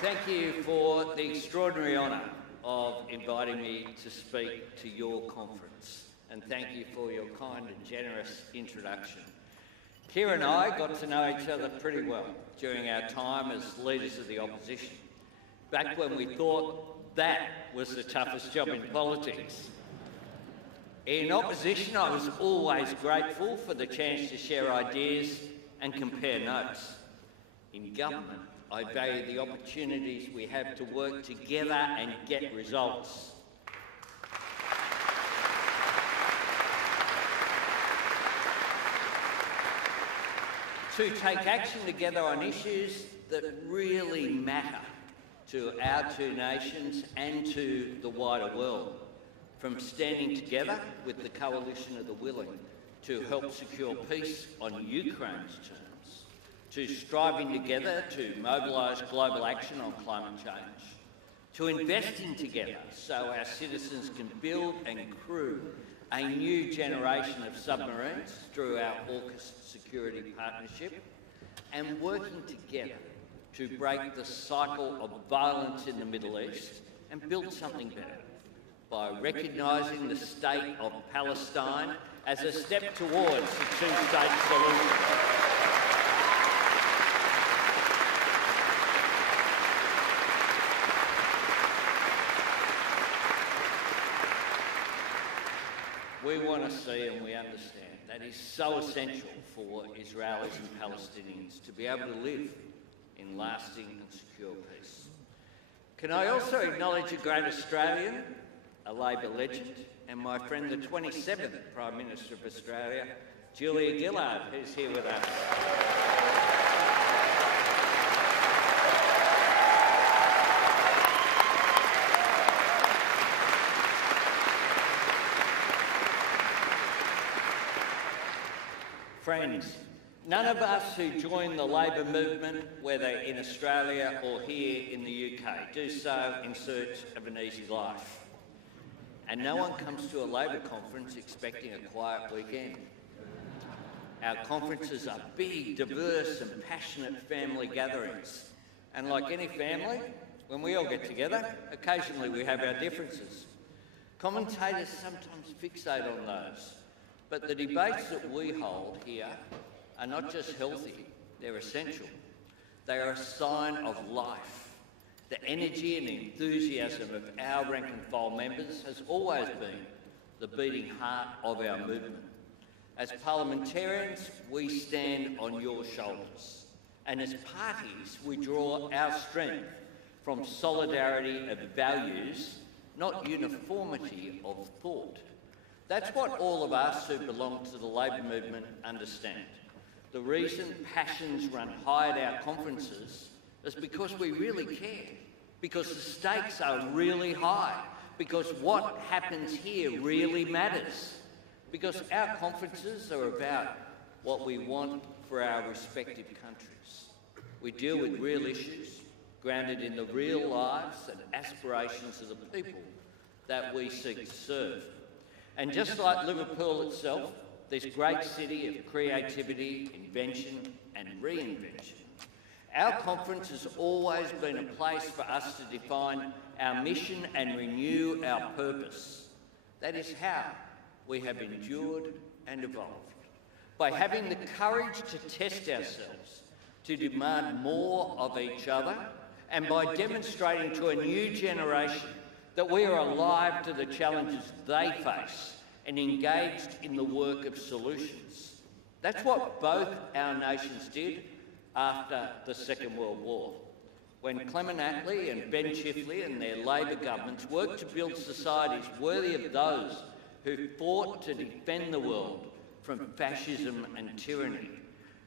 Thank you for the extraordinary honour of inviting me to speak to your conference, and thank you for your kind and generous introduction. Keir and I got to know each other pretty well during our time as leaders of the opposition, back when we thought that was the toughest job in politics. In opposition, I was always grateful for the chance to share ideas and compare notes. In government, I value the opportunities we have to work together and get results. To take action together on issues that really matter to our two nations and to the wider world. From standing together with the coalition of the willing to help secure peace on Ukraine's terms, to striving together to mobilise global action on climate change, to investing together so our citizens can build and crew a new generation of submarines through our AUKUS security partnership, and working together to break the cycle of violence in the Middle East and build something better by recognising the state of Palestine as a step towards the two-state solution. want to see and we understand that is so essential for Israelis and Palestinians to be able to live in lasting and secure peace. Can I also acknowledge a great Australian, a Labor legend, and my friend, the 27th Prime Minister of Australia, Julia Gillard, who's here with us. Friends, none of us who join the Labor movement, whether in Australia or here in the UK, do so in search of an easy life. And no one comes to a Labor conference expecting a quiet weekend. Our conferences are big, diverse and passionate family gatherings. And like any family, when we all get together, occasionally we have our differences. Commentators sometimes fixate on those. But the debates that we hold here are not just healthy, they're essential. They are a sign of life. The energy and enthusiasm of our rank and file members has always been the beating heart of our movement. As parliamentarians, we stand on your shoulders. And as parties, we draw our strength from solidarity of values, not uniformity of thought. That's what all of us who belong to the Labor movement understand. The reason passions run high at our conferences is because we really care, because the stakes are really high, because what happens here really matters, because our conferences are about what we want for our respective countries. We deal with real issues, grounded in the real lives and aspirations of the people that we seek to serve. And just like Liverpool itself, this great city of creativity, invention and reinvention, our conference has always been a place for us to define our mission and renew our purpose. That is how we have endured and evolved. By having the courage to test ourselves, to demand more of each other, and by demonstrating to a new generation that we are alive to the challenges they face and engaged in the work of solutions. That's what both our nations did after the Second World War, when Clement Attlee and Ben Chifley and their Labor governments worked to build societies worthy of those who fought to defend the world from fascism and tyranny,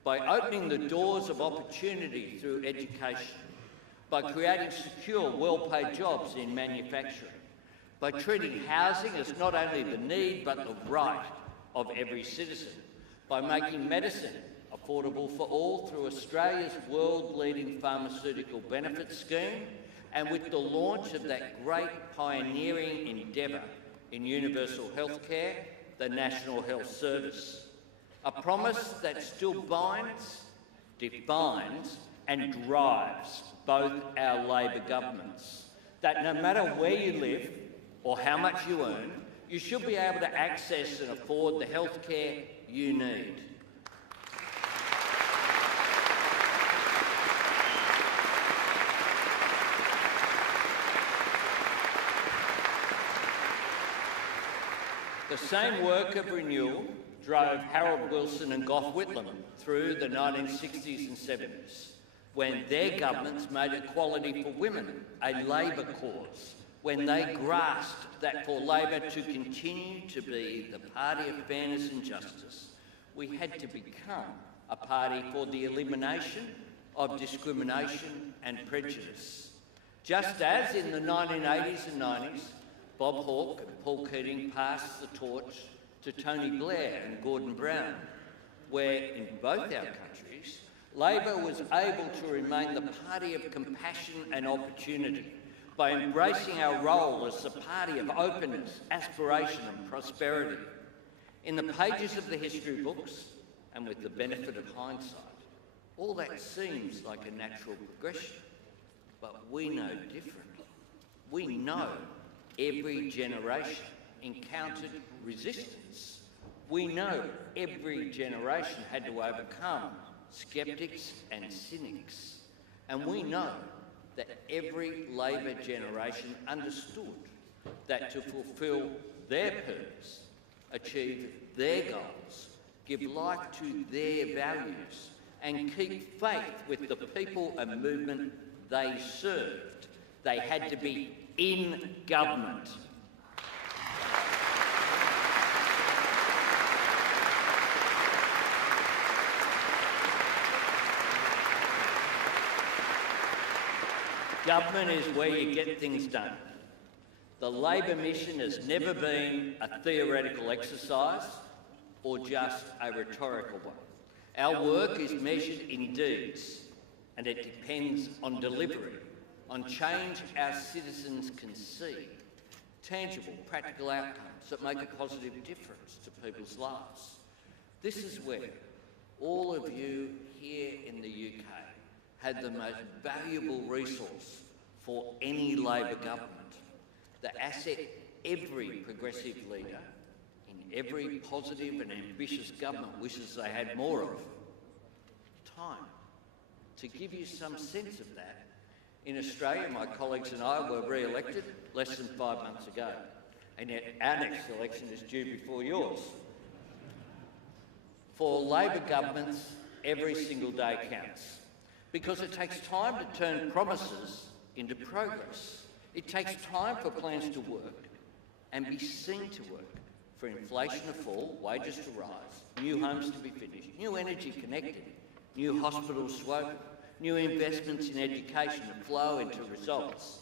by opening the doors of opportunity through education, by creating secure, well-paid jobs in manufacturing, by treating housing as not only the need but the right of every citizen, by making medicine affordable for all through Australia's world-leading pharmaceutical benefits scheme, and with the launch of that great pioneering endeavour in universal healthcare, the National Health Service. A promise that still binds, defines and drives both our Labor governments. That no matter where you live or how much you earn, you should be able to access and afford the healthcare you need. The same work of renewal drove Harold Wilson and Gough Whitlam through the 1960s and 70s, when their governments made equality for women a Labor cause, when they grasped that for Labor to continue to be the party of fairness and justice, we had to become a party for the elimination of discrimination and prejudice. Just as in the 1980s and 90s, Bob Hawke and Paul Keating passed the torch to Tony Blair and Gordon Brown, where in both our countries, Labor was able to remain the party of compassion and opportunity by embracing our role as the party of openness, aspiration and prosperity. In the pages of the history books, and with the benefit of hindsight, all that seems like a natural progression, but we know differently. We know every generation encountered resistance. We know every generation had to overcome sceptics and cynics. And we know that every Labor generation understood that to fulfil their purpose, achieve their goals, give life to their values, and keep faith with the people and movement they served. They had to be in government. Government is where you get things done. The Labor mission has never been a theoretical exercise or just a rhetorical one. Our work is measured in deeds, and it depends on delivery, on change our citizens can see, tangible, practical outcomes that make a positive difference to people's lives. This is where all of you here in the UK had the most valuable resource for any Labor government, the asset every progressive leader in every positive and ambitious government wishes they had more of: time. To give you some sense of that, in Australia, my colleagues and I were re-elected less than 5 months ago, and yet our next election is due before yours. For Labor governments, every single day counts, because it takes time to turn promises into progress. It takes time for plans to work and be seen to work, for inflation to fall, wages to rise, new homes to be finished, new energy connected, new hospitals to open, new investments in education to flow into results.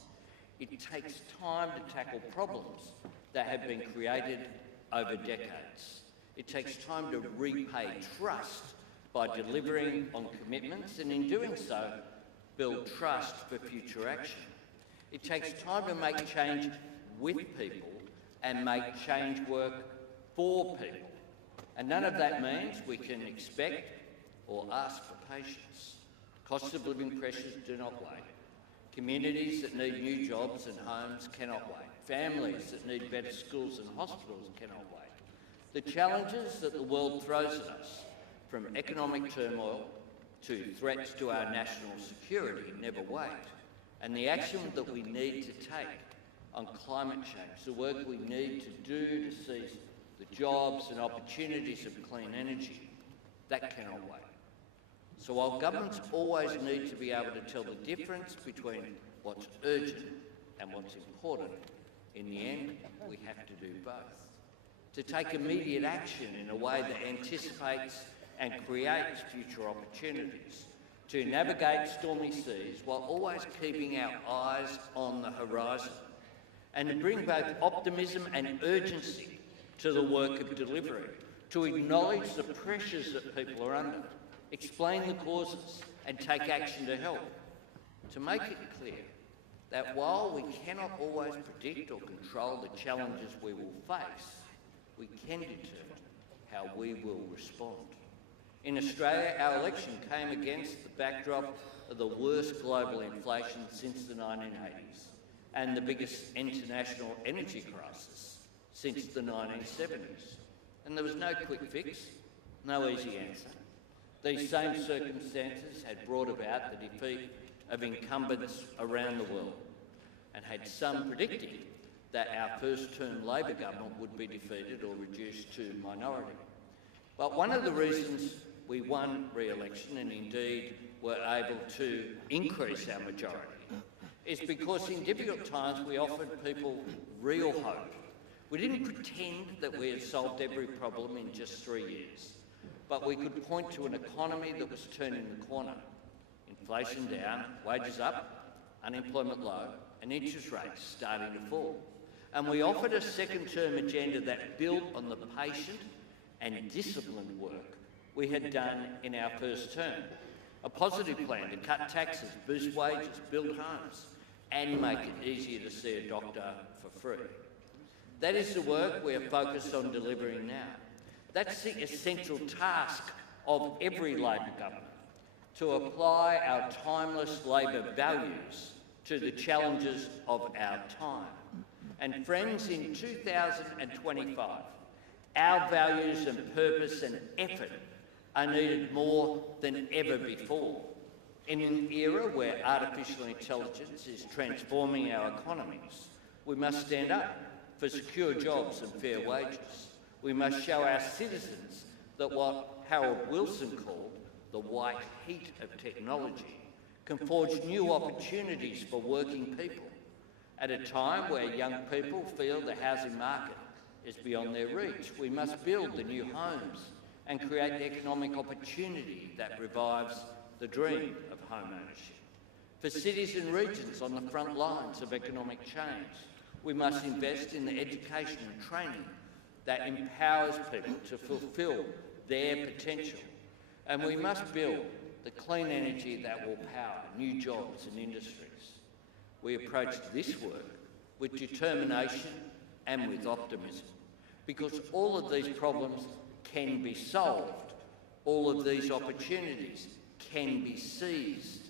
It takes time to tackle problems that have been created over decades. It takes time to repay trust by delivering on commitments, and in doing so, build trust for future action. It takes time to make change with people and make change work for people. And none of that means we can expect or ask for patience. Cost of living pressures do not wait. Communities that need new jobs and homes cannot wait. Families that need better schools and hospitals cannot wait. The challenges that the world throws at us, from economic turmoil to threats to our national security, never wait. And the action that we need to take on climate change, the work we need to do to seize the jobs and opportunities of clean energy, that cannot wait. So while governments always need to be able to tell the difference between what's urgent and what's important, in the end, we have to do both. To take immediate action in a way that anticipates and creates future opportunities, to navigate stormy seas while always keeping our eyes on the horizon, and to bring both optimism and urgency to the work of delivery, to acknowledge the pressures that people are under, explain the causes and take action to help, to make it clear that while we cannot always predict or control the challenges we will face, we can determine how we will respond. In Australia, our election came against the backdrop of the worst global inflation since the 1980s and the biggest international energy crisis since the 1970s. And there was no quick fix, no easy answer. These same circumstances had brought about the defeat of incumbents around the world, and had some predicted that our first-term Labor government would be defeated or reduced to minority. But one of the reasons we won re-election, and indeed were able to increase our majority, is because in difficult times we offered people real hope. We didn't pretend that we had solved every problem in just 3 years, but we could point to an economy that was turning the corner. Inflation down, wages up, unemployment low, and interest rates starting to fall. And we offered a second-term agenda that built on the patient and disciplined work we had done in our first term. A positive plan to cut taxes, boost wages, build homes, and make it easier to see a doctor for free. That is the work we are focused on delivering now. That's the essential task of every Labor government, to apply our timeless Labor values to the challenges of our time. And friends, in 2025, our values and purpose and effort are needed more than ever before. In an era where artificial intelligence is transforming our economies, we must stand up for secure jobs and fair wages. We must show our citizens that what Harold Wilson called the white heat of technology can forge new opportunities for working people at a time where young people feel the housing market is beyond their reach. We must build the new homes and create the economic opportunity that revives the dream of home ownership. For cities and regions on the front lines of economic change, we must invest in the education and training that empowers people to fulfil their potential. And we must build the clean energy that will power new jobs and industries. We approach this work with determination and with optimism, because all of these problems can be solved, all of these opportunities can be seized,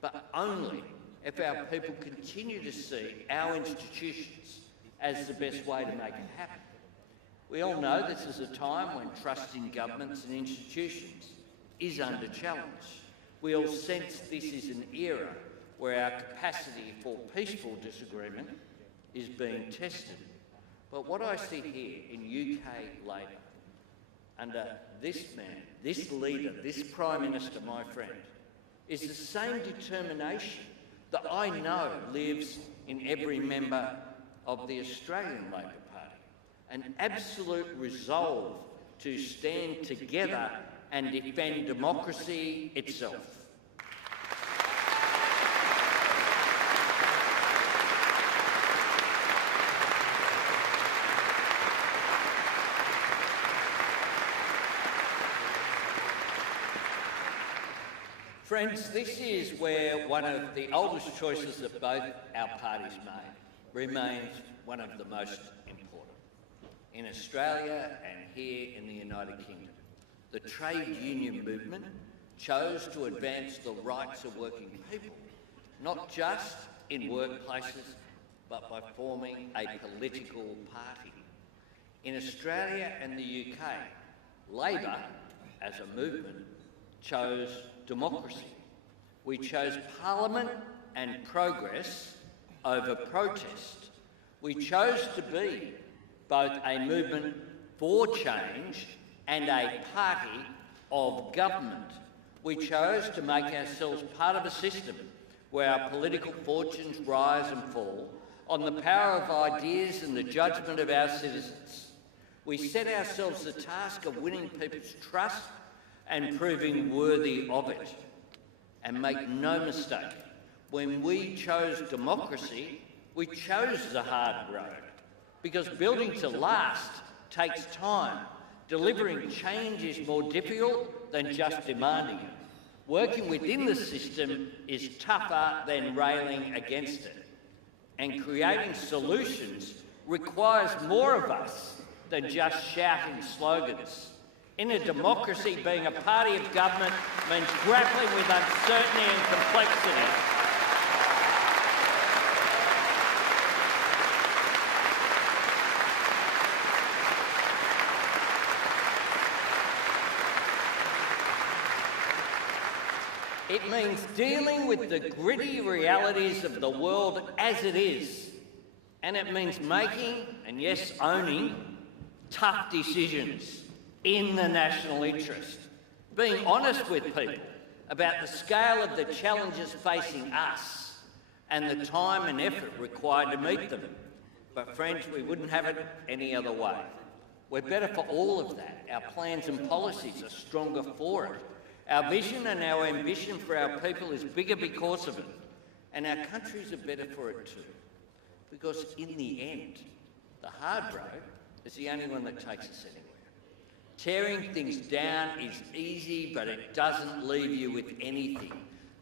but only if our people continue to see our institutions as the best way to make it happen. We all know this is a time when trust in governments and institutions is under challenge. We all sense this is an era where our capacity for peaceful disagreement is being tested. But what I see here in UK Labor, under this man, this leader, this Prime Minister, my friend, is the same determination that I know lives in every member of the Australian Labor Party. An absolute resolve to stand together and defend democracy itself. Friends, this is where one of the oldest choices that both our parties made remains one of the most important. In Australia and here in the United Kingdom, the trade union movement chose to advance the rights of working people, not just in workplaces, but by forming a political party. In Australia and the UK, Labor, as a movement, chose democracy. We chose Parliament and progress over protest. We chose to be both a movement for change and a party of government. We chose to make ourselves part of a system where our political fortunes rise and fall on the power of ideas and the judgment of our citizens. We set ourselves the task of winning people's trust and proving worthy of it. And make no mistake, when we chose democracy, we chose the hard road, because building to last takes time. Delivering change is more difficult than just demanding it. Working within the system is tougher than railing against it. And creating solutions requires more of us than just shouting slogans. In a democracy, being a party of government means grappling with uncertainty and complexity. It means dealing with the gritty realities of the world as it is. And it means making, and yes, owning, tough decisions in the national interest. Being honest with people about the scale of the challenges facing us and the time and effort required to meet them. But friends, we wouldn't have it any other way. We're better for all of that. Our plans and policies are stronger for it. Our vision and our ambition for our people is bigger because of it. And our countries are better for it too. Because in the end, the hard road is the only one that takes us anywhere. Tearing things down is easy, but it doesn't leave you with anything.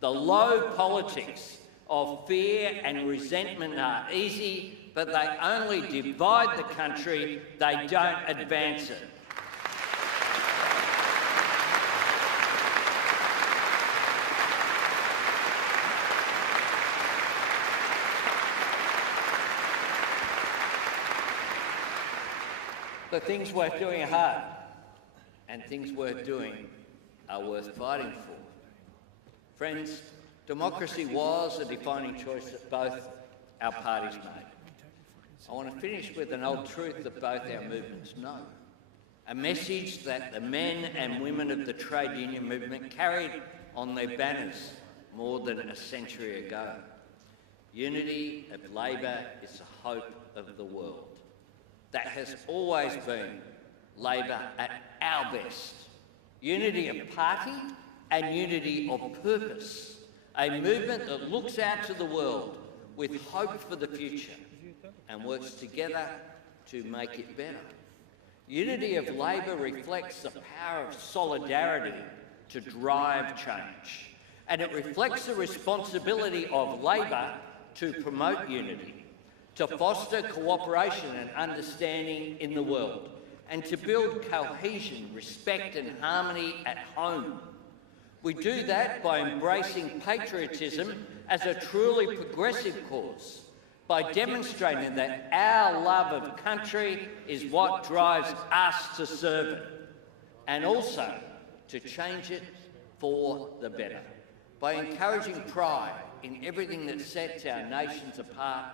The low politics of fear and resentment are easy, but they only divide the country, they don't advance it. The things worth doing are hard, and things worth doing are worth fighting for. Friends, democracy was a defining choice that both our parties made. I want to finish with an old truth that both our movements know. a message that the men and women of the trade union movement carried on their banners more than a century ago. Unity of Labor is the hope of the world. That has always been Labor at our best. Unity of party and unity of purpose. A movement that looks out to the world with hope for the future and works together to make it better. Unity of Labor reflects the power of solidarity to drive change, and it reflects the responsibility of Labor to promote unity, to foster cooperation and understanding in the world, and to build cohesion, respect and harmony at home. We do that by embracing patriotism as a truly progressive cause, by demonstrating that our love of country is what drives us to serve it, and also to change it for the better, by encouraging pride in everything that sets our nations apart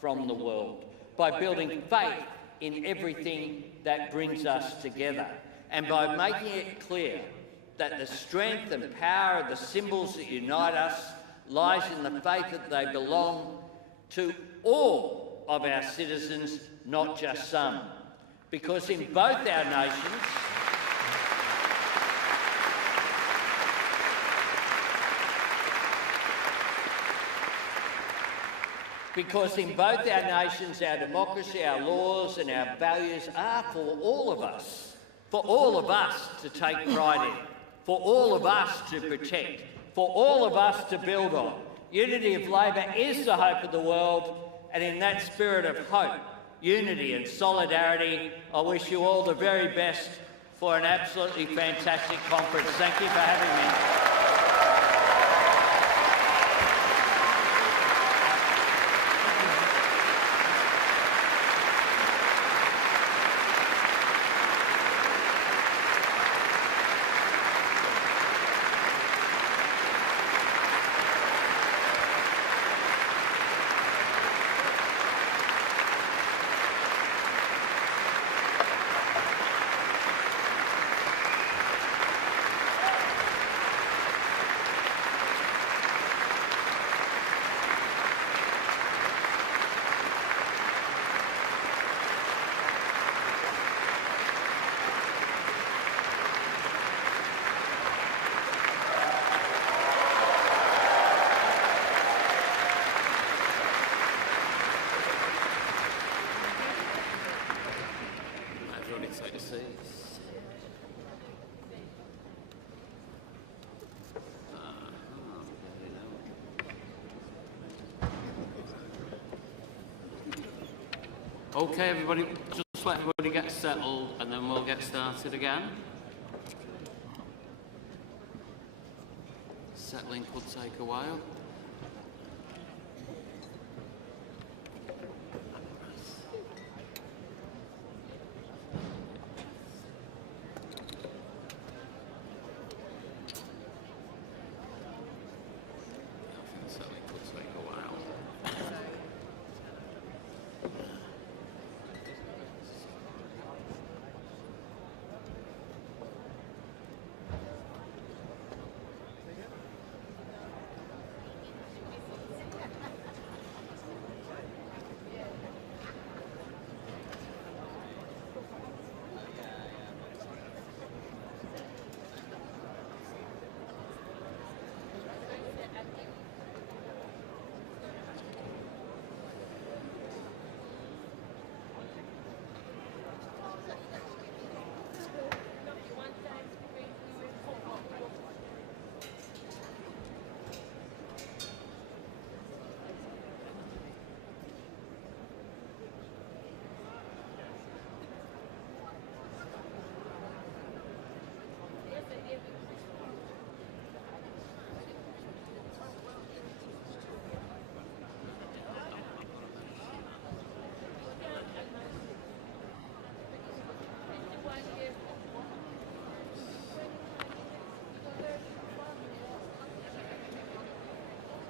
from the world, by building faith in everything that brings us together, and by making it clear that the strength and power of the symbols that unite us lies in the faith that they belong to all of our citizens, not just some. Because in both our nations, our democracy, our laws and our values are for all of us to take pride in, for all of us to protect, for all of us to build on. Unity of Labor is the hope of the world, and in that spirit of hope, unity and solidarity, I wish you all the very best for an absolutely fantastic conference. Thank you for having me. Okay, everybody, just let everybody get settled and then we'll get started again. Settling could take a while.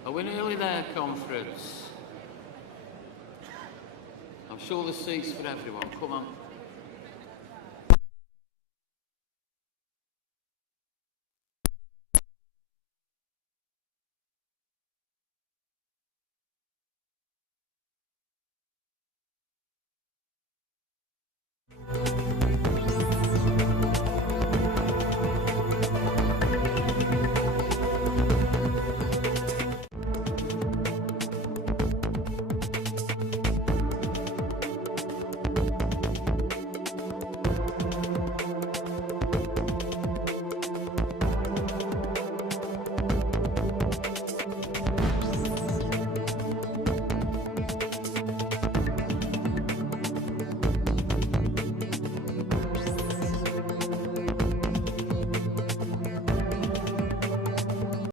Are we nearly there, conference? I'm sure there's seats for everyone. Come on.